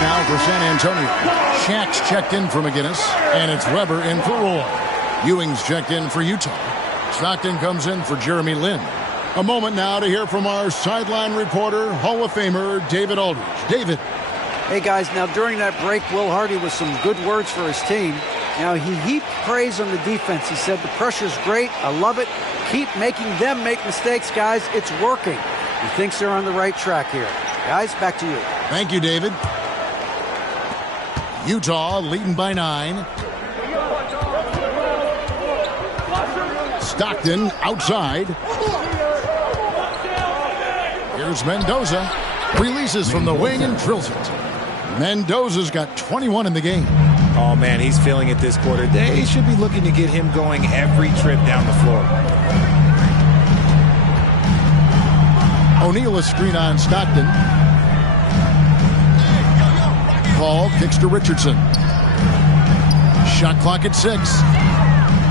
Now for San Antonio. Shaq's checked in for McGinnis, and it's Weber in for Roy. Ewing's checked in for Utah. Stockton comes in for Jeremy Lin. A moment now to hear from our sideline reporter, Hall of Famer David Aldridge. David. Hey, guys, now during that break, Will Hardy with some good words for his team. Now, he heaped praise on the defense. He said, the pressure's great. I love it. Keep making them make mistakes, guys. It's working. He thinks they're on the right track here. Guys, back to you. Thank you, David. Utah leading by 9. Stockton outside. Here's Mendoza. Releases from the wing and drills it. Mendoza's got 21 in the game. Oh, man, he's feeling it this quarter. They should be looking to get him going every trip down the floor. O'Neal a screen on Stockton. Paul kicks to Richardson. Shot clock at 6.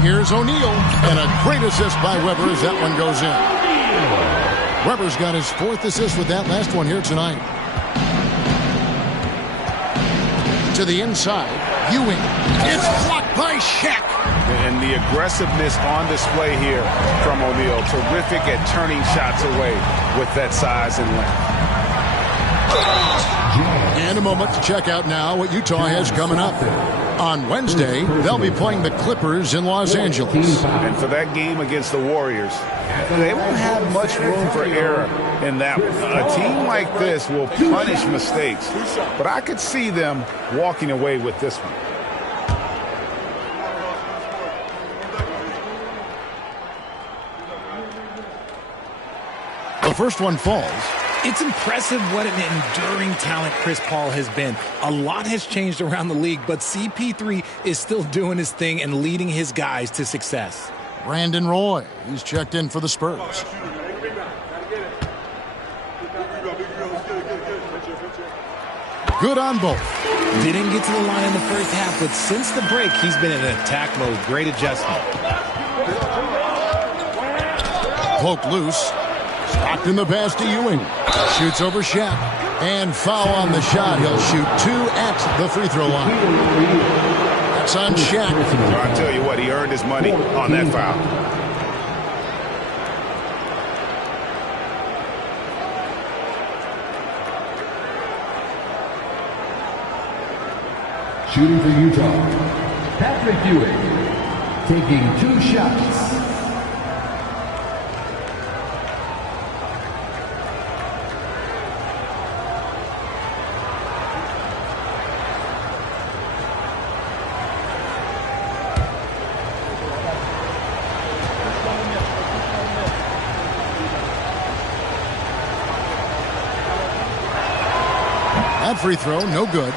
Here's O'Neal, and a great assist by Weber as that one goes in. Weber's got his 4th assist with that last one here tonight. To the inside, Ewing. It's blocked by Shaq. And the aggressiveness on display here from O'Neal. Terrific at turning shots away with that size and length. And a moment to check out now what Utah has coming up. On Wednesday, they'll be playing the Clippers in Los Angeles. And for that game against the Warriors, they won't have much room for error in that one. A team like this will punish mistakes, but I could see them walking away with this one. The first one falls. It's impressive what an enduring talent Chris Paul has been. A lot has changed around the league, but CP3 is still doing his thing and leading his guys to success. Brandon Roy, he's checked in for the Spurs. Good on both. Didn't get to the line in the first half, but since the break, he's been in attack mode. Great adjustment. Poke loose. Stockton the pass to Ewing. Shoots over Shaq. And foul on the shot. He'll shoot 2 at the free throw line. That's on Shaq. I'll tell you what, he earned his money on that foul. Shooting for Utah, Patrick Ewing, taking 2 shots. That free throw, no good.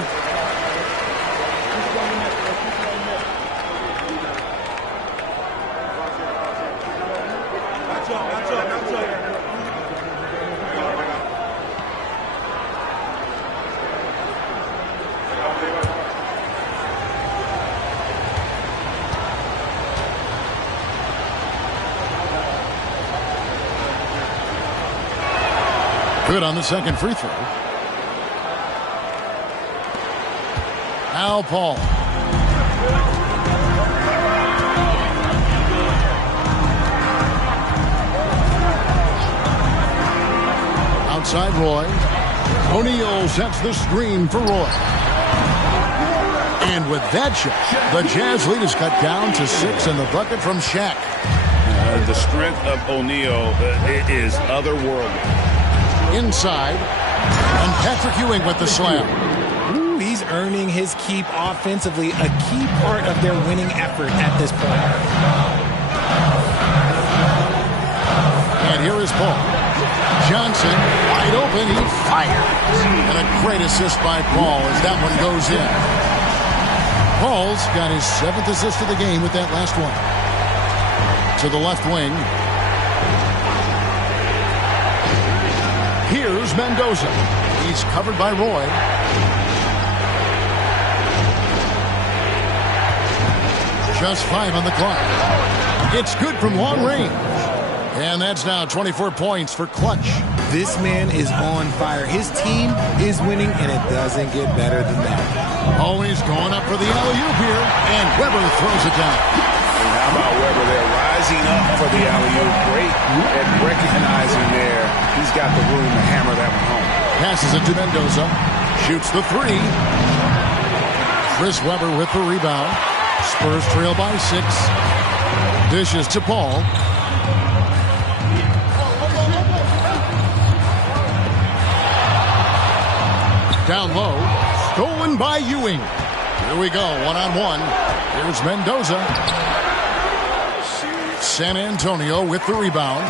Good on the second free throw. Now Paul. Outside Roy. O'Neal sets the screen for Roy. And with that shot, the Jazz lead is cut down to 6 in the bucket from Shaq. The strength of O'Neal is otherworldly. Inside. And Patrick Ewing with the slam. Ooh, he's earning his keep offensively, a key part of their winning effort at this point. And here is Paul. Johnson, wide open, he fires. And a great assist by Paul as that one goes in. Paul's got his 7th assist of the game with that last one. To the left wing. Here's Mendoza. He's covered by Roy. Just 5 on the clock. It's good from long range. And that's now 24 points for Clutch. This man is on fire. His team is winning, and it doesn't get better than that. Always going up for the alley-oop here, and Weber throws it down. And how about Weber there rising up for the alley-oop? Great at recognizing there. He's got the room to hammer that one home. Passes it to Mendoza. Shoots the 3. Chris Weber with the rebound. Spurs trail by 6. Dishes to Paul. Down low. Stolen by Ewing. Here we go, one-on-one. Here's Mendoza. San Antonio with the rebound.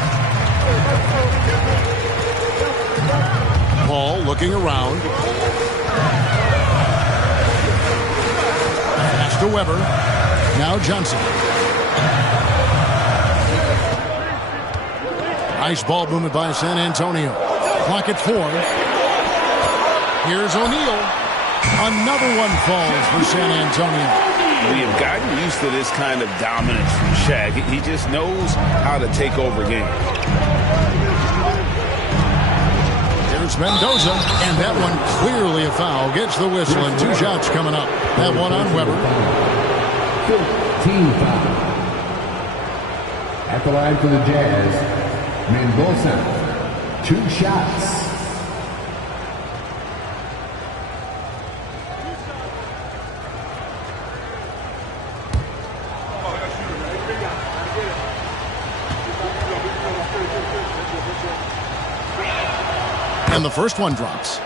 Paul looking around. Pass to Weber. Now Johnson. Nice ball movement by San Antonio. Clock at 4. Here's O'Neal. Another one falls for San Antonio. We have gotten used to this kind of dominance from Shaq. He just knows how to take over games. Here's Mendoza, and that one clearly a foul. Gets the whistle, and 2 shots coming up. That one on Weber. 15 foul. At the line for the Jazz, Mendoza, 2 shots. And the first one drops.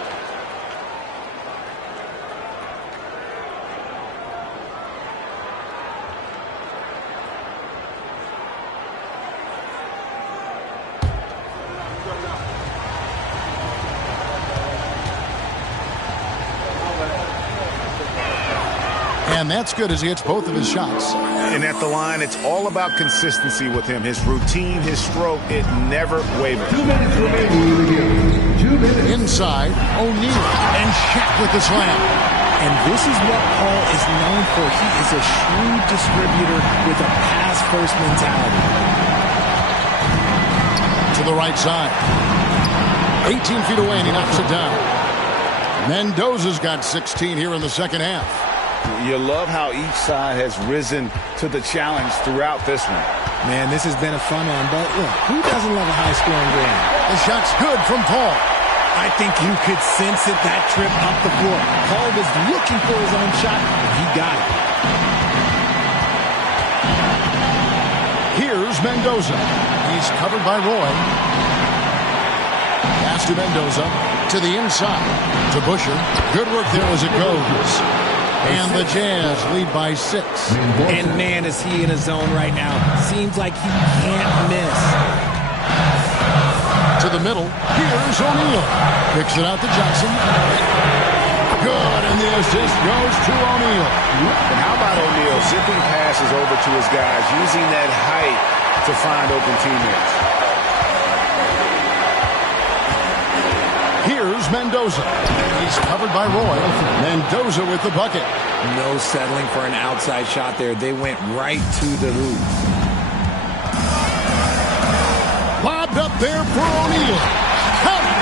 And that's good as he hits both of his shots. And at the line, it's all about consistency with him. His routine, his stroke, it never wavers. 2 minutes remaining. 2 minutes. Inside, O'Neal, and Shaq with the slam. And this is what Paul is known for. He is a shrewd distributor with a pass-first mentality. To the right side. 18 feet away, and he knocks it down. Mendoza's got 16 here in the second half. You love how each side has risen to the challenge throughout this one. Man, this has been a fun one, but look, who doesn't love a high-scoring game? The shot's good from Paul. I think you could sense it that trip up the floor. Paul was looking for his own shot, and he got it. Here's Mendoza. He's covered by Roy. Pass to Mendoza. To the inside. To Busher. Good work there as it goes. And the Jazz lead by 6. And man, is he in a zone right now. Seems like he can't miss. To the middle. Here's O'Neal. Picks it out to Johnson. Good, and the assist goes to O'Neal. And how about O'Neal zipping passes over to his guys, using that height to find open teammates. Here's Mendoza. He's covered by Roy. Mendoza with the bucket. No settling for an outside shot there. They went right to the hoop. Lobbed up there for O'Neal. Count it.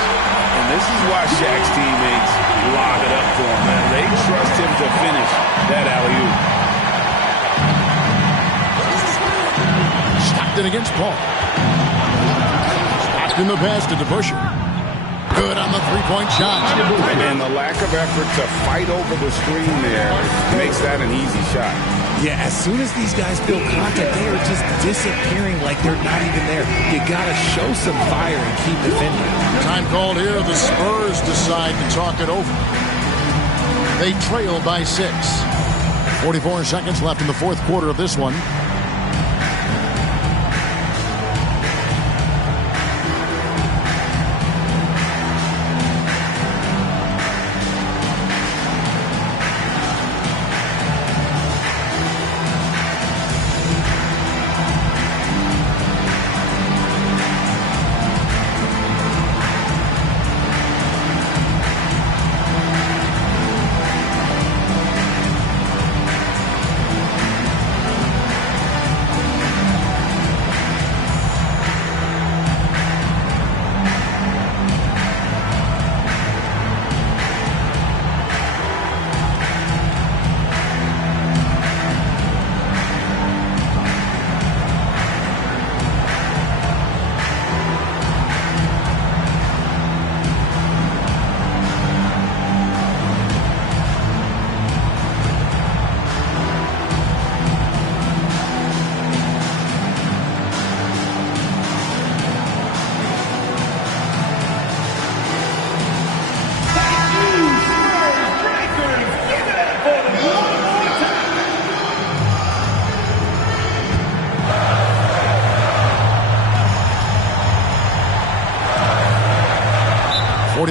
And this is why Shaq's teammates lob it up for him, man. They trust him to finish that alley-oop. Stockton against Paul. Stockton the pass to Busher. Good on the three-point shot. And the lack of effort to fight over the screen there makes that an easy shot. Yeah, as soon as these guys feel contact, they are just disappearing like they're not even there. You got to show some fire and keep defending. Time called here. The Spurs decide to talk it over. They trail by 6. 44 seconds left in the fourth quarter of this one.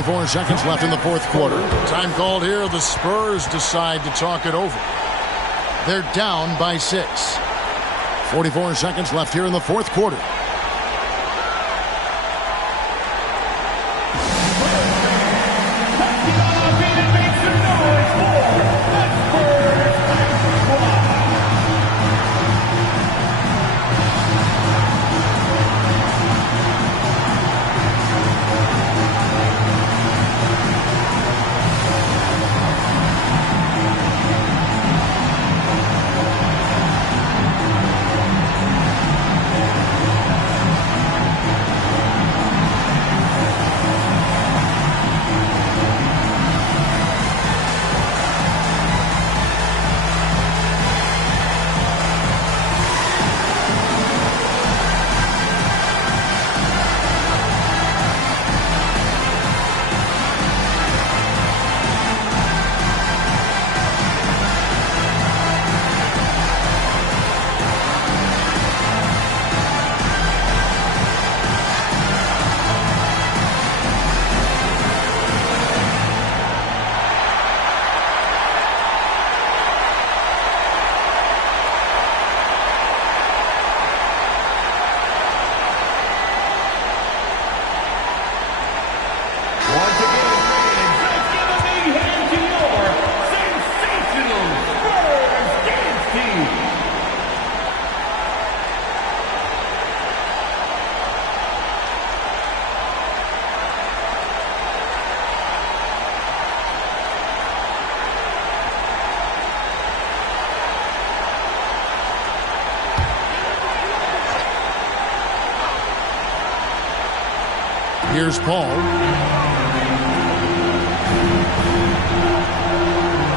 44 seconds left in the fourth quarter. Time called here. The Spurs decide to talk it over. They're down by 6. 44 seconds left here in the fourth quarter. Here's Paul.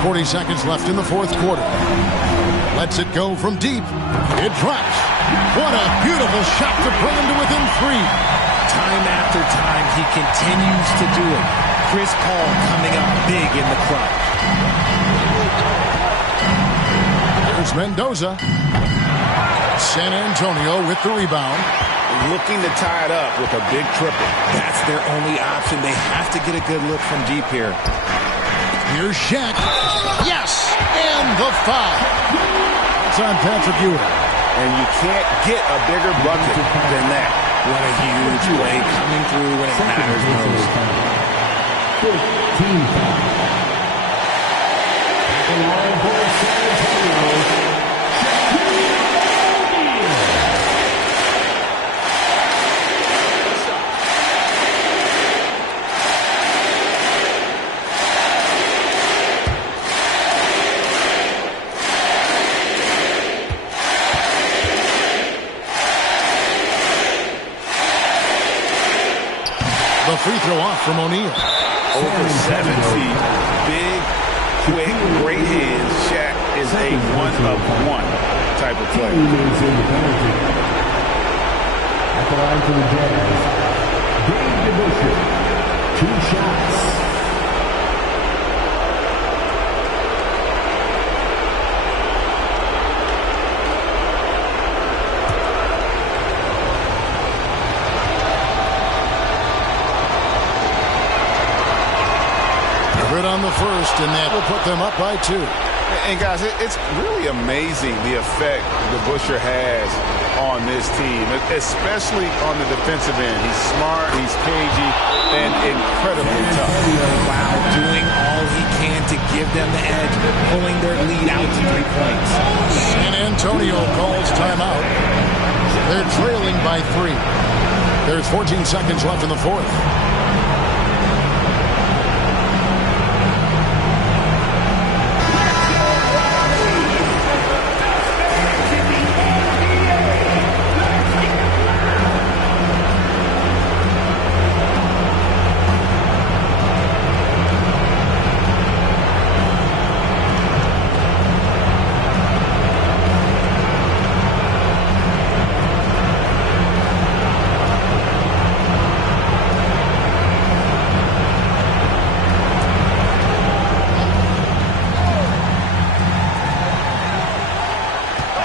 40 seconds left in the fourth quarter. Lets it go from deep. It drops. What a beautiful shot to bring him to within 3. Time after time, he continues to do it. Chris Paul coming up big in the clutch. There's Mendoza. San Antonio with the rebound. Looking to tie it up with a big triple. That's their only option. They have to get a good look from deep here. Here's Shaq. Yes! And the foul. It's on Patrick Ewing. And you can't get a bigger bucket than that. What a huge play coming through when it matters most. 15 foul. At the line for San Antonio. The free throw off from O'Neal. Over 7 feet. Big, quick, great hands. Shaq is a one-of-one type of player. At the line for the Jazz, Dave DeBusschere. 2 shots. On the first, and that will put them up by 2. And guys, it's really amazing the effect DeBusschere has on this team, especially on the defensive end. He's smart, he's cagey, and incredibly tough. Wow, doing all he can to give them the edge, pulling their lead out to 3 points. San Antonio calls timeout. They're trailing by 3. There's 14 seconds left in the fourth.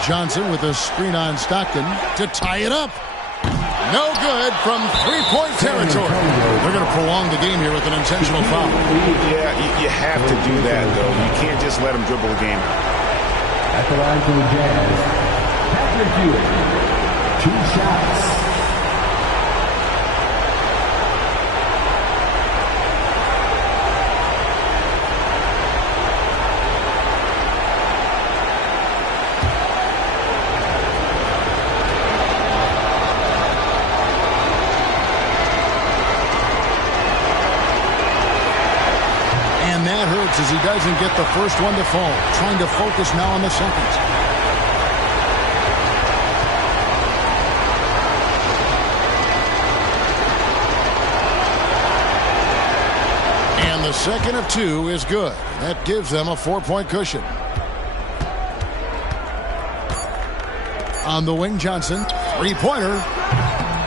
Johnson with a screen on Stockton to tie it up. No good from three-point territory. They're going to prolong the game here with an intentional foul. Yeah, you have to do that, though. You can't just let them dribble the game. At the line for the Jazz, Patrick Ewing. 2 shots. As he doesn't get the first one to fall. Trying to focus now on the second. And the second of 2 is good. That gives them a 4-point cushion. On the wing, Johnson. Three-pointer.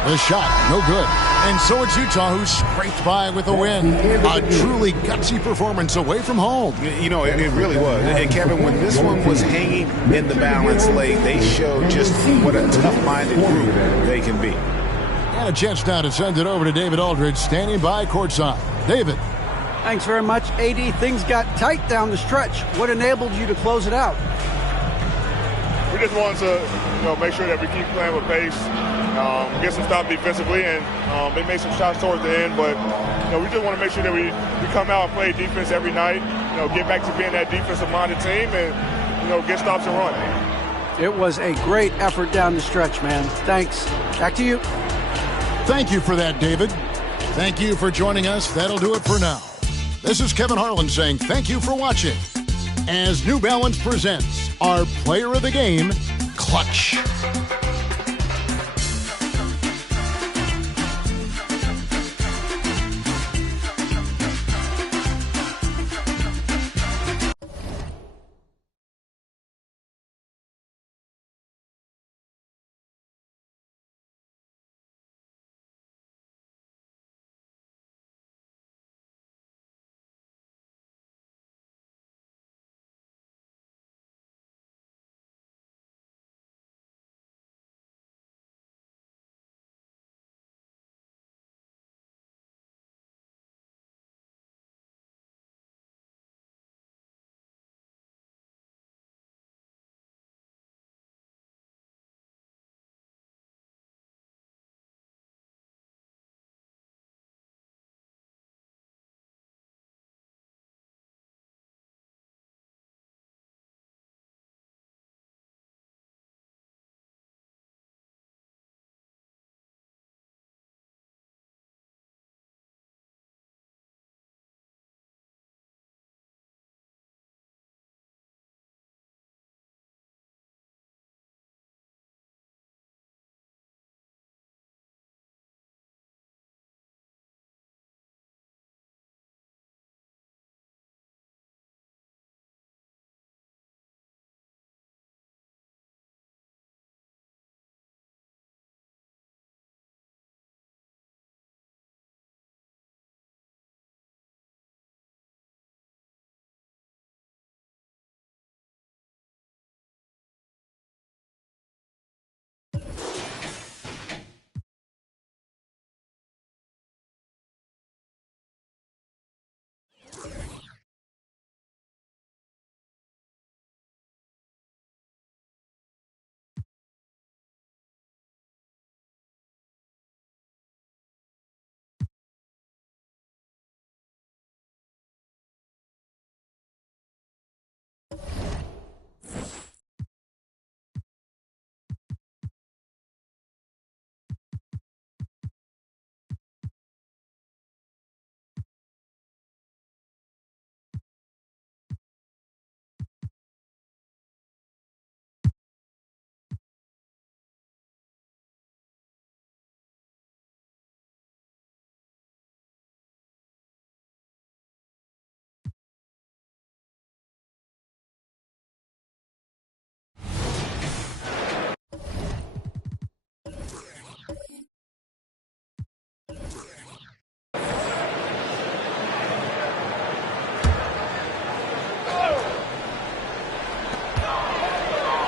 The shot, no good. And so it's Utah who scraped by with a win. A truly gutsy performance away from home. You know, it really was. And Kevin, when this one was hanging in the balance late, they showed just what a tough-minded group they can be. And a chance now to send it over to David Aldridge, standing by courtside. David. Thanks very much, AD. Things got tight down the stretch. What enabled you to close it out? We just wanted to, make sure that we keep playing with pace. Get some stop defensively, and they made some shots towards the end, but we just want to make sure that we come out and play defense every night, get back to being that defensive-minded team and, get stops and run. It was a great effort down the stretch, man. Thanks. Back to you. Thank you for that, David. Thank you for joining us. That'll do it for now. This is Kevin Harlan saying thank you for watching as New Balance presents our Player of the Game, Clutch.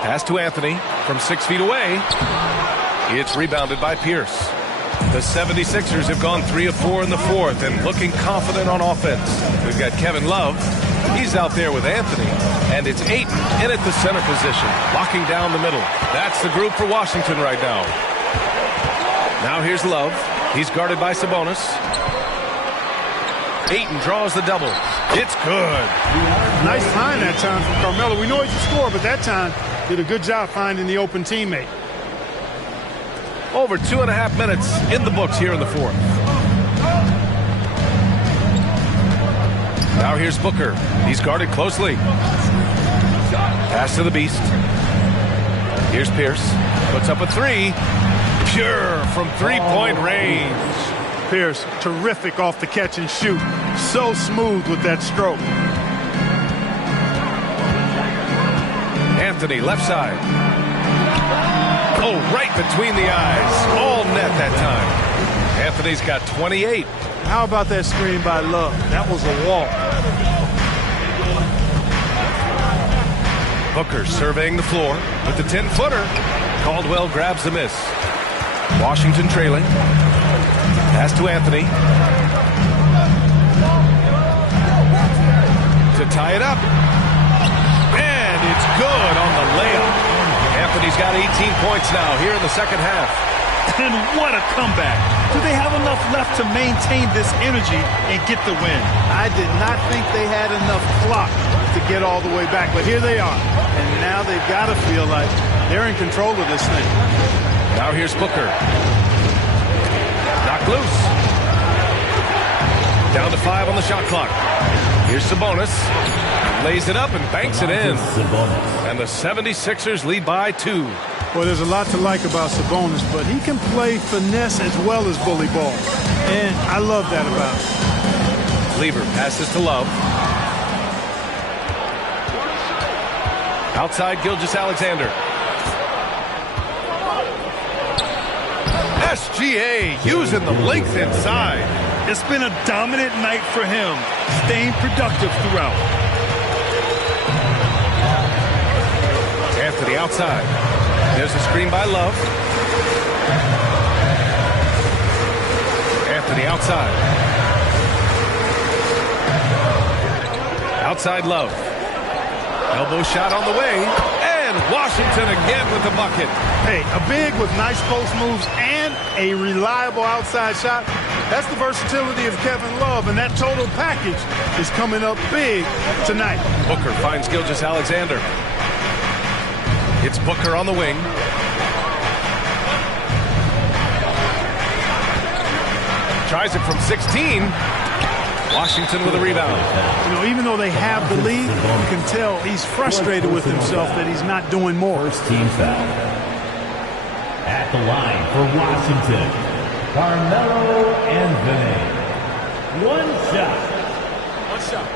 Pass to Anthony from 6 feet away. It's rebounded by Pierce. The 76ers have gone 3 of 4 in the fourth and looking confident on offense. We've got Kevin Love. He's out there with Anthony. And it's Ayton in at the center position, locking down the middle. That's the group for Washington right now. Now here's Love. He's guarded by Sabonis. Ayton draws the double. It's good. Nice find that time from Carmelo. We know he's a scorer, but that time did a good job finding the open teammate. Over 2.5 minutes in the books here in the fourth. Now here's Booker. He's guarded closely. Pass to the Beast. Here's Pierce. Puts up a three. Pure from three-point range. Pierce, terrific off the catch and shoot. So smooth with that stroke. Anthony, left side. Oh, right between the eyes. All net that time. Anthony's got 28. How about that screen by Love? That was a wall. Booker surveying the floor with the 10-footer. Caldwell grabs the miss. Washington trailing. Pass to Anthony. To tie it up. And it's good on the layup. Anthony's got 18 points now here in the second half. And what a comeback. Do they have enough left to maintain this energy and get the win? I did not think they had enough clock to get all the way back, but here they are. And now they've got to feel like they're in control of this thing. Now here's Booker. Knocked loose. Down to 5 on the shot clock. Here's Sabonis. Lays it up and banks it in. And the 76ers lead by 2. Well, there's a lot to like about Sabonis, but he can play finesse as well as bully ball. And I love that about him. Lever passes to Love. Outside Gilgeous-Alexander. SGA using the length inside. It's been a dominant night for him, staying productive throughout. Anthony outside. There's a screen by Love. Anthony outside. Outside Love. Elbow shot on the way. And Washington again with the bucket. Hey, a big with nice post moves and a reliable outside shot. That's the versatility of Kevin Love, and that total package is coming up big tonight. Booker finds Gilgeous-Alexander. It's Booker on the wing. Tries it from 16. Washington with a rebound. You know, even though they have the lead, you can tell he's frustrated with himself that he's not doing more. First team foul. At the line for Washington, Carmelo Anthony. One shot. One shot.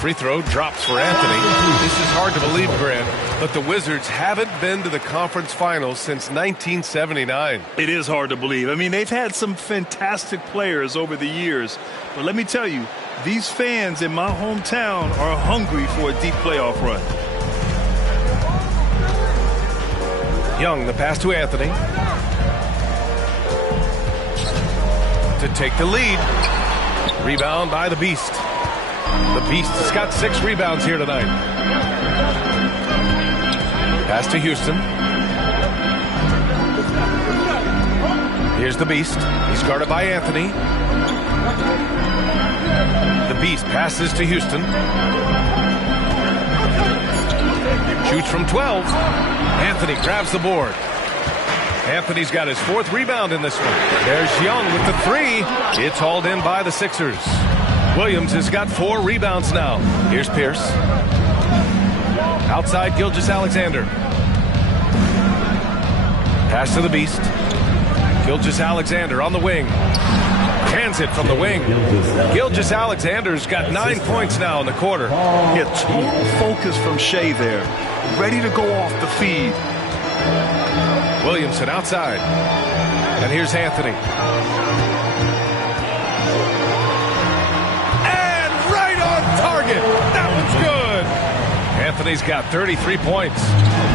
Free throw drops for Anthony. This is hard to believe, Grant, but the Wizards haven't been to the conference finals since 1979. It is hard to believe. I mean, they've had some fantastic players over the years, but let me tell you, these fans in my hometown are hungry for a deep playoff run. Young, the pass to Anthony. To take the lead. Rebound by the Beast. The Beast has got 6 rebounds here tonight. Pass to Houston. Here's the Beast. He's guarded by Anthony. The Beast passes to Houston. Shoots from 12. Anthony grabs the board. Anthony's got his 4th rebound in this one. There's Young with the 3. It's hauled in by the Sixers. Williams has got 4 rebounds now. Here's Pierce. Outside Gilgeous-Alexander. Pass to the Beast. Gilgeous-Alexander on the wing. Hands it from the wing. Gilgeous-Alexander's got 9 points now in the quarter. Yeah, total focus from Shea there. Ready to go off the feed. Williamson outside. And here's Anthony. And right on target. That one's good. Anthony's got 33 points.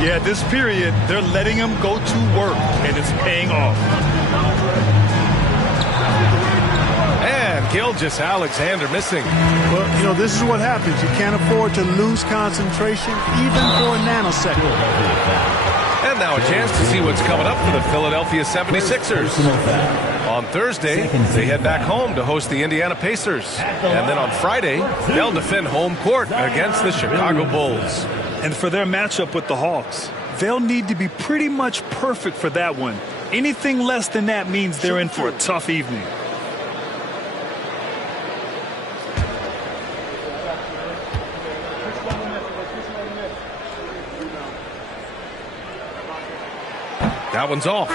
Yeah, this period, they're letting him go to work, and it's paying off. And Gilgeous-Alexander missing. Well, you know, this is what happens. You can't afford to lose concentration even for a nanosecond. And now a chance to see what's coming up for the Philadelphia 76ers. On Thursday, they head back home to host the Indiana Pacers. And then on Friday, they'll defend home court against the Chicago Bulls. And for their matchup with the Hawks, they'll need to be pretty much perfect for that one. Anything less than that means they're in for a tough evening. That one's off.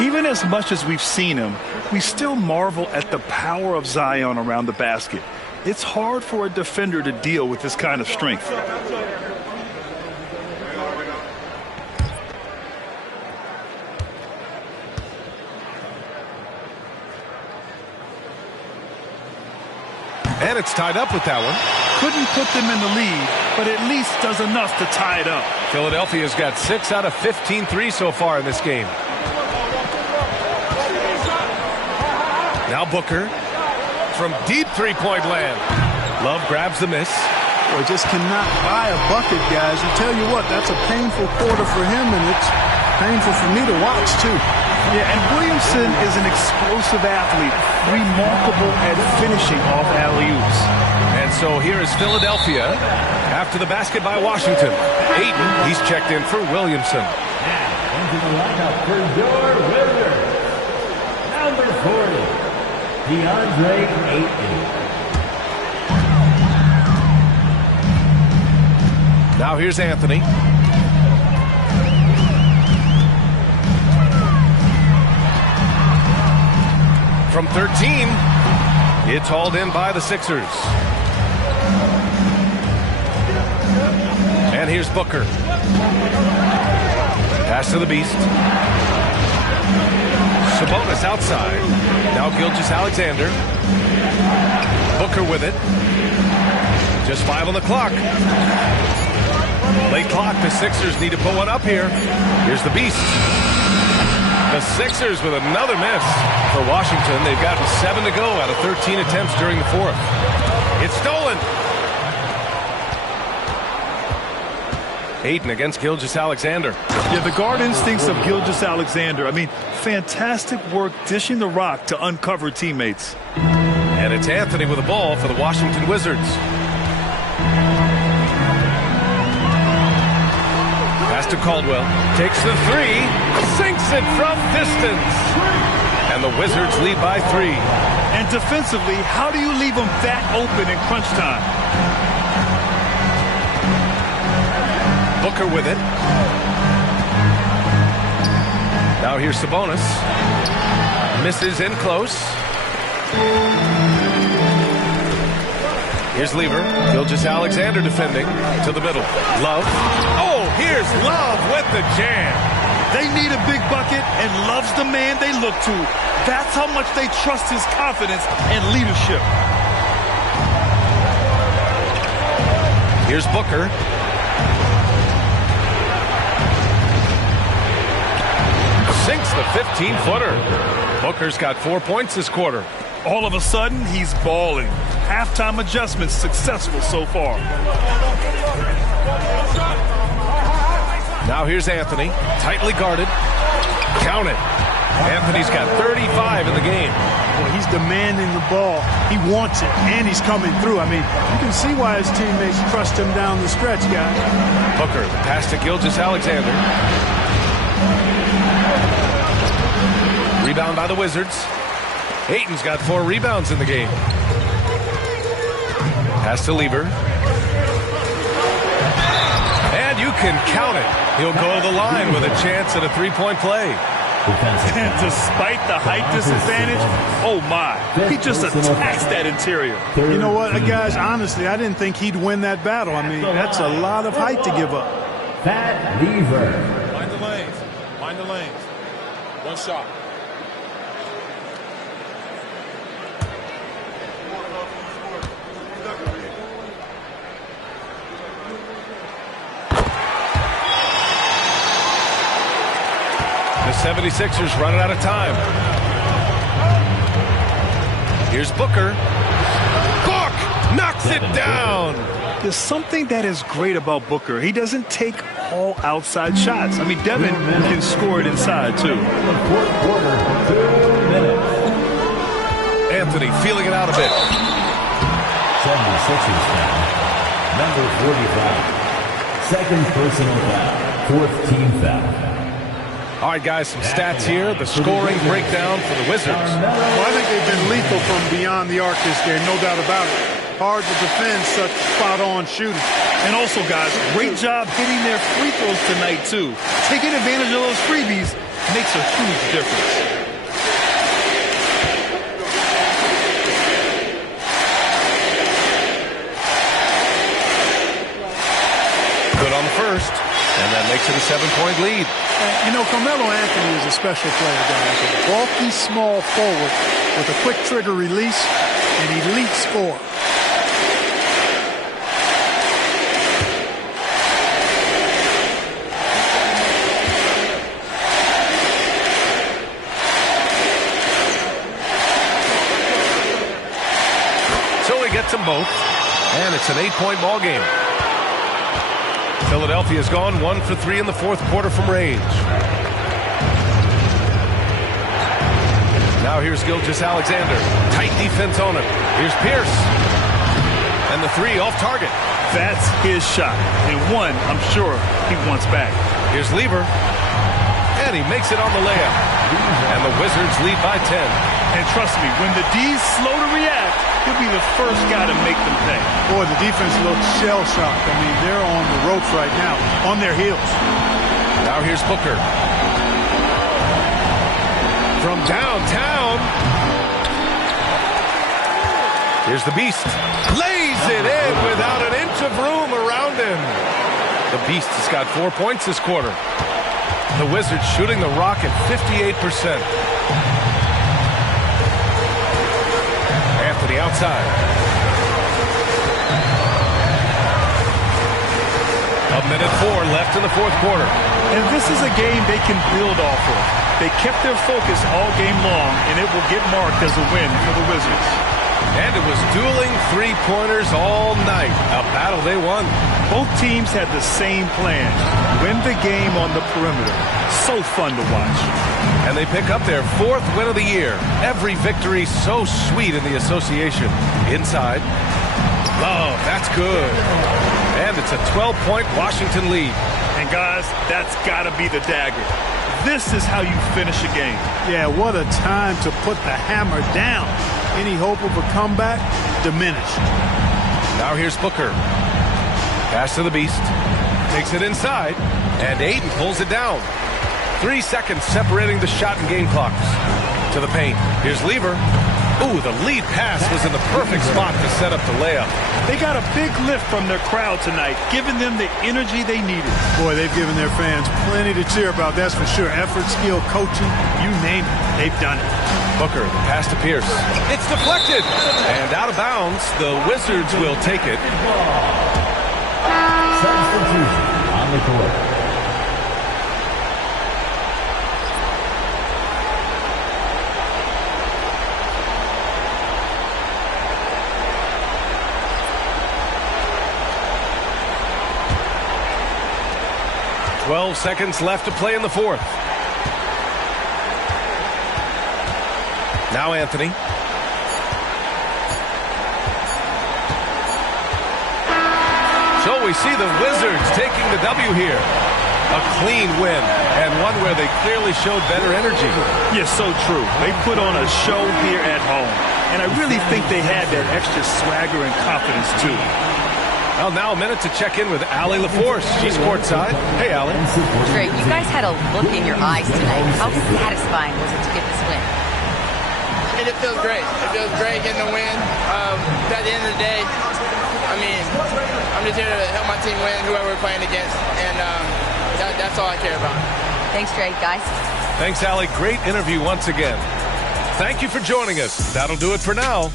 Even as much as we've seen him, we still marvel at the power of Zion around the basket. It's hard for a defender to deal with this kind of strength. And it's tied up with that one. Couldn't put them in the lead, but at least does enough to tie it up. Philadelphia's got 6 out of 15 threes so far in this game. Now Booker from deep three-point land. Love grabs the miss. Boy, just cannot buy a bucket, guys. I tell you what, that's a painful quarter for him, and it's painful for me to watch, too. Yeah, and Williamson is an explosive athlete, remarkable at finishing off alley-oops. And so here is Philadelphia after the basket by Washington. Ayton, he's checked in for Williamson. Into the lineup for your Wizards, number 40, DeAndre Ayton. Now here's Anthony. From 13, it's hauled in by the Sixers. And here's Booker. Pass to the Beast. Sabonis outside. Now Gilgeous-Alexander. Booker with it. Just 5 on the clock. Late clock, the Sixers need to put one up here. Here's the Beast. The Sixers with another miss for Washington. They've gotten 7 to go out of 13 attempts during the fourth. It's stolen. Ayton against Gilgeous-Alexander. Yeah, the guard instincts of Gilgeous-Alexander. I mean, fantastic work dishing the rock to uncover teammates. And it's Anthony with the ball for the Washington Wizards. Pass to Caldwell. Takes the three. Sinks it from distance. And the Wizards lead by 3. And defensively, how do you leave them that open in crunch time? Booker with it. Now here's Sabonis. Misses in close. Here's Lever. Gilgeous-Alexander defending to the middle. Love. Oh, here's Love with the jam. They need a big bucket, and Love's the man they look to. That's how much they trust his confidence and leadership. Here's Booker. Sinks the 15-footer. Booker's got 4 points this quarter. All of a sudden, he's balling. Halftime adjustments successful so far. Now here's Anthony, tightly guarded. Count it. Anthony's got 35 in the game. Well, he's demanding the ball. He wants it, and he's coming through. I mean, you can see why his teammates trust him down the stretch, guys. Booker, the pass to Gilgeous-Alexander. Rebound by the Wizards. Ayton's got 4 rebounds in the game. Pass to Lever. And you can count it. He'll go to the line with a chance at a 3-point play. And despite the height disadvantage, oh my, he just attacks that interior. You know what, guys, honestly, I didn't think he'd win that battle. I mean, that's a lot of height to give up. Pat Lever. Mind the lanes. Mind the lanes. One shot. The 76ers running out of time. Here's Booker. Cook knocks it down. There's something that is great about Booker. He doesn't take all outside shots. I mean, Devin can score it inside, too. Fourth quarter, 2 minutes. Anthony feeling it out a bit. 76ers foul. Number 45. Second personal foul. Fourth team foul. All right, guys, some stats here. The scoring breakdown for the Wizards. Well, I think they've been lethal from beyond the arc this game, no doubt about it. Hard to defend such spot-on shooting. And also, guys, great job hitting their free throws tonight, too. Taking advantage of those freebies makes a huge difference. Good on the first, and that makes it a 7-point lead. You know, Carmelo Anthony is a special player, guys. A bulky, small forward with a quick trigger release and elite score. So he gets them both, and it's an 8-point ball game. Philadelphia's gone 1 for 3 in the fourth quarter from range. Now here's Gilgeous-Alexander. Tight defense on him. Here's Pierce. And the three off target. That's his shot. And one, I'm sure, he wants back. Here's Lieber. And he makes it on the layup. And the Wizards lead by 10. And trust me, when the D's slow to react, he'll be the first guy to make them pay. Boy, the defense looks shell-shocked. I mean, they're on the ropes right now, on their heels. Now here's Booker. From downtown. Here's the Beast. Lays it in without an inch of room around him. The Beast has got 4 points this quarter. The Wizards shooting the rock at 58%. Anthony outside. A minute 4 left in the fourth quarter. And this is a game they can build off of. They kept their focus all game long, and it will get marked as a win for the Wizards. And it was dueling three-pointers all night. A battle they won. Both teams had the same plan. Win the game on the perimeter. So fun to watch. And they pick up their 4th win of the year. Every victory so sweet in the association. Inside. Love, that's good. And it's a 12-point Washington lead. And guys, that's got to be the dagger. This is how you finish a game. Yeah, what a time to put the hammer down. Any hope of a comeback diminished. Now here's Booker. Pass to the Beast. Takes it inside. And Ayton pulls it down. 3 seconds separating the shot and game clocks. To the paint. Here's Lieber. Ooh, the lead pass was in the perfect spot to set up the layup. They got a big lift from their crowd tonight, giving them the energy they needed. Boy, they've given their fans plenty to cheer about, that's for sure. Effort, skill, coaching, you name it, they've done it. Booker, the pass to Pierce. It's deflected. And out of bounds, the Wizards will take it. Substitution on the court. "12 seconds left to play in the fourth. Now Anthony. So we see the Wizards taking the W here. A clean win, and one where they clearly showed better energy. Yes, so true. They put on a show here at home. And I really think they had that extra swagger and confidence, too. Well, now a minute to check in with Allie LaForce. She's courtside. Hey, Allie. Great. You guys had a look in your eyes tonight. How satisfying was it to get this win? It feels great. It feels great getting the win. At the end of the day, I mean, I'm just here to help my team win, whoever we're playing against, and that's all I care about. Thanks, Drake, guys. Thanks, Allie. Great interview once again. Thank you for joining us. That'll do it for now.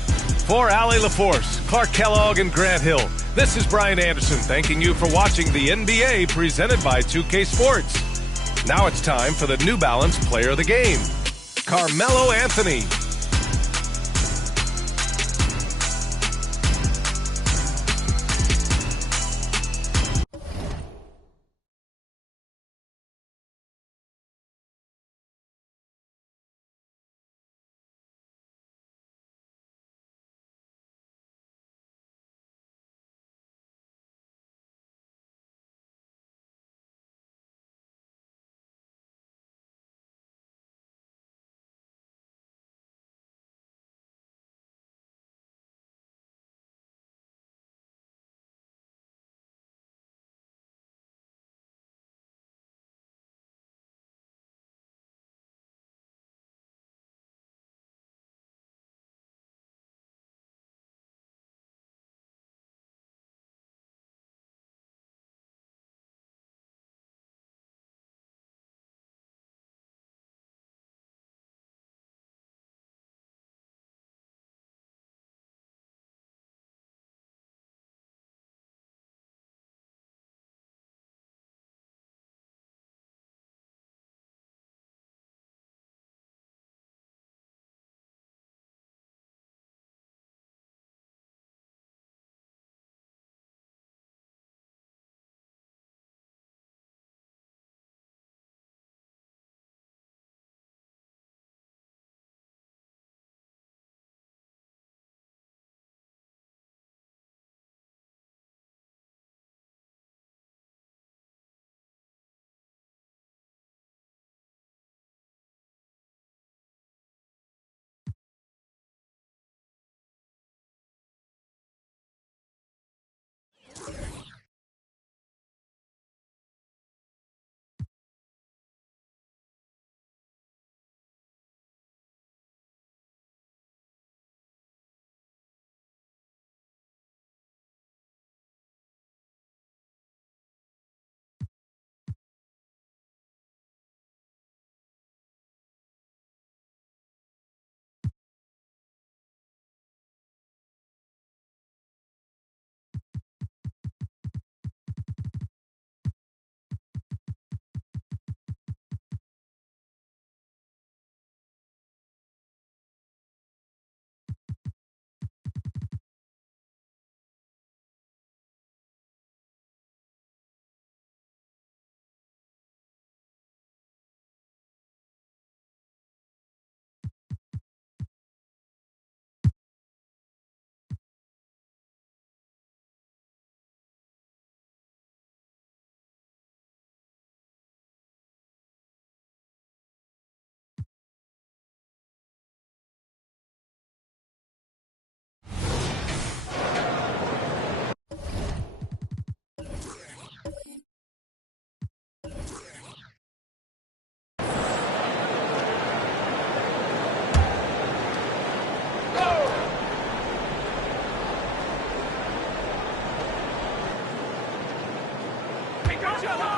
For Allie LaForce, Clark Kellogg, and Grant Hill, this is Brian Anderson thanking you for watching the NBA presented by 2K Sports. Now it's time for the New Balance Player of the Game, Carmelo Anthony.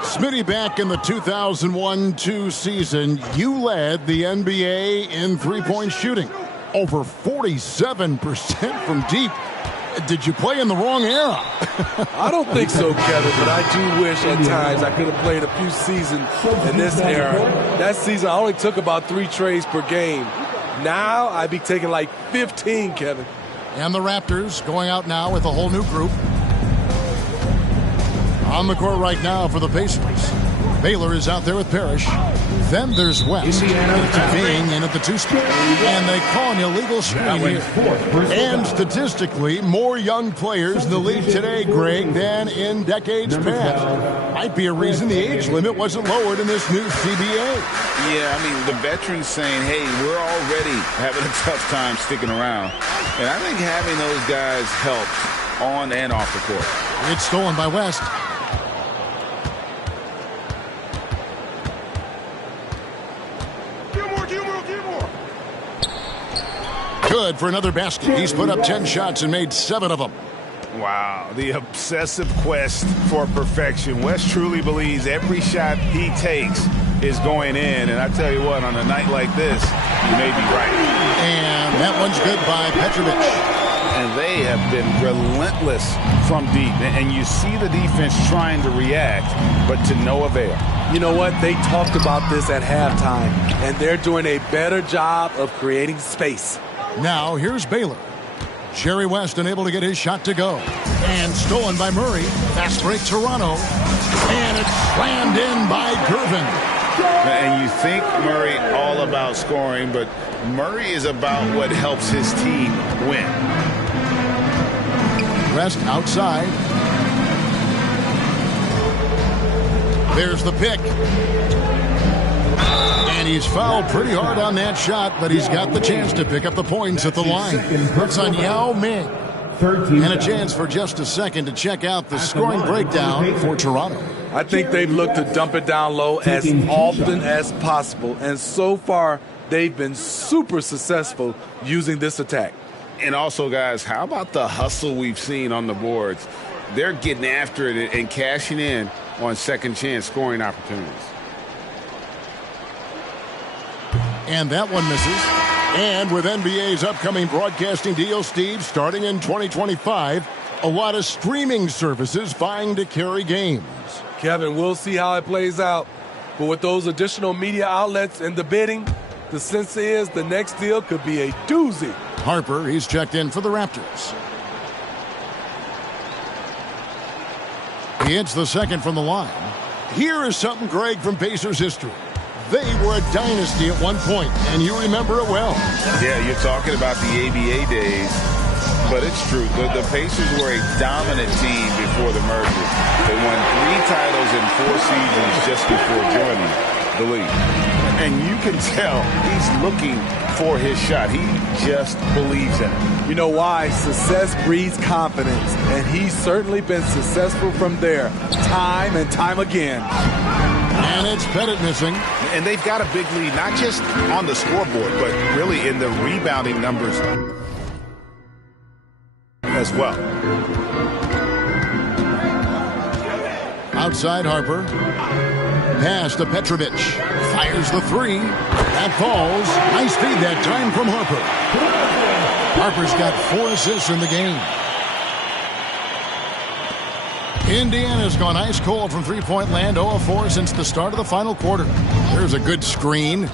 Smitty, back in the 2001-2 season, you led the NBA in three-point shooting. Over 47% from deep. Did you play in the wrong era? I don't think so, Kevin, but I do wish at times I could have played a few seasons in this era. That season, I only took about 3 trades per game. Now, I'd be taking like 15, Kevin. And the Raptors going out now with a whole new group. On the court right now for the Pacers. Baylor is out there with Parrish. Then there's West being in at the 2 spot. And they call an illegal screen here. And statistically, more young players in the league today, Greg, than in decades past. Might be a reason the age limit wasn't lowered in this new CBA. Yeah, I mean, the veterans saying, hey, we're already having a tough time sticking around. And I think having those guys helped on and off the court. It's stolen by West. Good for another basket. He's put up 10 shots and made 7 of them. Wow, the obsessive quest for perfection. West truly believes every shot he takes is going in. And I tell you what, on a night like this, you may be right. And that one's good by Petrovic. And they have been relentless from deep. And you see the defense trying to react, but to no avail. You know what? They talked about this at halftime, and they're doing a better job of creating space. Now, here's Baylor. Jerry West unable to get his shot to go. And stolen by Murray. Fast break Toronto. And it's slammed in by Gervin. And you think Murray all about scoring, but Murray is about what helps his team win. West outside. There's the pick. And he's fouled pretty hard on that shot, but he's got the chance to pick up the points at the line. It's on Yao Ming. And a chance for just a second to check out the scoring breakdown for Toronto. I think they've looked to dump it down low as often as possible. And so far, they've been super successful using this attack. And also, guys, how about the hustle we've seen on the boards? They're getting after it and cashing in on second chance scoring opportunities. And that one misses. And with NBA's upcoming broadcasting deal, Steve, starting in 2025, a lot of streaming services vying to carry games. Kevin, we'll see how it plays out. But with those additional media outlets and the bidding, the sense is the next deal could be a doozy. Harper, he's checked in for the Raptors. He hits the second from the line. Here is something, Greg, from Pacers history. They were a dynasty at one point, and you remember it well. Yeah, you're talking about the ABA days, but it's true. The Pacers were a dominant team before the merger. They won 3 titles in 4 seasons just before joining the league. And you can tell he's looking for his shot. He just believes in it. You know why? Success breeds confidence, and he's certainly been successful from there time and time again. And it's Pettit missing. And they've got a big lead, not just on the scoreboard, but really in the rebounding numbers as well. Outside Harper. Pass to Petrovic. Fires the 3. That falls. Nice feed that time from Harper. Harper's got 4 assists in the game. Indiana's gone ice cold from three-point land, 0 of 4 since the start of the final quarter. There's a good screen.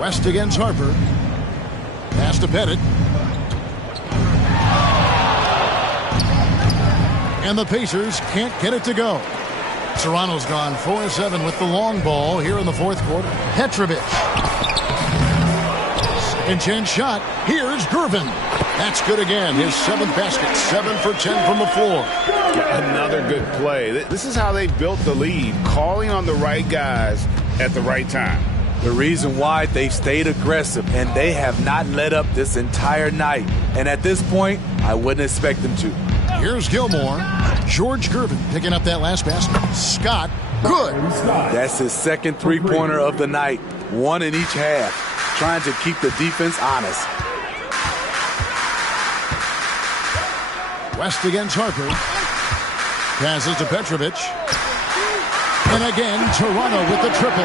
West against Harper. Pass to Pettit. And the Pacers can't get it to go. Toronto's gone 4-7 with the long ball here in the fourth quarter. Petrovic. Second chance shot. Here's Gervin. That's good again. His 7th basket. 7 for 10 from the floor. Another good play. This is how they built the lead, calling on the right guys at the right time. The reason why they've stayed aggressive, and they have not let up this entire night. And at this point, I wouldn't expect them to. Here's Gilmore. George Gervin picking up that last basket. Scott, good. That's his second three-pointer of the night. 1 in each half. Trying to keep the defense honest. West against Harper. Passes to Petrovic. And again, Toronto with the triple.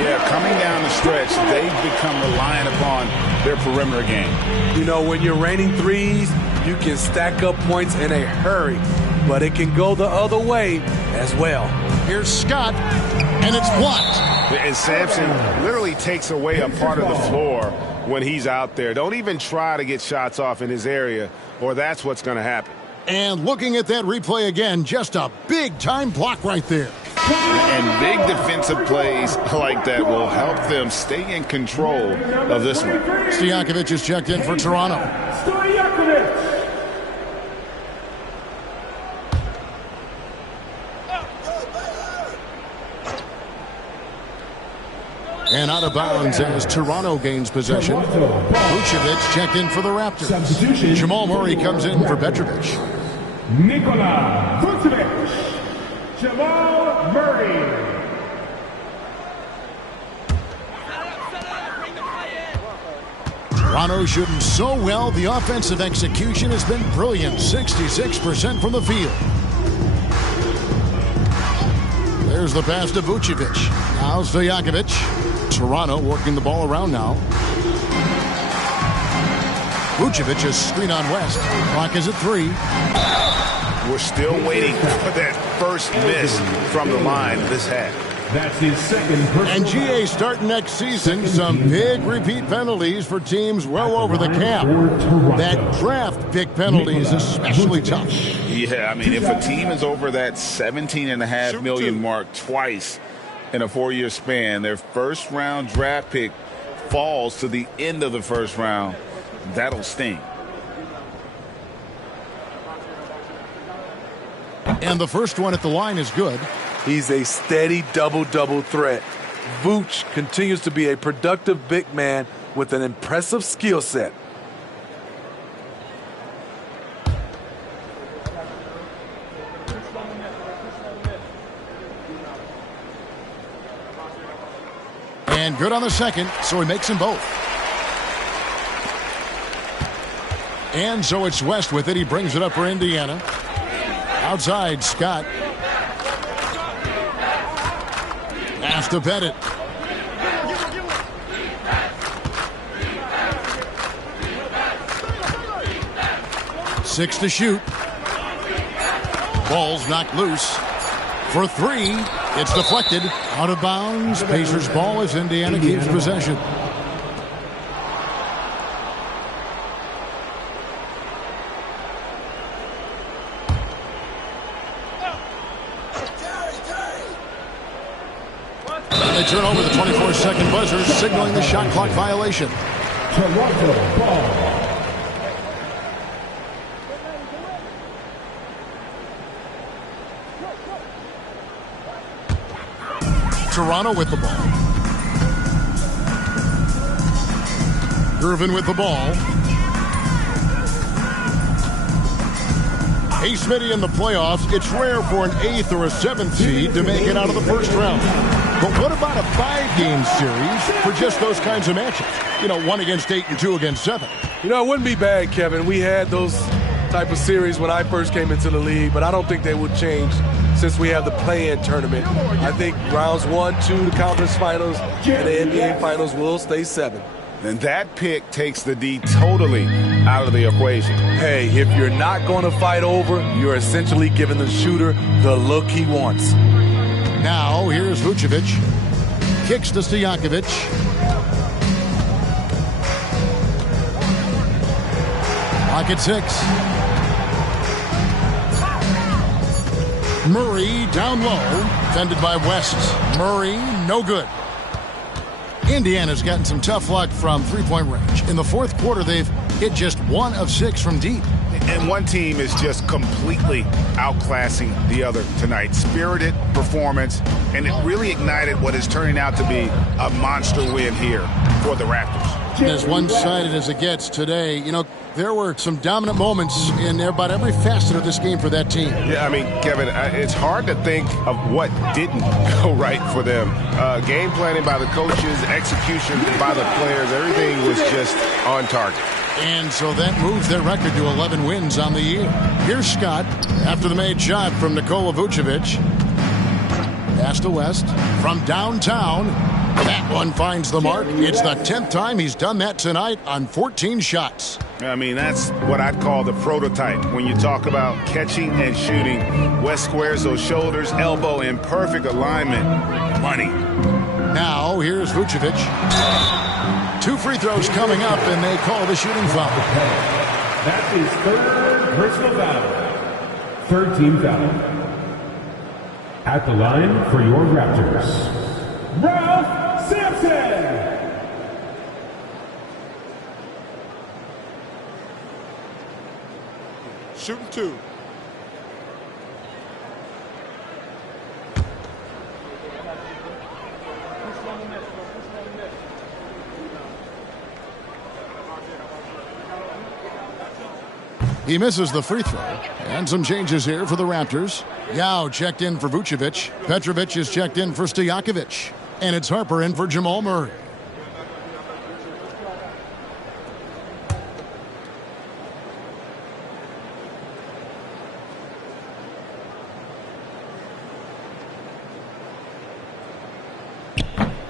Yeah, coming down the stretch, they've become reliant upon their perimeter game. You know, when you're raining threes, you can stack up points in a hurry, but it can go the other way as well. Here's Scott, and it's blocked. And Sampson literally takes away a part of the floor when he's out there. Don't even try to get shots off in his area, or that's what's going to happen. And looking at that replay again, just a big-time block right there. And big defensive plays like that will help them stay in control of this one. Stojakovic is checked in for Toronto. And out of bounds as Toronto gains possession. Vucevic checked in for the Raptors. Jamal Murray comes in for Petrovic. Nikola Vucevic. Jamal Murray. Toronto shooting so well, the offensive execution has been brilliant. 66% from the field. Here's the pass to Vucevic. Now Stojakovic. Toronto working the ball around now. Vucevic is screen on West. Clock is at 3. We're still waiting for that first miss from the line this half. That's his second personal. And GA starting next season, some big repeat penalties for teams well over the cap. That draft pick penalty is especially tough. Yeah, I mean, if a team is over that $17.5 million mark twice in a 4-year span, their first-round draft pick falls to the end of the first round, that'll sting. And the first one at the line is good. He's a steady double-double threat. Vooch continues to be a productive big man with an impressive skill set. And good on the second, so he makes them both. And so it's West with it. He brings it up for Indiana. Outside, Scott. Has to bet it. Six to shoot. Ball's knocked loose. For 3, it's deflected. Out of bounds. Pacers ball as Indiana keeps possession. They turn over the 24-second buzzer, signaling the shot clock violation. Toronto ball. Toronto with the ball. Irvin with the ball. Hey, Smitty, in the playoffs, it's rare for an 8th or a 7th seed to make it out of the first round. But what about a 5-game series for just those kinds of matchups? You know, 1 against 8 and 2 against 7. You know, it wouldn't be bad, Kevin. We had those type of series when I first came into the league, but I don't think they would change since we have the play-in tournament. I think rounds 1, 2, the conference finals, and the NBA finals will stay 7. And that pick takes the D totally out of the equation. Hey, if you're not going to fight over, you're essentially giving the shooter the look he wants. Now, here's Vucevic. Kicks to Stojakovic. Pocket 6. Murray down low. Defended by West. Murray, no good. Indiana's gotten some tough luck from three-point range. In the fourth quarter, they've hit just 1 of 6 from deep. And one team is just completely outclassing the other tonight. Spirited performance, and it really ignited what is turning out to be a monster win here for the Raptors. As one-sided as it gets today, you know, there were some dominant moments in about every facet of this game for that team. Yeah, I mean, Kevin, it's hard to think of what didn't go right for them. Game planning by the coaches, execution by the players, everything was just on target. And so that moves their record to 11 wins on the year. Here's Scott after the made shot from Nikola Vucevic. Pass to West from downtown. That one finds the mark. It's the 10th time he's done that tonight on 14 shots. I mean, that's what I'd call the prototype. When you talk about catching and shooting, West squares those shoulders, elbow in perfect alignment. Money. Now, here's Vucevic. 2 free throws coming up, and they call the shooting foul. That's his 3rd personal foul. 3rd team foul. At the line for your Raptors, Ralph Sampson. Shooting 2. He misses the free throw. And some changes here for the Raptors. Yao checked in for Vucevic. Petrovic is checked in for Stojakovic. And it's Harper in for Jamal Murray.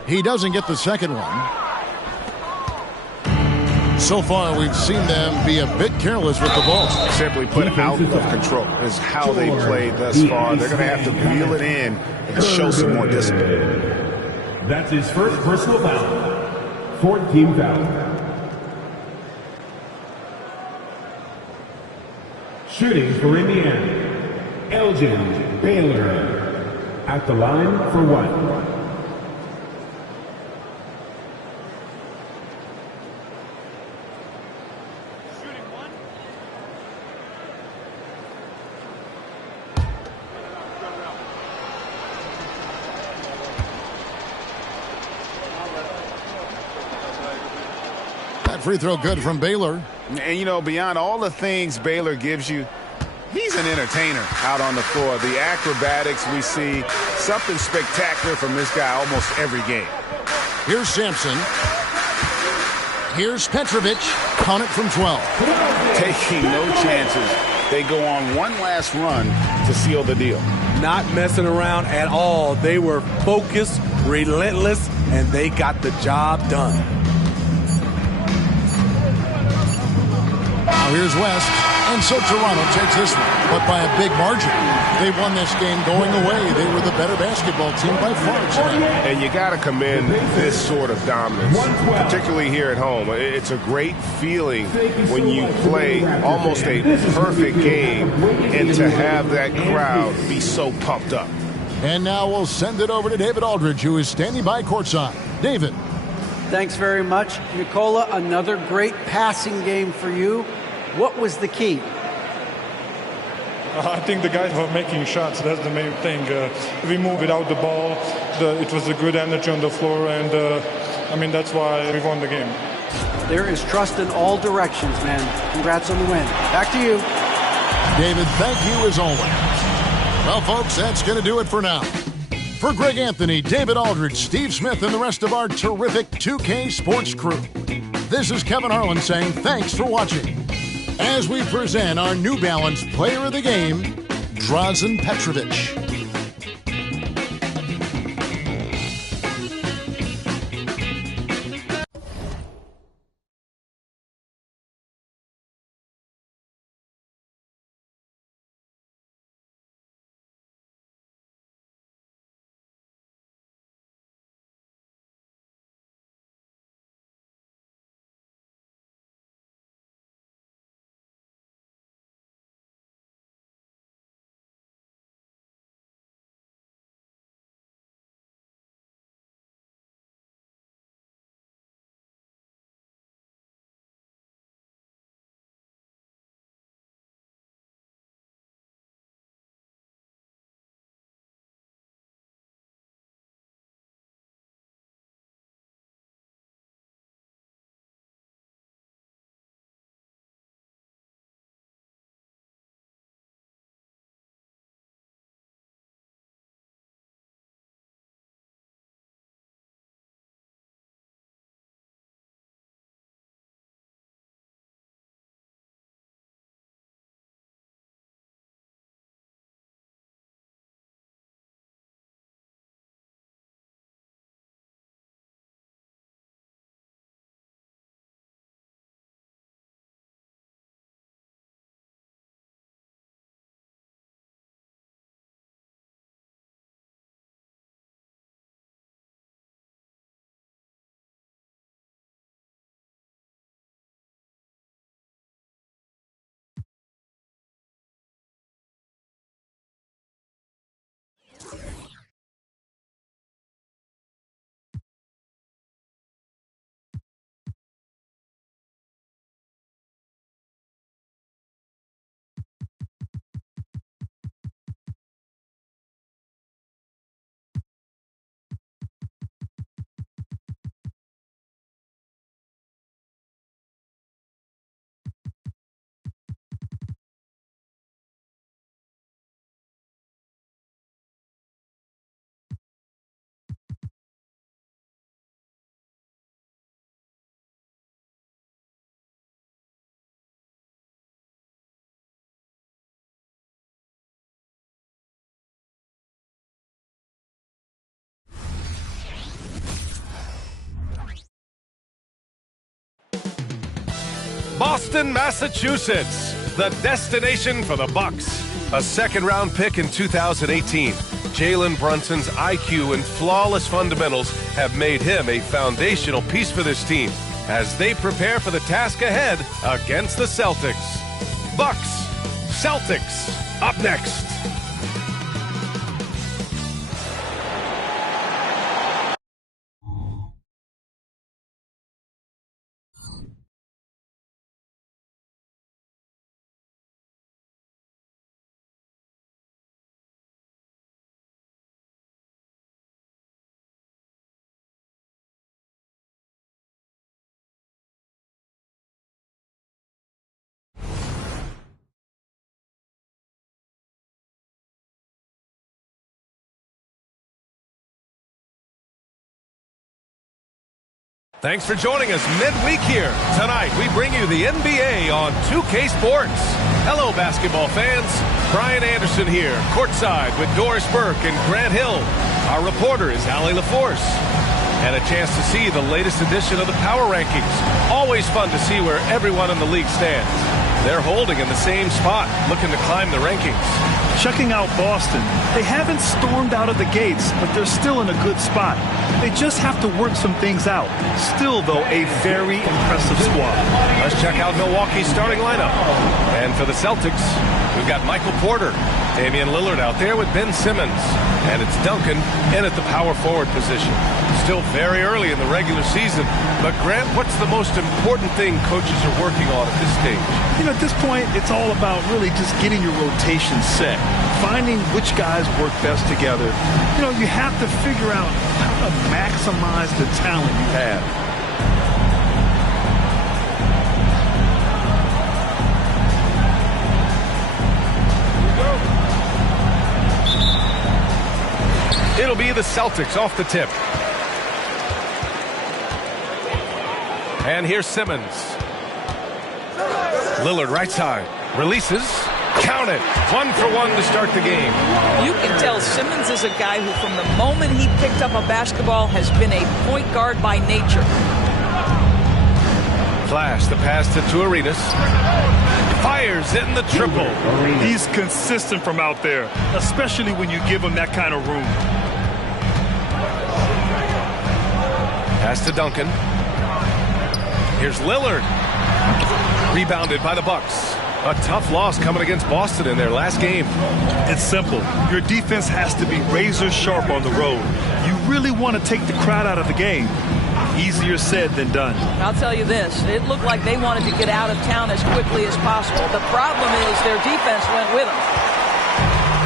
He doesn't get the second one. So far, we've seen them be a bit careless with the ball. Simply put, out of control is how they played thus far. They're going to have to reel it in and show some more discipline. That's his first personal foul. Fourth team foul. Shooting for Indiana, Elgin Baylor. At the line for one. Free throw good from Baylor. And, you know, beyond all the things Baylor gives you, he's an entertainer out on the floor. The acrobatics we see, something spectacular from this guy almost every game. Here's Sampson. Here's Petrovic. Count it from 12. Taking no chances. They go on one last run to seal the deal. Not messing around at all. They were focused, relentless, and they got the job done. Now here's West, and so Toronto takes this one, but by a big margin. They won this game going away. They were the better basketball team by far tonight. And you got to commend this sort of dominance, particularly here at home. It's a great feeling when you play almost a perfect game and to have that crowd be so pumped up. And now we'll send it over to David Aldridge, who is standing by courtside. David. Thanks very much. Nicola, another great passing game for you. What was the key? I think the guys were making shots. That's the main thing. We moved without the ball. It was a good energy on the floor, and I mean, that's why we won the game. There is trust in all directions, man. Congrats on the win. Back to you. David, thank you as always. Well, folks, that's going to do it for now. For Greg Anthony, David Aldridge, Steve Smith, and the rest of our terrific 2K Sports crew, this is Kevin Harlan saying thanks for watching as we present our New Balance Player of the Game, Drazen Petrovic. Boston, Massachusetts, the destination for the Bucks. A second-round pick in 2018, Jalen Brunson's IQ and flawless fundamentals have made him a foundational piece for this team as they prepare for the task ahead against the Celtics. Bucks, Celtics, up next. Thanks for joining us midweek here. Tonight, we bring you the NBA on 2K Sports. Hello, basketball fans. Brian Anderson here, courtside with Doris Burke and Grant Hill. Our reporter is Allie LaForce. And a chance to see the latest edition of the Power Rankings. Always fun to see where everyone in the league stands. They're holding in the same spot, looking to climb the rankings. Checking out Boston. They haven't stormed out of the gates, but they're still in a good spot. They just have to work some things out. Still, though, a very impressive squad. Let's check out Milwaukee's starting lineup. And for the Celtics, we've got Michael Porter, Damian Lillard out there with Ben Simmons. And it's Duncan in at the power forward position. Still very early in the regular season. But Grant, what's the most important thing coaches are working on at this stage? You know, at this point, it's all about really just getting your rotation set. Finding which guys work best together. You know, you have to figure out how to maximize the talent you have. It'll be the Celtics off the tip. And here's Simmons. Lillard right side. Releases. Count it. 1 for 1 to start the game. You can tell Simmons is a guy who from the moment he picked up a basketball has been a point guard by nature. Flash the pass to Arenas. Fires in the triple. He's consistent from out there, especially when you give him that kind of room. Pass to Duncan. Here's Lillard. Rebounded by the Bucks. A tough loss coming against Boston in their last game. It's simple. Your defense has to be razor sharp on the road. You really want to take the crowd out of the game. Easier said than done. I'll tell you this. It looked like they wanted to get out of town as quickly as possible. The problem is their defense went with them.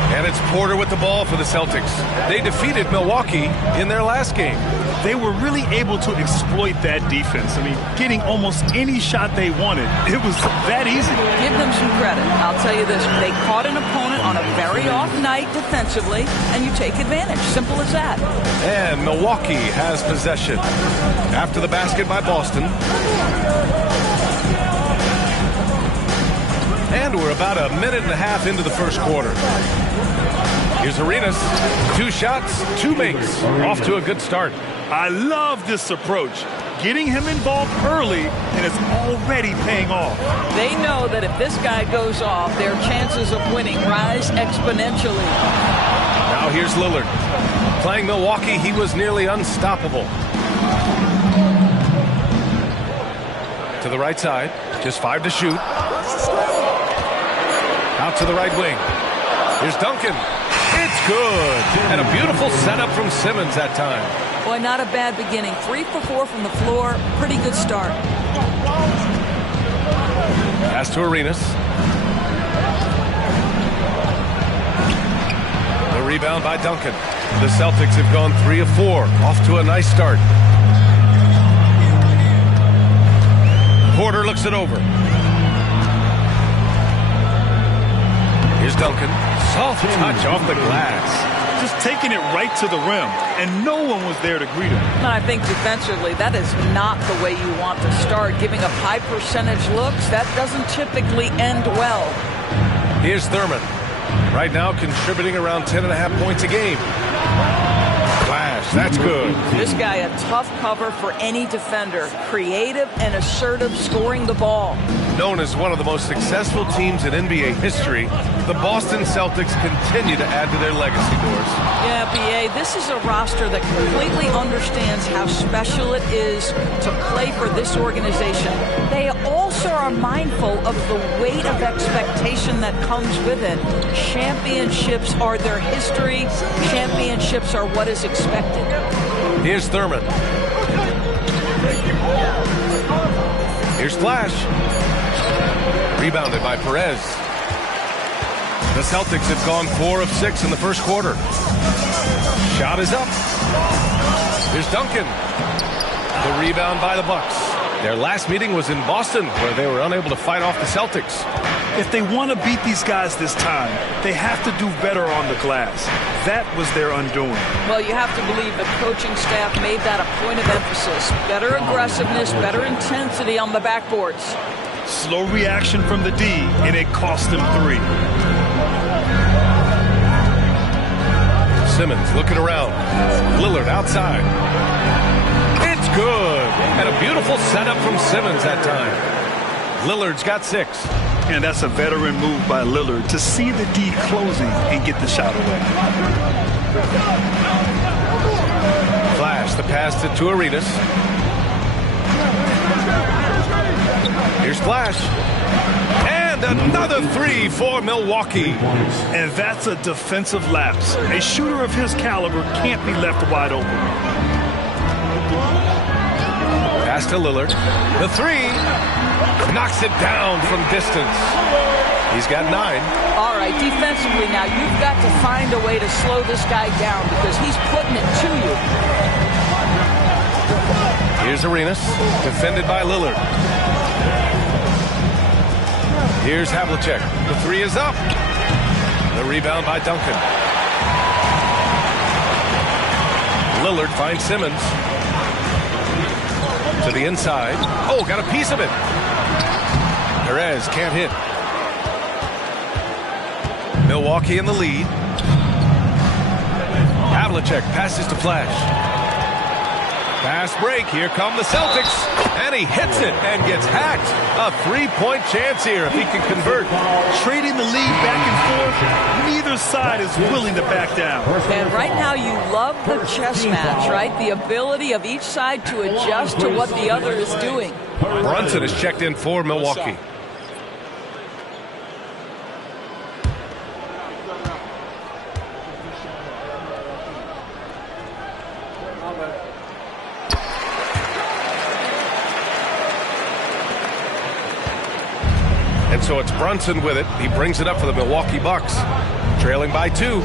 And it's Porter with the ball for the Celtics. They defeated Milwaukee in their last game. They were really able to exploit that defense. I mean, getting almost any shot they wanted. It was that easy. Give them some credit. I'll tell you this. They caught an opponent on a very off night defensively, and you take advantage. Simple as that. And Milwaukee has possession. After the basket by Boston. And we're about a minute and a half into the first quarter. Here's Arenas. 2 shots, 2 makes. Off to a good start. I love this approach. Getting him involved early, and it's already paying off. They know that if this guy goes off, their chances of winning rise exponentially. Now here's Lillard. Playing Milwaukee, he was nearly unstoppable. To the right side. Just 5 to shoot. Out to the right wing. Here's Duncan. It's good. And a beautiful setup from Simmons that time. Boy, not a bad beginning. 3 for 4 from the floor. Pretty good start. Pass to Arenas. The rebound by Duncan. The Celtics have gone 3 of 4. Off to a nice start. Porter looks it over. Here's Duncan. Soft touch off the glass. Just taking it right to the rim, and no one was there to greet him. I think defensively, that is not the way you want to start. Giving up high percentage looks, that doesn't typically end well. Here's Thurman. Right now contributing around 10.5 points a game. Flash That's good. This guy a tough cover for any defender. Creative and assertive scoring the ball. Known as one of the most successful teams in NBA history, the Boston Celtics continue to add to their legacy, Doris. Yeah, B.A., this is a roster that completely understands how special it is to play for this organization. They also are mindful of the weight of expectation that comes with it. Championships are their history. Championships are what is expected. Here's Thurman. Here's Flash. Rebounded by Perez. The Celtics have gone 4 of 6 in the first quarter. Shot is up. Here's Duncan. The rebound by the Bucks. Their last meeting was in Boston, where they were unable to fight off the Celtics. If they want to beat these guys this time, they have to do better on the glass. That was their undoing. Well, you have to believe the coaching staff made that a point of emphasis. Better aggressiveness, better intensity on the backboards. Slow reaction from the D, and it cost them 3. Simmons looking around. Lillard outside. It's good. And a beautiful setup from Simmons that time. Lillard's got 6. And that's a veteran move by Lillard to see the D closing and get the shot away. Flash, the pass to Arenas. Here's Flash. And another 3 for Milwaukee. And that's a defensive lapse. A shooter of his caliber can't be left wide open. Pass to Lillard. The 3. Knocks it down from distance. He's got 9. All right, defensively now, you've got to find a way to slow this guy down because he's putting it to you. Here's Arenas, defended by Lillard. Here's Havlicek. The 3 is up. The rebound by Duncan. Lillard finds Simmons. To the inside. Oh, got a piece of it. Perez can't hit. Milwaukee in the lead. Havlicek passes to Flash. Fast break. Here come the Celtics. And he hits it and gets hacked. A 3-point chance here if he can convert. Trading the lead back and forth. Neither side is willing to back down. And right now you love the chess match, right? The ability of each side to adjust to what the other is doing. Brunson is checked in for Milwaukee. And so it's Brunson with it. He brings it up for the Milwaukee Bucks. Trailing by 2.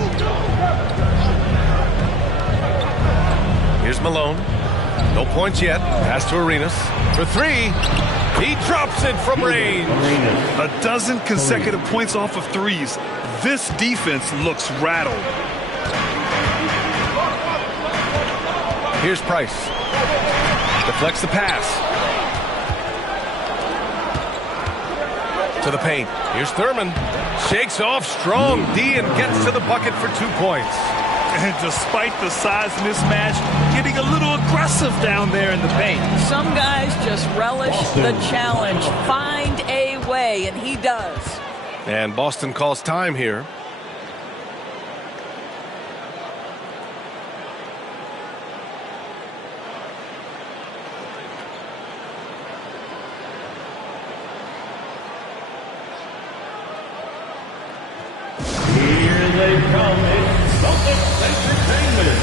Here's Malone. No points yet. Pass to Arenas. For 3. He drops it from range. A dozen consecutive points off of 3s. This defense looks rattled. Here's Price. Deflects the pass. To the paint. Here's Thurman. Shakes off strong D and gets to the bucket for 2 points. And despite the size mismatch, getting a little aggressive down there in the paint. Some guys just relish the challenge. Find a way, and he does. And Boston calls time here. They come in Celtics Entertainment.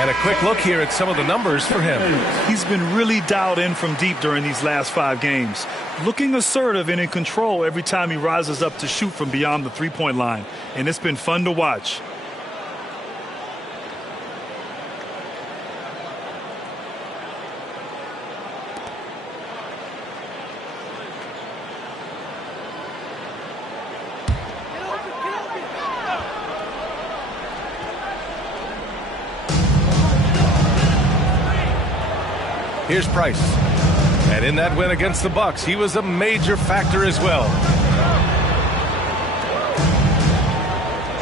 And a quick look here at some of the numbers for him. He's been really dialed in from deep during these last 5 games. Looking assertive and in control every time he rises up to shoot from beyond the three-point line. And it's been fun to watch. Here's Price. And in that win against the Bucks, he was a major factor as well.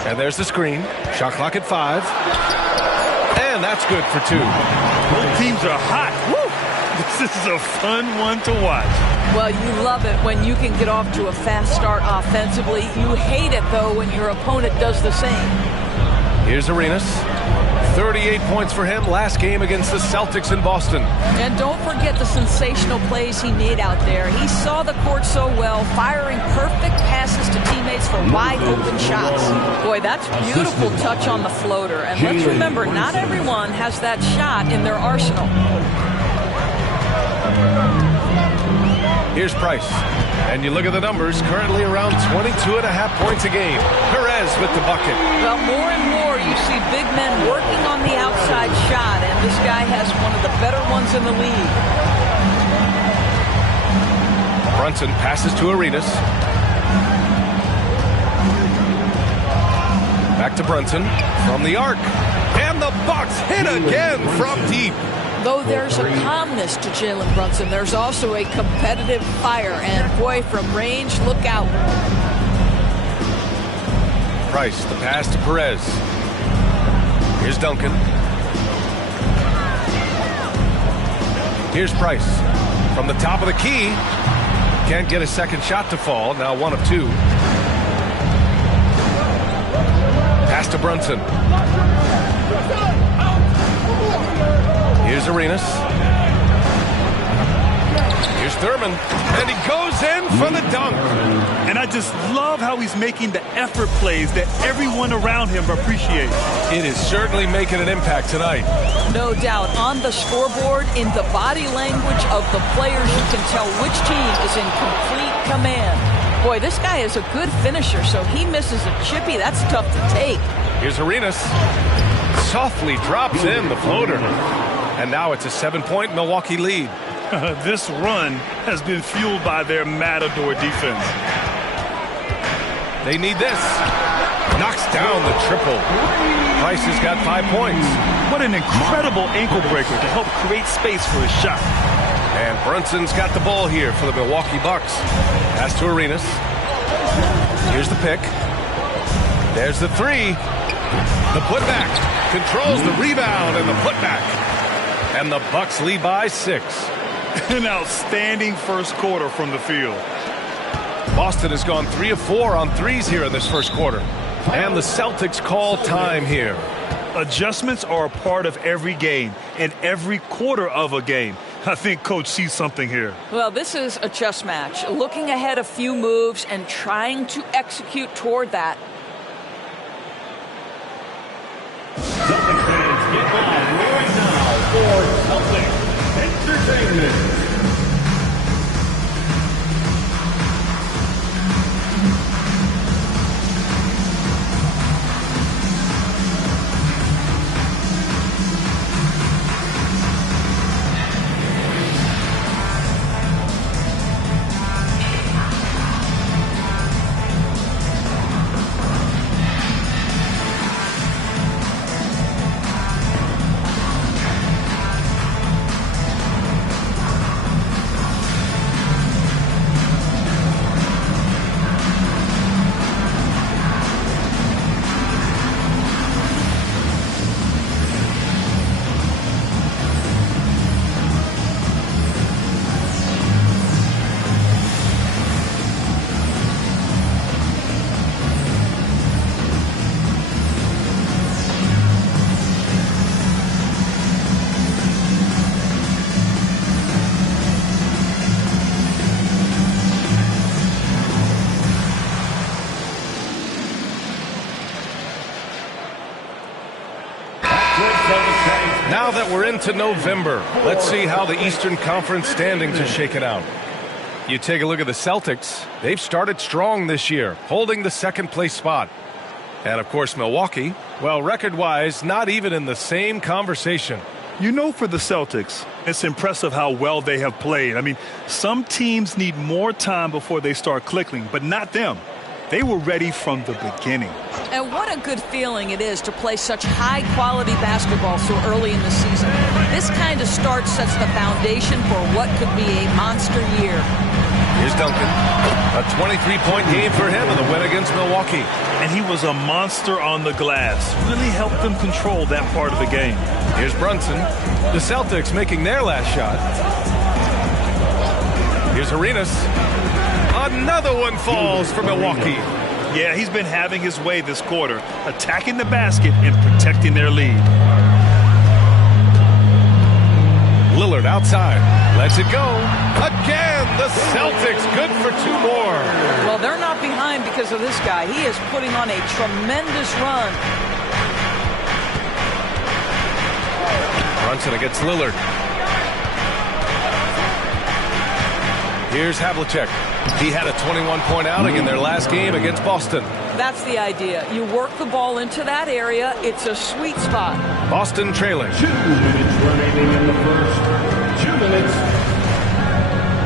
And there's the screen. Shot clock at 5. And that's good for 2. Both teams are hot. Woo! This is a fun one to watch. Well, you love it when you can get off to a fast start offensively. You hate it, though, when your opponent does the same. Here's Arenas. 38 points for him last game against the Celtics in Boston. And don't forget the sensational plays he made out there. He saw the court so well, firing perfect passes to teammates for wide open shots. Boy, that's beautiful touch on the floater. And let's remember, not everyone has that shot in their arsenal. Here's Price. And you look at the numbers, currently around 22.5 points a game. Perez with the bucket. Well, more and more you see big men working on the outside shot, and this guy has one of the better ones in the league. Brunson passes to Arenas. Back to Brunson from the arc. And the Bucks hit again from deep. Though there's a calmness to Jalen Brunson, there's also a competitive fire. And boy, from range, look out. Price, the pass to Perez. Here's Duncan. Here's Price. From the top of the key. Can't get a second shot to fall. Now 1 of 2. Pass to Brunson. Here's Arenas. Here's Thurman. And he goes in for the dunk. And I just love how he's making the effort plays that everyone around him appreciates. It is certainly making an impact tonight. No doubt. On the scoreboard, in the body language of the players, you can tell which team is in complete command. Boy, this guy is a good finisher, so he misses a chippy. That's tough to take. Here's Arenas. Softly drops in the floater. And now it's a 7-point Milwaukee lead. This run has been fueled by their Matador defense. They need this. Knocks down the triple. Price has got 5 points. What an incredible ankle breaker to help create space for his shot. And Brunson's got the ball here for the Milwaukee Bucks. Pass to Arenas. Here's the pick. There's the 3. The putback. Controls the rebound and the putback. And the Bucks lead by 6. An outstanding first quarter from the field. Boston has gone 3 of 4 on threes here in this first quarter. And the Celtics call time here. Adjustments are a part of every game and every quarter of a game. I think Coach sees something here. Well, this is a chess match. Looking ahead a few moves and trying to execute toward that. Celtics fans, get live right now for Celtics Entertainment. Now that we're into November, let's see how the Eastern Conference standings are shaking out. You take a look at the Celtics. They've started strong this year, holding the second-place spot. And, of course, Milwaukee, well, record-wise, not even in the same conversation. You know, for the Celtics, it's impressive how well they have played. I mean, some teams need more time before they start clicking, but not them. They were ready from the beginning. And what a good feeling it is to play such high-quality basketball so early in the season. This kind of start sets the foundation for what could be a monster year. Here's Duncan. A 23-point game for him in the win against Milwaukee. And he was a monster on the glass. Really helped them control that part of the game. Here's Brunson. The Celtics making their last shot. Here's Arenas. Another one falls for Milwaukee. Yeah, he's been having his way this quarter, attacking the basket and protecting their lead. Lillard outside. Lets it go. Again, the Celtics good for 2 more. Well, they're not behind because of this guy. He is putting on a tremendous run. Brunson against Lillard. Here's Havlicek. He had a 21-point outing in their last game against Boston. That's the idea. You work the ball into that area. It's a sweet spot. Boston trailing. 2 minutes remaining in the first. 2 minutes.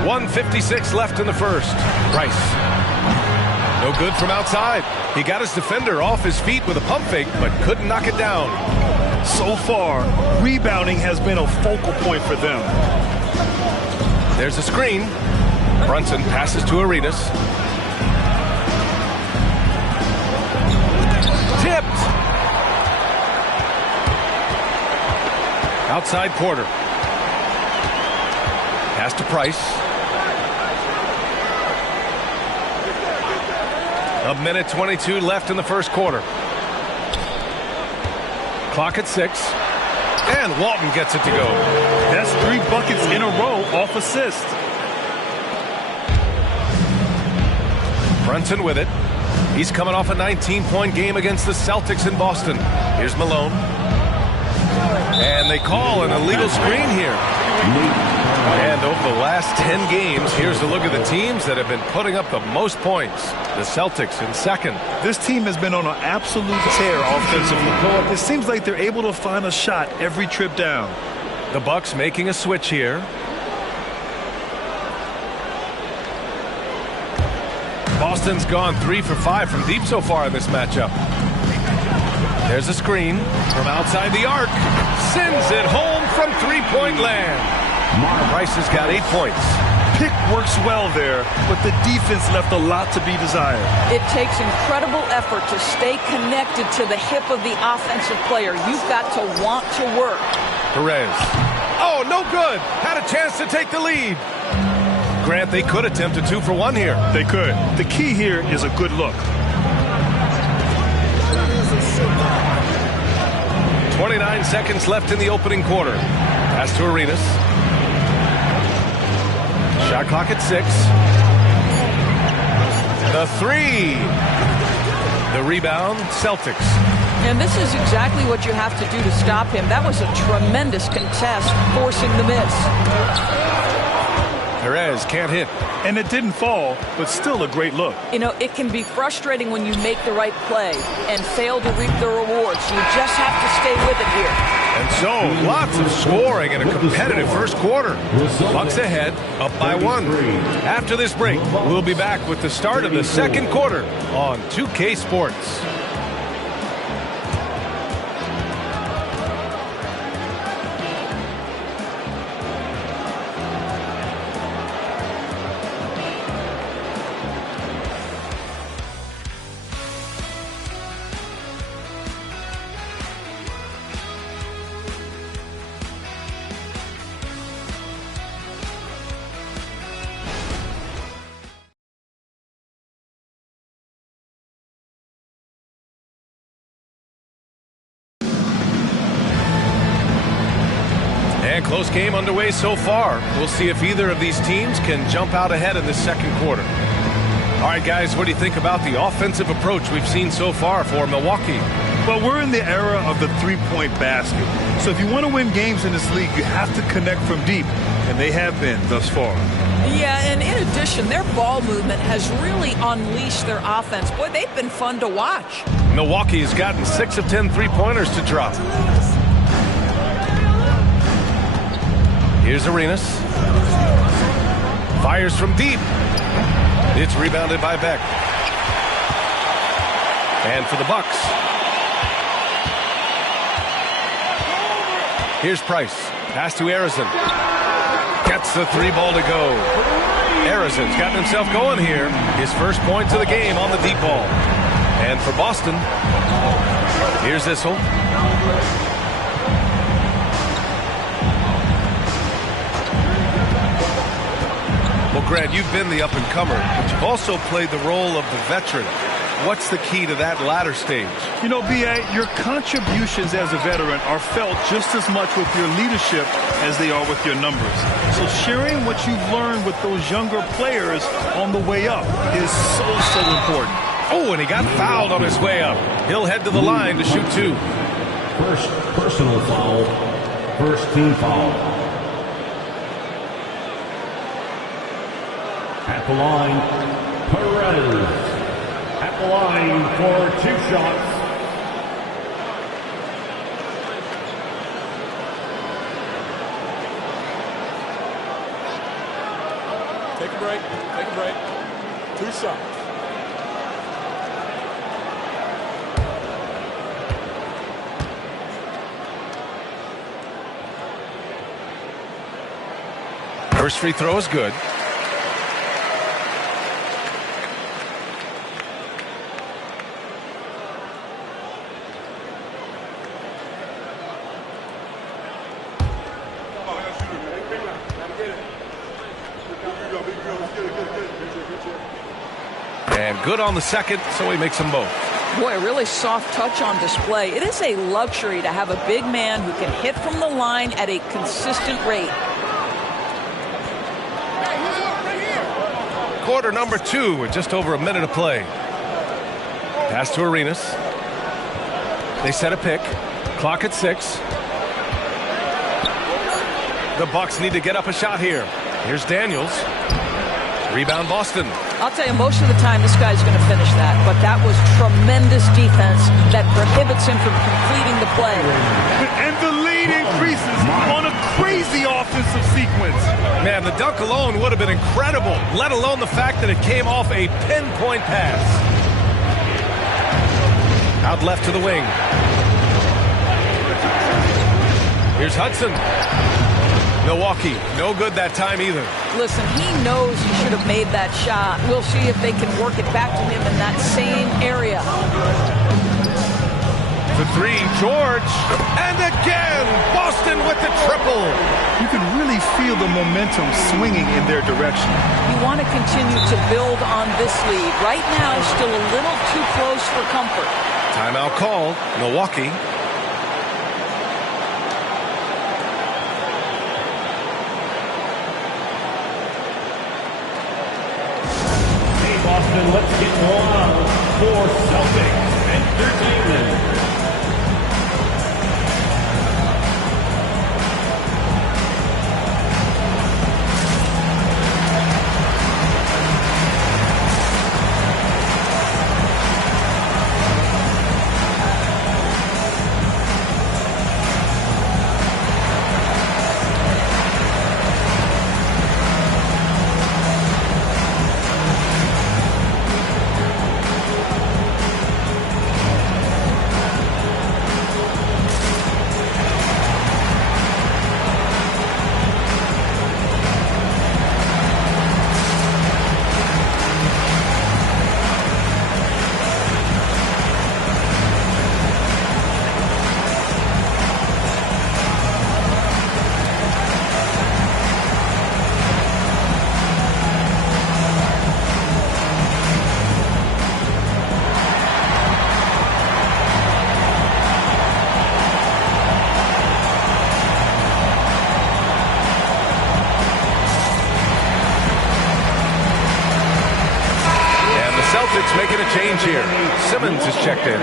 1:56 left in the first. Price. No good from outside. He got his defender off his feet with a pump fake, but couldn't knock it down. So far, rebounding has been a focal point for them. There's a screen. Brunson passes to Arenas. Tipped. Outside Porter. Pass to Price. A minute 22 left in the first quarter. Clock at 6. And Walton gets it to go. That's 3 buckets in a row off assist. Brunson with it. He's coming off a 19-point game against the Celtics in Boston. Here's Malone. And they call an illegal screen here. And over the last 10 games, here's a look at the teams that have been putting up the most points. The Celtics in second. This team has been on an absolute tear offensively. It seems like they're able to find a shot every trip down. The Bucks making a switch here. Boston's gone 3 for 5 from deep so far in this matchup. There's a screen from outside the arc. Sends it home from 3-point land. Price has got 8 points. Pick works well there, but the defense left a lot to be desired. It takes incredible effort to stay connected to the hip of the offensive player. You've got to want to work. Perez. Oh, no good. Had a chance to take the lead. Grant, they could attempt a 2 for 1 here. They could. The key here is a good look. 29 seconds left in the opening quarter. Pass to Arenas. Shot clock at 6. The 3. The rebound, Celtics. And this is exactly what you have to do to stop him. That was a tremendous contest, forcing the miss. Perez can't hit. And it didn't fall, but still a great look. You know, it can be frustrating when you make the right play and fail to reap the rewards. You just have to stay with it here. And so, lots of scoring in a competitive first quarter. Bucks ahead, up by 1. After this break, we'll be back with the start of the second quarter on 2K Sports. Close game underway so far. We'll see if either of these teams can jump out ahead in this second quarter. All right, guys, what do you think about the offensive approach we've seen so far for Milwaukee? Well, we're in the era of the three-point basket. So if you want to win games in this league, you have to connect from deep, and they have been thus far. Yeah, and in addition, their ball movement has really unleashed their offense. Boy, they've been fun to watch. Milwaukee has gotten 6 of 10 three-pointers to drop. Here's Arenas. Fires from deep. It's rebounded by Beck. And for the Bucks, here's Price. Pass to Arizon. Gets the three ball to go. Arizon's gotten himself going here. His first points of the game on the deep ball. And for Boston, here's Issel. Well, Grant, you've been the up-and-comer, but you've also played the role of the veteran. What's the key to that latter stage? You know, B.A., your contributions as a veteran are felt just as much with your leadership as they are with your numbers. So sharing what you've learned with those younger players on the way up is so important. Oh, and he got fouled on his way up. He'll head to the line to shoot 2. First personal foul. First team foul. At the line, Perez. At the line for 2 shots. Take a break. Take a break. 2 shots. First free throw is good. And good on the second, so he makes them both. Boy, a really soft touch on display. It is a luxury to have a big man who can hit from the line at a consistent rate. Quarter number 2 with just over a minute of play. Pass to Arenas. They set a pick. Clock at 6. The Bucks need to get up a shot here. Here's Daniels. Rebound Boston. I'll tell you, most of the time this guy's going to finish that, but that was tremendous defense that prohibits him from completing the play. And the lead increases on a crazy offensive sequence. Man, the dunk alone would have been incredible, let alone the fact that it came off a pinpoint pass. Out left to the wing. Here's Hudson. Milwaukee, no good that time either. Listen, he knows he should have made that shot. We'll see if they can work it back to him in that same area. The 3, George. And again, Boston with the triple. You can really feel the momentum swinging in their direction. You want to continue to build on this lead. Right now, still a little too close for comfort. Timeout called. Milwaukee. Boston, let's get wild for Celtics Entertainment. Making a change here. Simmons is checked in.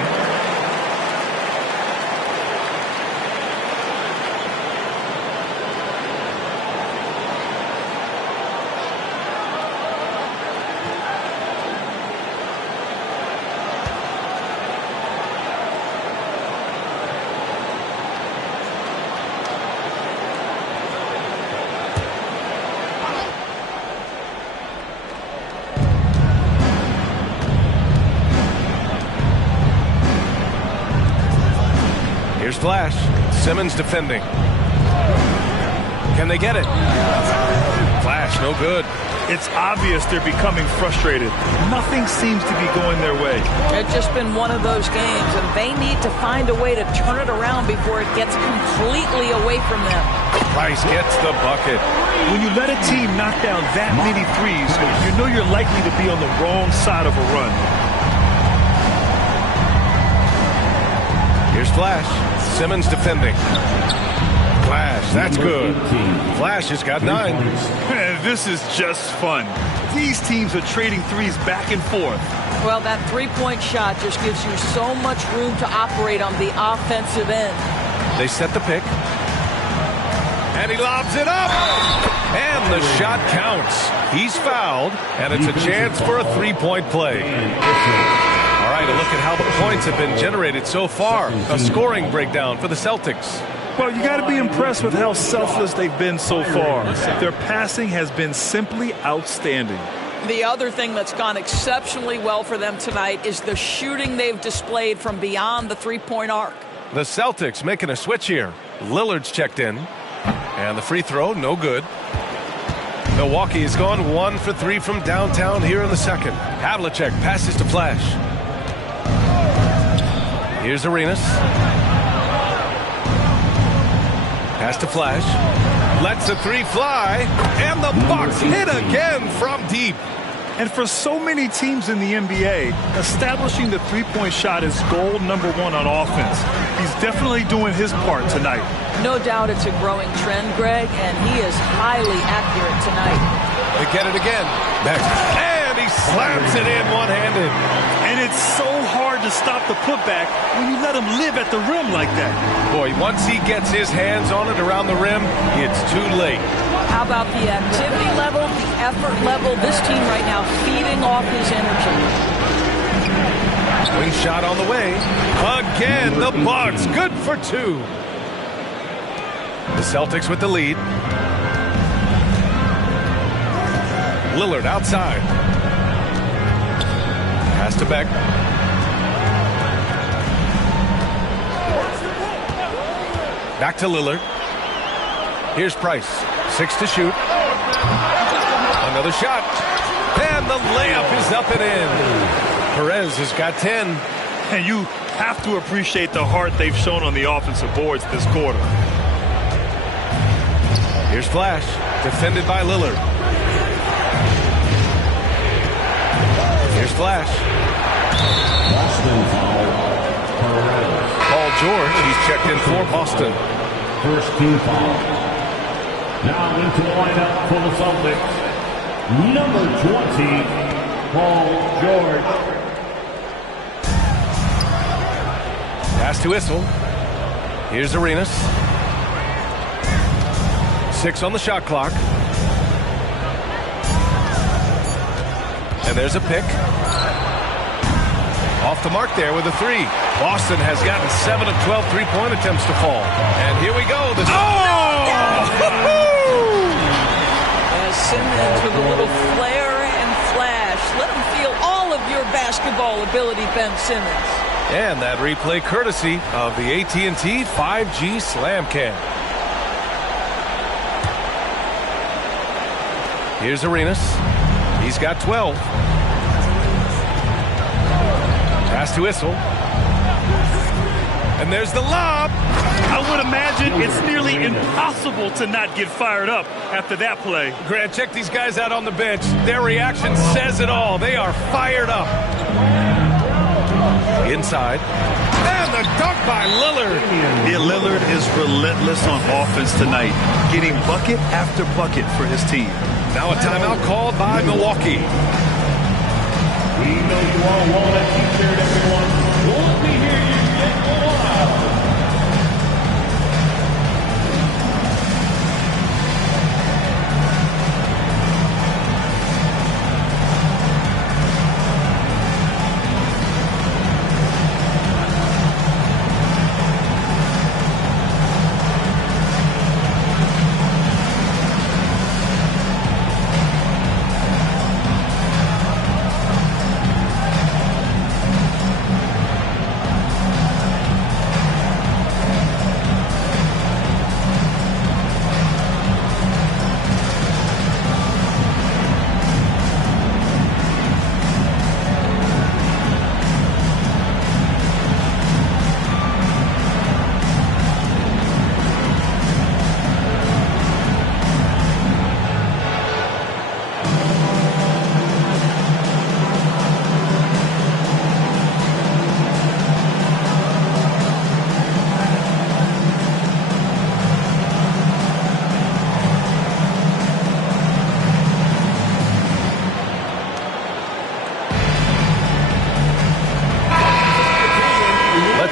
Here's Flash. Simmons defending. Can they get it? Flash, no good. It's obvious they're becoming frustrated. Nothing seems to be going their way. It's just been one of those games, and they need to find a way to turn it around before it gets completely away from them. Price gets the bucket. When you let a team knock down that many threes, you know you're likely to be on the wrong side of a run. Here's Flash. Simmons defending. Flash, that's good. Flash has got 9. Man, this is just fun. These teams are trading threes back and forth. Well, that three-point shot just gives you so much room to operate on the offensive end. They set the pick. And he lobs it up. And the shot counts. He's fouled, and it's a chance for a three-point play. All right, a look at how the points have been generated so far. A scoring breakdown for the Celtics. Well, you got to be impressed with how selfless they've been so far. Their passing has been simply outstanding. The other thing that's gone exceptionally well for them tonight is the shooting they've displayed from beyond the three-point arc. The Celtics making a switch here. Lillard's checked in. And the free throw, no good. Milwaukee has gone 1 for 3 from downtown here in the second. Havlicek passes to Flash. Here's Arenas. Pass to Flash. Lets the three fly. And the Bucks hit again from deep. And for so many teams in the NBA, establishing the three-point shot is goal number 1 on offense. He's definitely doing his part tonight. No doubt it's a growing trend, Greg, and he is highly accurate tonight. They get it again. Back. And he slams it in one-handed. And it's so hard to stop the putback when you let him live at the rim like that. Boy, once he gets his hands on it around the rim, it's too late. How about the activity level, the effort level? This team right now feeding off his energy. Swing shot on the way. Again, the Bucks. Good for 2. The Celtics with the lead. Lillard outside. Pass to Beck. Back to Lillard. Here's Price. 6 to shoot. Another shot. And the layup is up and in. Perez has got 10. And you have to appreciate the heart they've shown on the offensive boards this quarter. Here's Flash. Defended by Lillard. Here's Flash. Boston foul. Perez. Paul George, he's checked in for Boston. First team foul. Now into the lineup for the Celtics. Number 20, Paul George. Pass to Issel. Here's Arenas. 6 on the shot clock. And there's a pick. Off the mark there with a 3. Boston has gotten 7 of 12 three-point attempts to fall. And here we go. As Simmons with a little flair and flash. Let him feel all of your basketball ability, Ben Simmons. And that replay courtesy of the AT&T 5G Slam Cam. Here's Arenas. He's got 12. Pass to Issel. And there's the lob. I would imagine it's nearly impossible to not get fired up after that play. Grant, check these guys out on the bench. Their reaction says it all. They are fired up. Inside. And the dunk by Lillard. Yeah, Lillard is relentless on offense tonight, getting bucket after bucket for his team. Now a timeout called by Milwaukee. We know you all want a t-shirt, everyone. Let me hear you get wild.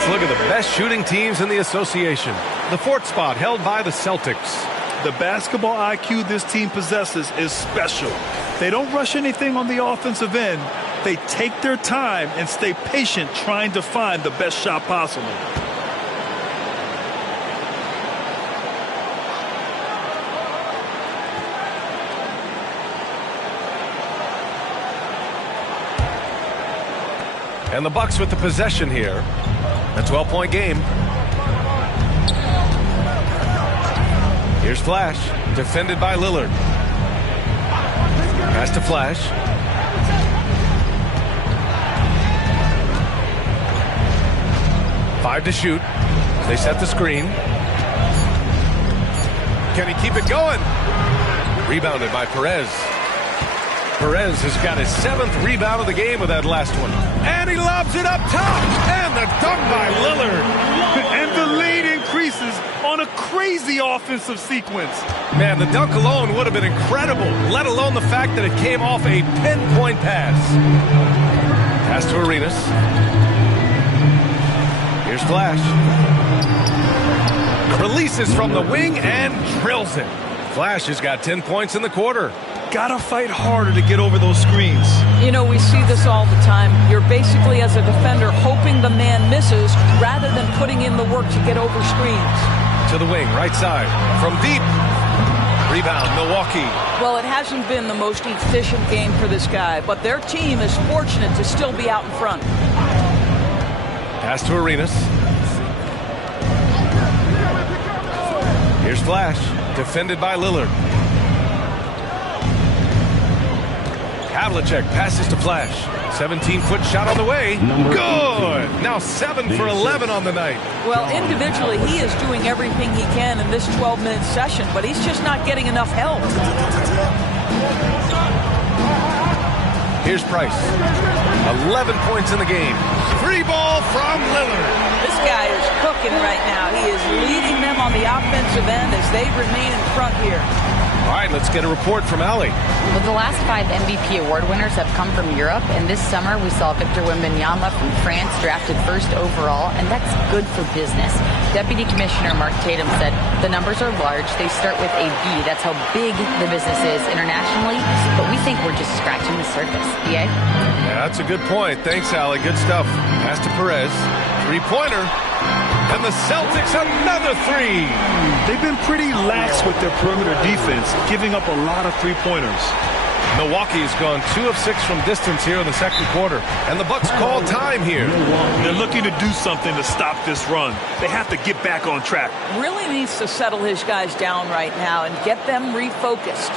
Let's look at the best shooting teams in the association. The fourth spot held by the Celtics. The basketball IQ this team possesses is special. They don't rush anything on the offensive end. They take their time and stay patient trying to find the best shot possible. And the Bucks with the possession here. A 12-point game. Here's Flash, defended by Lillard. Pass to Flash. Five to shoot. They set the screen. Can he keep it going? Rebounded by Perez. Perez has got his 7th rebound of the game with that last one. And he lobs it up top. And the dunk by Lillard. And the lead increases on a crazy offensive sequence. Man, the dunk alone would have been incredible, let alone the fact that it came off a pinpoint pass. Pass to Arenas. Here's Flash. Releases from the wing and drills it. Flash has got 10 points in the quarter. Gotta fight harder to get over those screens. You know, we see this all the time. You're basically, as a defender, hoping the man misses rather than putting in the work to get over screens. To the wing, right side, from deep. Rebound, Milwaukee. Well, it hasn't been the most efficient game for this guy, but their team is fortunate to still be out in front. Pass to Arenas. Here's Flash, defended by Lillard. Havlicek passes to Flash. 17-foot shot on the way. Good. Now 7 for 11 on the night. Well, individually, he is doing everything he can in this 12-minute session, but he's just not getting enough help. Here's Price. 11 points in the game. Free ball from Lillard. This guy is cooking right now. He is leading them on the offensive end as they remain in front here. All right, let's get a report from Allie. Well, the last 5 MVP award winners have come from Europe, and this summer we saw Victor Wembanyama from France drafted 1st overall, and that's good for business. Deputy Commissioner Mark Tatum said the numbers are large. They start with a B. That's how big the business is internationally, but we think we're just scratching the surface. Yeah, that's a good point. Thanks, Allie. Good stuff. Pass to Perez. Three-pointer. And the Celtics another 3. They've been pretty lax with their perimeter defense, giving up a lot of three-pointers. Milwaukee's gone 2 of 6 from distance here in the second quarter. And the Bucks call time here. They're looking to do something to stop this run. They have to get back on track. Really needs to settle his guys down right now and get them refocused.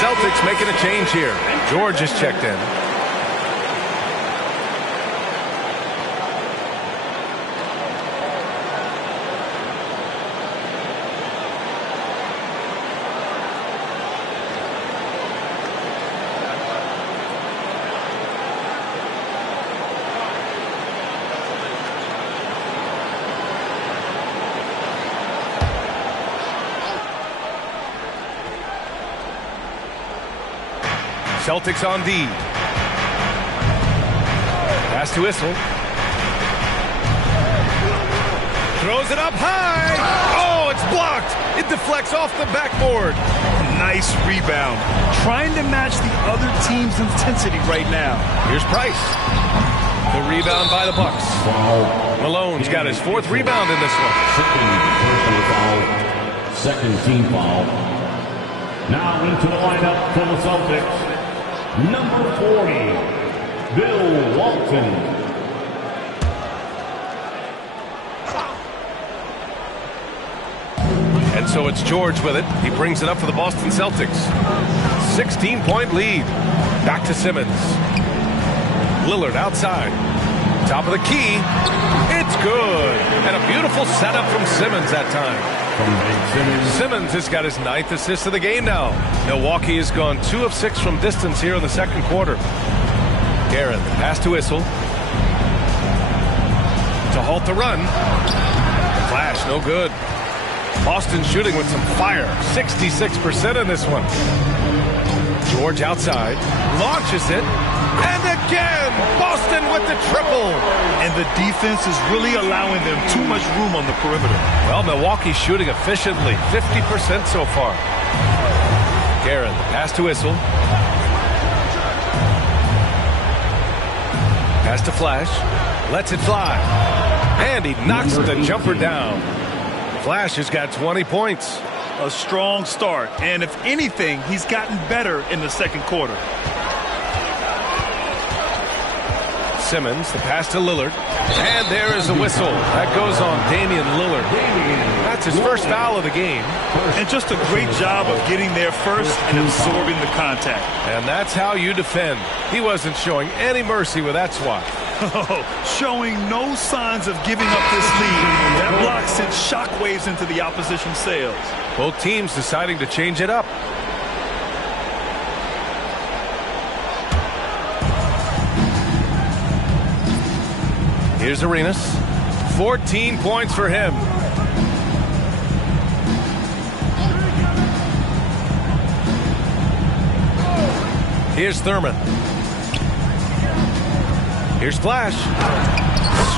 Celtics making a change here. George is checked in. Celtics on D. Pass to Issel. Throws it up high. Oh, it's blocked. It deflects off the backboard. Nice rebound. Trying to match the other team's intensity right now. Here's Price. The rebound by the Bucks. Malone's got his 4th rebound in this one. Second team foul. Now into the lineup for the Celtics. Number 40, Bill Walton. And so it's George with it. He brings it up for the Boston Celtics. 16-point lead. Back to Simmons. Lillard outside. Top of the key. It's good. And a beautiful setup from Simmons that time. Simmons has got his 9th assist of the game now. Milwaukee has gone 2 of 6 from distance here in the second quarter. Guerin, pass to Issel. To halt the run. Flash, no good. Boston shooting with some fire. 66% in this one. George outside. Launches it. And again, Boston with the triple. And the defense is really allowing them too much room on the perimeter. Well, Milwaukee's shooting efficiently. 50% so far. Guerin, pass to Issel. Pass to Flash. Lets it fly. And he knocks the jumper down. Flash has got 20 points. A strong start. And if anything, he's gotten better in the second quarter. Simmons, the pass to Lillard. And there is a whistle. That goes on Damian Lillard. That's his first foul of the game. And just a great job of getting there first and absorbing the contact. And that's how you defend. He wasn't showing any mercy with that swat. Showing no signs of giving up this lead. That block sent shockwaves into the opposition sails. Both teams deciding to change it up. Here's Arenas. 14 points for him. Here's Thurman. Here's Flash.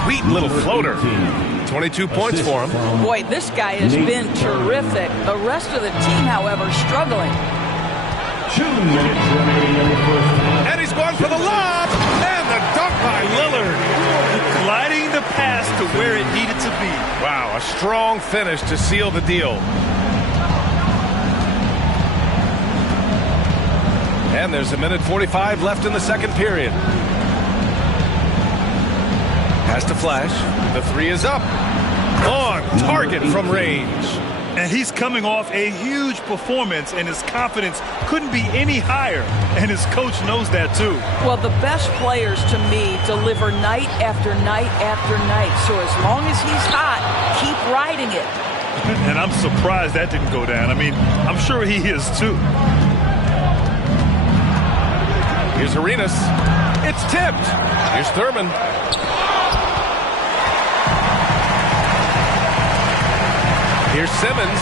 Sweet little floater. 22 points for him. Boy, this guy has been terrific. The rest of the team, however, struggling. 2 minutes remaining in the first half. And he's going for the lob. And the dunk by Lillard. Gliding the pass to where it needed to be. Wow, a strong finish to seal the deal. And there's a minute 45 left in the second period. Pass to Flash. The 3 is up. On target from range. And he's coming off a huge performance, and his confidence couldn't be any higher. And his coach knows that, too. Well, the best players, to me, deliver night after night after night. So as long as he's hot, keep riding it. And I'm surprised that didn't go down. I mean, I'm sure he is, too. Here's Arenas. It's tipped. Here's Thurman. Here's Simmons.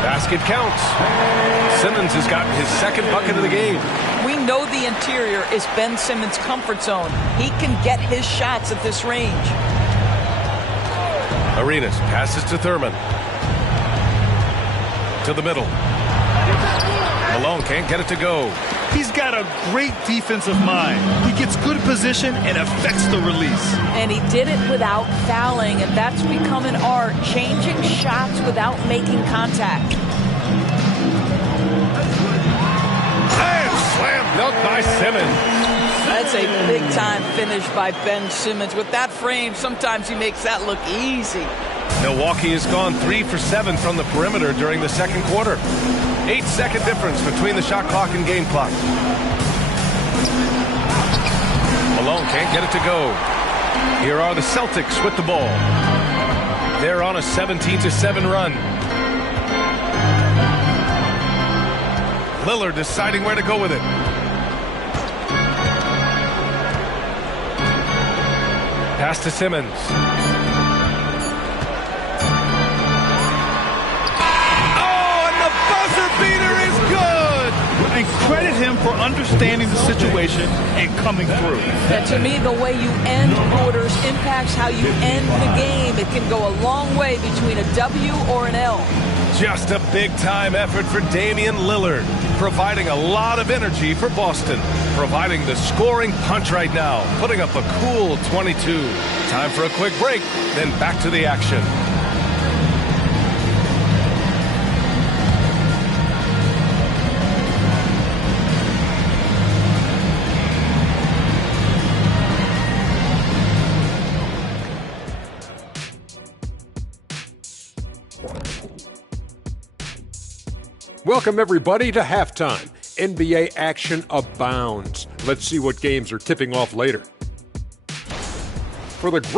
Basket counts. Simmons has gotten his second bucket of the game. We know the interior is Ben Simmons' comfort zone. He can get his shots at this range. Arenas passes to Thurman. To the middle. Malone can't get it to go. He's got a great defensive mind. He gets good position and affects the release. And he did it without fouling, and that's become an art, changing shots without making contact. And slam dunk by Simmons. That's a big-time finish by Ben Simmons. With that frame, sometimes he makes that look easy. Milwaukee has gone 3 for 7 from the perimeter during the second quarter. 8-second difference between the shot clock and game clock. Malone can't get it to go. Here are the Celtics with the ball. They're on a 17-7 run. Lillard deciding where to go with it. Pass to Simmons. And credit him for understanding the situation and coming through. And to me, the way you end quarters impacts how you end the game. It can go a long way between a W or an L. Just a big-time effort for Damian Lillard, providing a lot of energy for Boston, providing the scoring punch right now, putting up a cool 22. Time for a quick break, then back to the action. Welcome, everybody, to halftime. NBA action abounds. Let's see what games are tipping off later. For the Grizzlies,